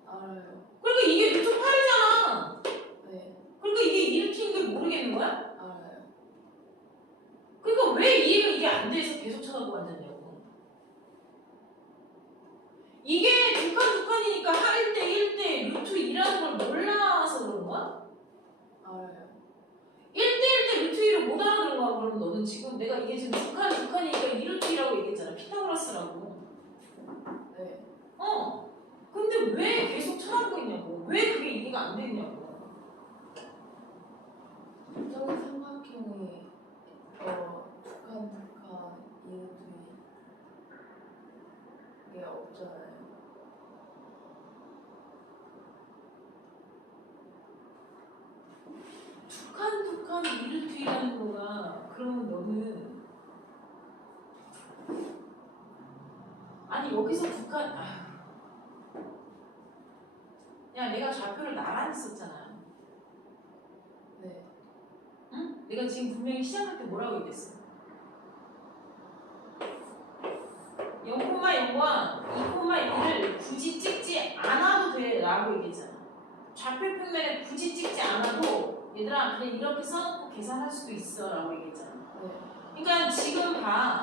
알아요. 그러니까 이게 루트 8이잖아. 네. 그러니까 이게 이렇게인 걸 모르겠는 거야? 알아요. 그러니까 왜 이해가 이게 안 돼서 계속 쳐다보고 앉았냐고. 이게 두 칸이니까 할 때 1대 루트 2라는 걸 몰라서 그런 거야? 알아요. 1대1 때 루트 2를 못 알아들은 거야. 그럼 너는 지금 내가 이게 지금 두 칸이니까 2루트 2라고 얘기했잖아. 피타고라스라고. 네. 근데 왜 계속 쳐다보고 있냐고. 왜 그게 이해가 안 되냐고. 삼각형이 북한 이웃들이 이게 없잖아요. 북한 이르트이라는 거가 그러면 너는 아니 여기서 북한 야 내가 좌표를 나란히 썼잖아. 네. 응? 내가 지금 분명히 시작할 때 뭐라고 얘기했어? 0,0과 2,1을 굳이 찍지 않아도 돼 라고 얘기했잖아. 좌표 평면에 굳이 찍지 않아도 얘들아 그냥 이렇게 써놓고 계산할 수도 있어 라고 얘기했잖아. 네. 그러니까 지금 봐.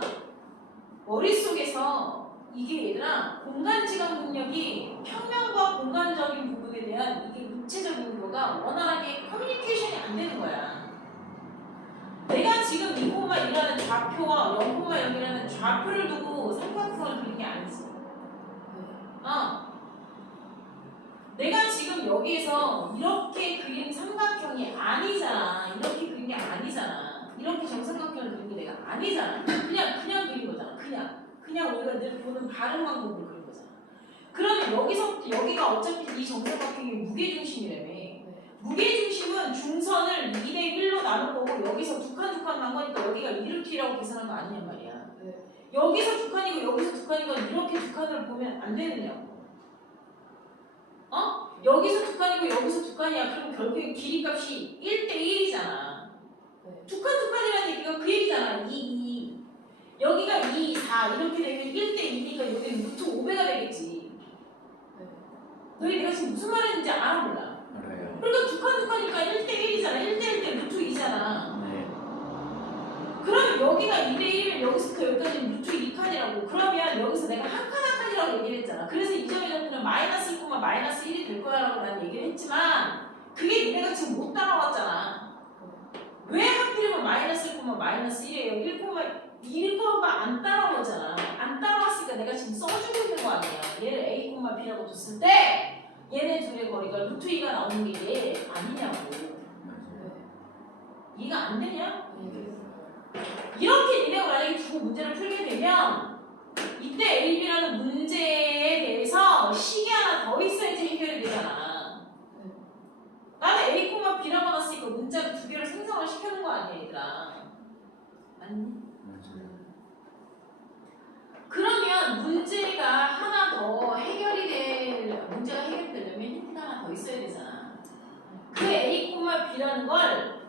머릿속에서 이게 얘들아 공간지각 능력이 평면과 공간적인 부분에 대한 이게 입체적인 거가 원활하게 커뮤니케이션이 안 되는 거야. 내가 지금 2,1이라는 좌표와 0,0이라는 좌표를 두고 삼각형을 그린 게 아니지. 내가 지금 여기에서 이렇게 그린 삼각형이 아니잖아. 이렇게 그린 게 아니잖아. 이렇게 정삼각형을 그린 게 내가 아니잖아. 그냥 그린 거잖아. 그냥 우리가 늘 보는 바른 방법으로 그린 거잖아. 그러면 여기서부터 여기가 어차피 이 정삼각형의 무게중심이라며. 무게중심은 중선을 2대 1로 나눈 거고 여기서 두 칸 난 거니까 여기가 이렇게라고 계산한 거 아니냔 말이야. 네. 여기서 두 칸이고 여기서 두 칸이고 이렇게 두 칸을 보면 안 되느냐고. 여기서 두 칸이고 여기서 두 칸이야. 그럼 결국에 길이값이 1대 1이잖아. 네. 두 칸이라는 얘기가 그 얘기잖아. 2. 여기가 2, 4 이렇게 되면 1대 2니까 여기 루트 5배가 되겠지. 네. 너희 내가 지금 무슨 말했는지 알아 몰라? 알아요. 그러니까 두 칸이니까 1대 1이잖아. 1대 1 대 루트 2잖아. 네. 그러면 여기가 2대 1이면 여기서부터 여기까지는 루트 2칸이라고. 그러면 여기서 내가 한 칸이라고 얘기를 했잖아. 그래서 이 점의 점수는 마이너스 1, 마이너스 1이 될 거야라고 난 얘기를 했지만 그게 니네가 지금 못 따라왔잖아. 왜 하필이면 마이너스 1, 마이너스 1이에요? 1,1가 안 따라오잖아. 안 따라왔으니까 내가 지금 써주고 있는 거 아니야. 얘를 A, B라고 뒀을 때 얘네 둘의 거리가 루트 2가 나오는 게 얘 아니냐고. 맞아요. 이해가 안 되냐? 네. 이렇게 니네가 만약에 두고 문제를 풀게 되면 이때 A, B라는 문제에 대해서 식이 하나 더 있어야지 해결이 되잖아. 나는 A, B라고 놨으니까 문자를 두 개를 생성을 시켜놓은 거 아니야 얘들아. 아니? 맞아요. 그러면 문제가 하나 더 문제가 해결되려면 힌트가 하나 더 있어야 되잖아. 그 A, B라는 걸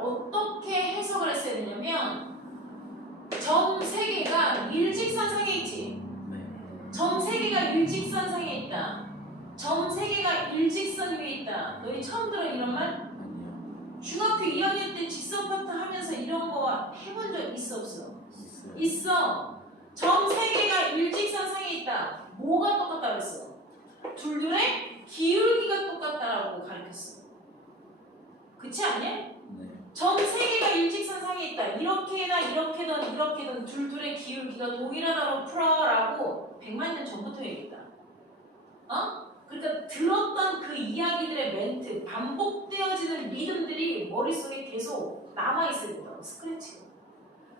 어떻게 해석을 했어야 되냐면 점 3개가 일직선상에 있지. 네. 점 3개가 일직선상에 있다. 점 3개가 일직선 위에 있다. 너희 처음 들어 이런 말? 아니요. 중학교 2학년 때 직선 파트 하면서 이런 거 해본 적 있어 없어? 있어요. 있어. 점 3개가 일직선상에 있다. 뭐가 똑같다 그랬어? 둘둘의 기울기가 똑같다라고 가르쳤어. 그치 아니야? 네. 점 3개가 일직선상에 있다. 이렇게든 둘둘의 기울기가 동일하다고 풀어라고 100만 년 전부터 얘기했다. 그러니까 들었던 그 이야기들의 멘트, 반복되어지는 리듬들이 머릿속에 계속 남아있어야 된다고. 스크래치가.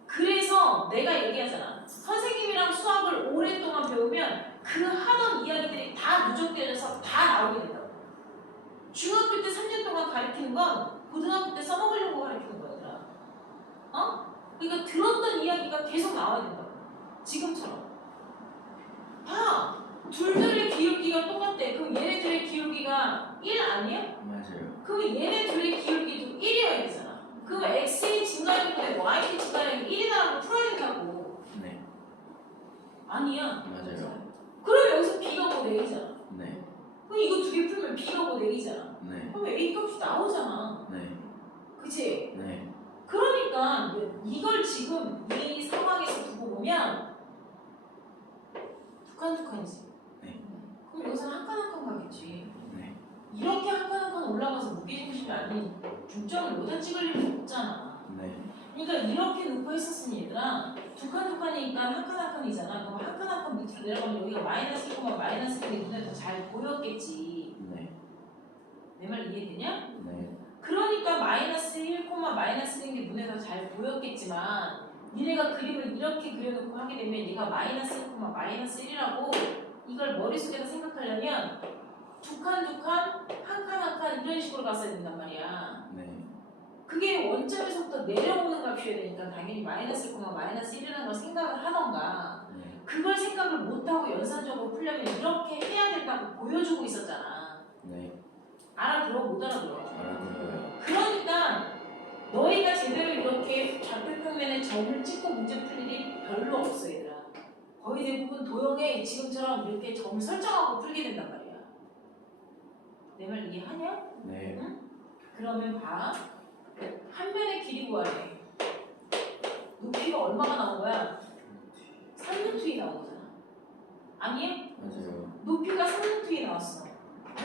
그래서 내가 얘기하잖아. 선생님이랑 수학을 오랫동안 배우면 그 하던 이야기들이 다 누적되어서 다 나오게 된다고. 중학교 때 3년 동안 가르치는 건 고등학교 때 써먹으려고 가르치는 거야. 그러니까 들었던 이야기가 계속 나와야 된다고. 지금처럼. 봐. 둘둘의 기울기가 똑같대. 그럼 얘네들의 기울기가 1 아니에요? 맞아요. 그럼 얘네 둘의 기울기도 1이어야 되잖아. 그럼 x의 증가량분의 y의 증가량이 1이다라고 풀어야 된다고. 네. 아니야. 맞아요. 그럼 여기서 b가 5내기잖아. 네. 그럼 이거 두 개 풀면 b가 5내기잖아. 네. 그럼 a 값이 나오잖아. 네. 그치? 네. 그러니까 이걸 지금 이 상황에서 두고 보면 두 칸이지. 네. 그럼 여기서는 한 칸 한 칸 가겠지. 네. 이렇게 한 칸 한 칸 올라가서 무게중심이 아닌 중점을 여기다 찍을 일은 없잖아. 네. 그러니까 이렇게 놓고 했었으니 얘들아 두 칸이니까 한 칸 한 칸이잖아. 그럼 한 칸 한 칸 밑으로 내려가면 여기가 마이너스 1, 마이너스 1이 눈에 더 잘 보였겠지. 네. 내 말 이해되냐? 네. 그러니까 마이너스 1, 마이너스 1인 게 눈에 더 잘 보였겠지만 니네가 그림을 이렇게 그려놓고 하게 되면 얘가 마이너스 1, 마이너스 1이라고 이걸 머릿속에다 생각하려면 두 칸, 한 칸 이런 식으로 갔어야 된단 말이야. 네. 그게 원점에서부터 내려오는 값이어야 되니까 당연히 마이너스 1, 마이너스 1이라는 걸 생각을 하던가 네. 그걸 생각을 못하고 연산적으로 풀려면 이렇게 해야 된다고 보여주고 있었잖아. 네. 알아들어? 못 알아들어? 알아들어요. 그러니까 너희가 제대로 이렇게 좌표평면에 점을 찍고 문제 풀 일이 별로 없어 얘들아. 거의 대부분 도형에 지금처럼 이렇게 점을 설정하고 풀게 된단 말이야. 내 말 이해하냐? 네. 응? 그러면 봐. 한 면의 길이 구하래. 높이가 얼마가 나온 거야? 3루트이 나온 거잖아. 아니야? 맞아요. 높이가 3루트이 나왔어.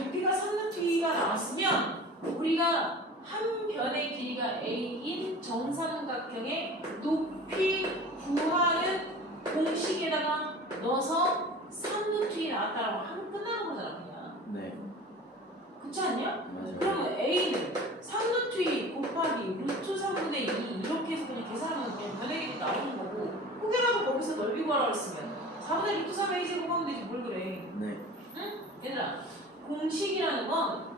높이가 3루트이가 나왔으면 우리가 한 변의 길이가 a인 정삼각형의 높이 구하는 공식에다가 넣어서 3루트이 나왔다라고 하면 끝나는 거잖아 그냥. 네. 그렇지 않냐? 맞아요. 그러면 a는 3루트 곱하기 루트 3분의 2 이렇게 해서 그냥 계산하면 그냥 변의 길이 나오는 거고 혹여라도 거기서 넓이 구하라고 했으면 4분의 루트 3의 a 제곱하면 되지 뭘 그래. 네. 응? 얘들아 공식이라는 건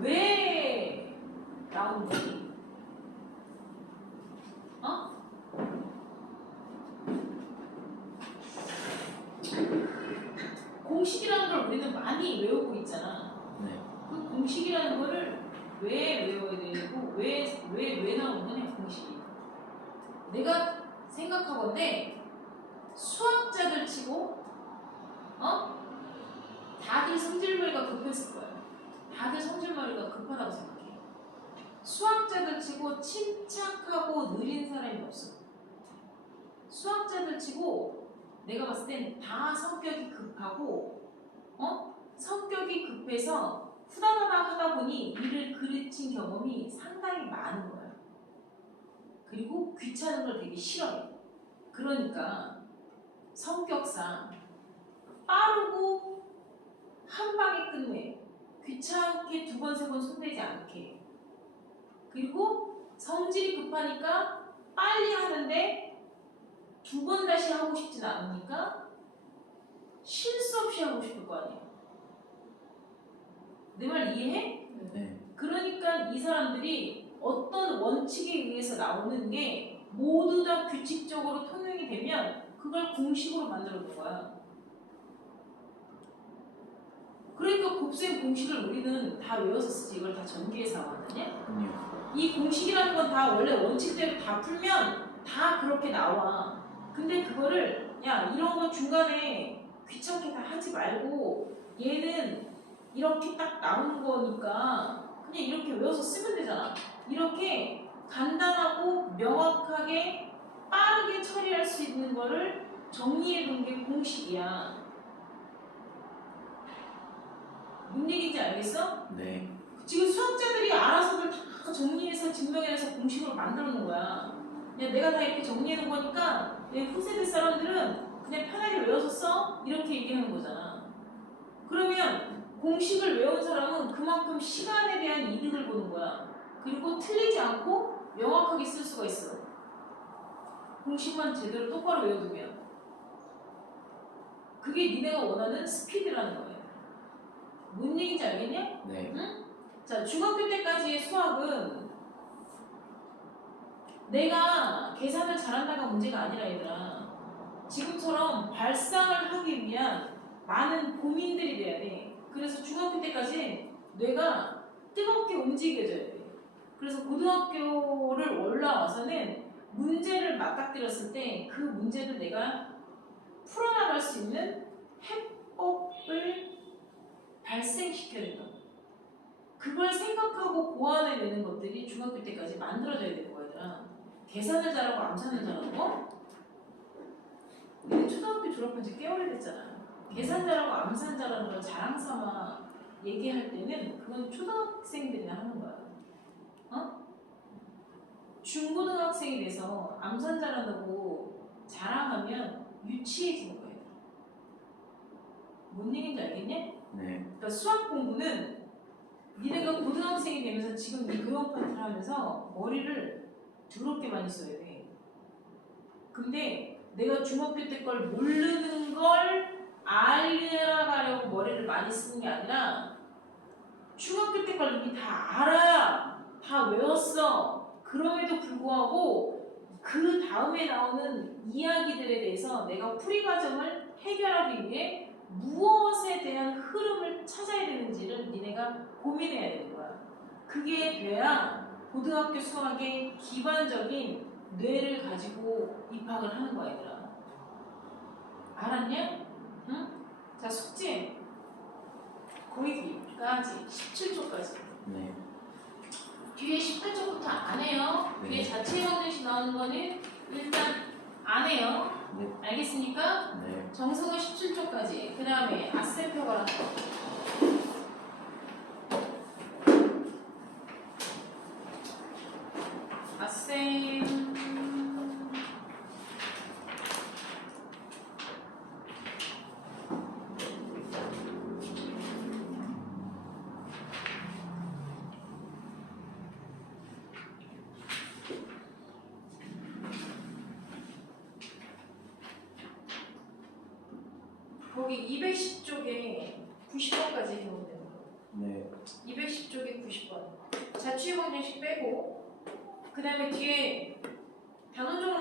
왜 나오는 거지? 어? 공식이라는 걸 우리는 많이 외우고 있잖아. 네. 그 공식이라는 거를 왜 외워야 되고 왜 나오는 거냐 공식이. 내가 생각하건데 수학자들 치고 다들 성질머리가 급했을 거야. 다들 성질머리가 급하다고 생각해. 수학자들 치고 침착하고 느린 사람이 없어. 수학자들 치고 내가 봤을 땐 다 성격이 급하고 성격이 급해서 후다다닥 하다 보니 일을 그르친 경험이 상당히 많은 거야. 그리고 귀찮은 걸 되게 싫어해. 그러니까 성격상 빠르고 한 방에 끝내. 귀찮게 두 번, 세 번 손대지 않게. 그리고 성질이 급하니까 빨리 하는데 두 번 다시 하고 싶진 않으니까 실수 없이 하고 싶을 거 아니야. 내 말 이해해? 네. 그러니까 이 사람들이 어떤 원칙에 의해서 나오는 게 모두 다 규칙적으로 통용이 되면 그걸 공식으로 만들어 놓은 거야. 그러니까 곱셈 공식을 우리는 다 외워서 쓰지. 이걸 다 전기해서 나왔느냐? 아니요. 이 공식이라는 건 다 원래 원칙대로 다 풀면 다 그렇게 나와. 근데 그거를 야 이런 거 중간에 귀찮게 다 하지 말고 얘는 이렇게 딱 나오는 거니까 그냥 이렇게 외워서 쓰면 되잖아. 이렇게 간단하고 명확하게 빠르게 처리할 수 있는 거를 정리해 놓은 게 공식이야. 뭔 얘기인지 알겠어? 네. 지금 수학자들이 알아서들 다 정리해서 증명해서 공식으로 만들어 놓은 거야. 그냥 내가 다 이렇게 정리해 놓은 거니까 내 후세대 사람들은 그냥 편하게 외워서 써? 이렇게 얘기하는 거잖아. 그러면 공식을 외운 사람은 그만큼 시간에 대한 이득을 보는 거야. 그리고 틀리지 않고 명확하게 쓸 수가 있어. 공식만 제대로 똑바로 외워두면. 그게 니네가 원하는 스피드라는 거예요. 뭔 얘기인지 알겠냐? 네. 응? 자, 중학교 때까지의 수학은 내가 계산을 잘한다가 문제가 아니라 얘들아. 지금처럼 발상을 하기 위한 많은 고민들이 돼야 돼. 그래서 중학교 때까지 뇌가 뜨겁게 움직여져야 돼. 그래서 고등학교를 올라와서는 문제를 맞닥뜨렸을 때 그 문제를 내가 풀어나갈 수 있는 해법을 발생시켜야 된다. 그걸 생각하고 고안해내는 것들이 중학교 때까지 만들어져야 되는 거야. 계산을 잘하고 암산을 잘하는 거? 우리 초등학교 졸업한 지 꽤 오래됐잖아. 계산 잘하고 암산 잘하는 걸 자랑 삼아 얘기할 때는 그건 초등학생들이나 하는 거야. 중고등학생이 돼서 암산 잘한다고 자랑하면 유치해지는 거예요. 뭔 얘기인지 알겠냐? 네. 그러니까 수학 공부는 니네가 고등학생이 되면서 지금 이 교양 파트를 하면서 머리를 더럽게 많이 써야 돼. 근데 내가 중학교 때 걸 모르는 걸 알아가려고 머리를 많이 쓰는 게 아니라 중학교 때 걸 이미 다 알아. 다 외웠어. 그럼에도 불구하고 그 다음에 나오는 이야기들에 대해서 내가 풀이 과정을 해결하기 위해 무엇에 대한 흐름을 찾아야 되는지를 니네가 고민해야 되는 거야. 그게 돼야 고등학교 수학의 기반적인 뇌를 가지고 입학을 하는 거야, 얘들아. 알았냐? 응? 자, 숙제. 거기까지 17초까지. 네. 뒤에 18초부터 안 해요. 네. 뒤에 자체 방정식 나오는 거는 일단 안 해요. 네. 알겠습니까? 네. 정석은 17초까지. 그 다음에 아셈표가 아셈 거기 210쪽에 90번까지 해오면 되는 거예요. 네. 210쪽에 90번. 자취 방정식 빼고 그 다음에 뒤에 단원적으로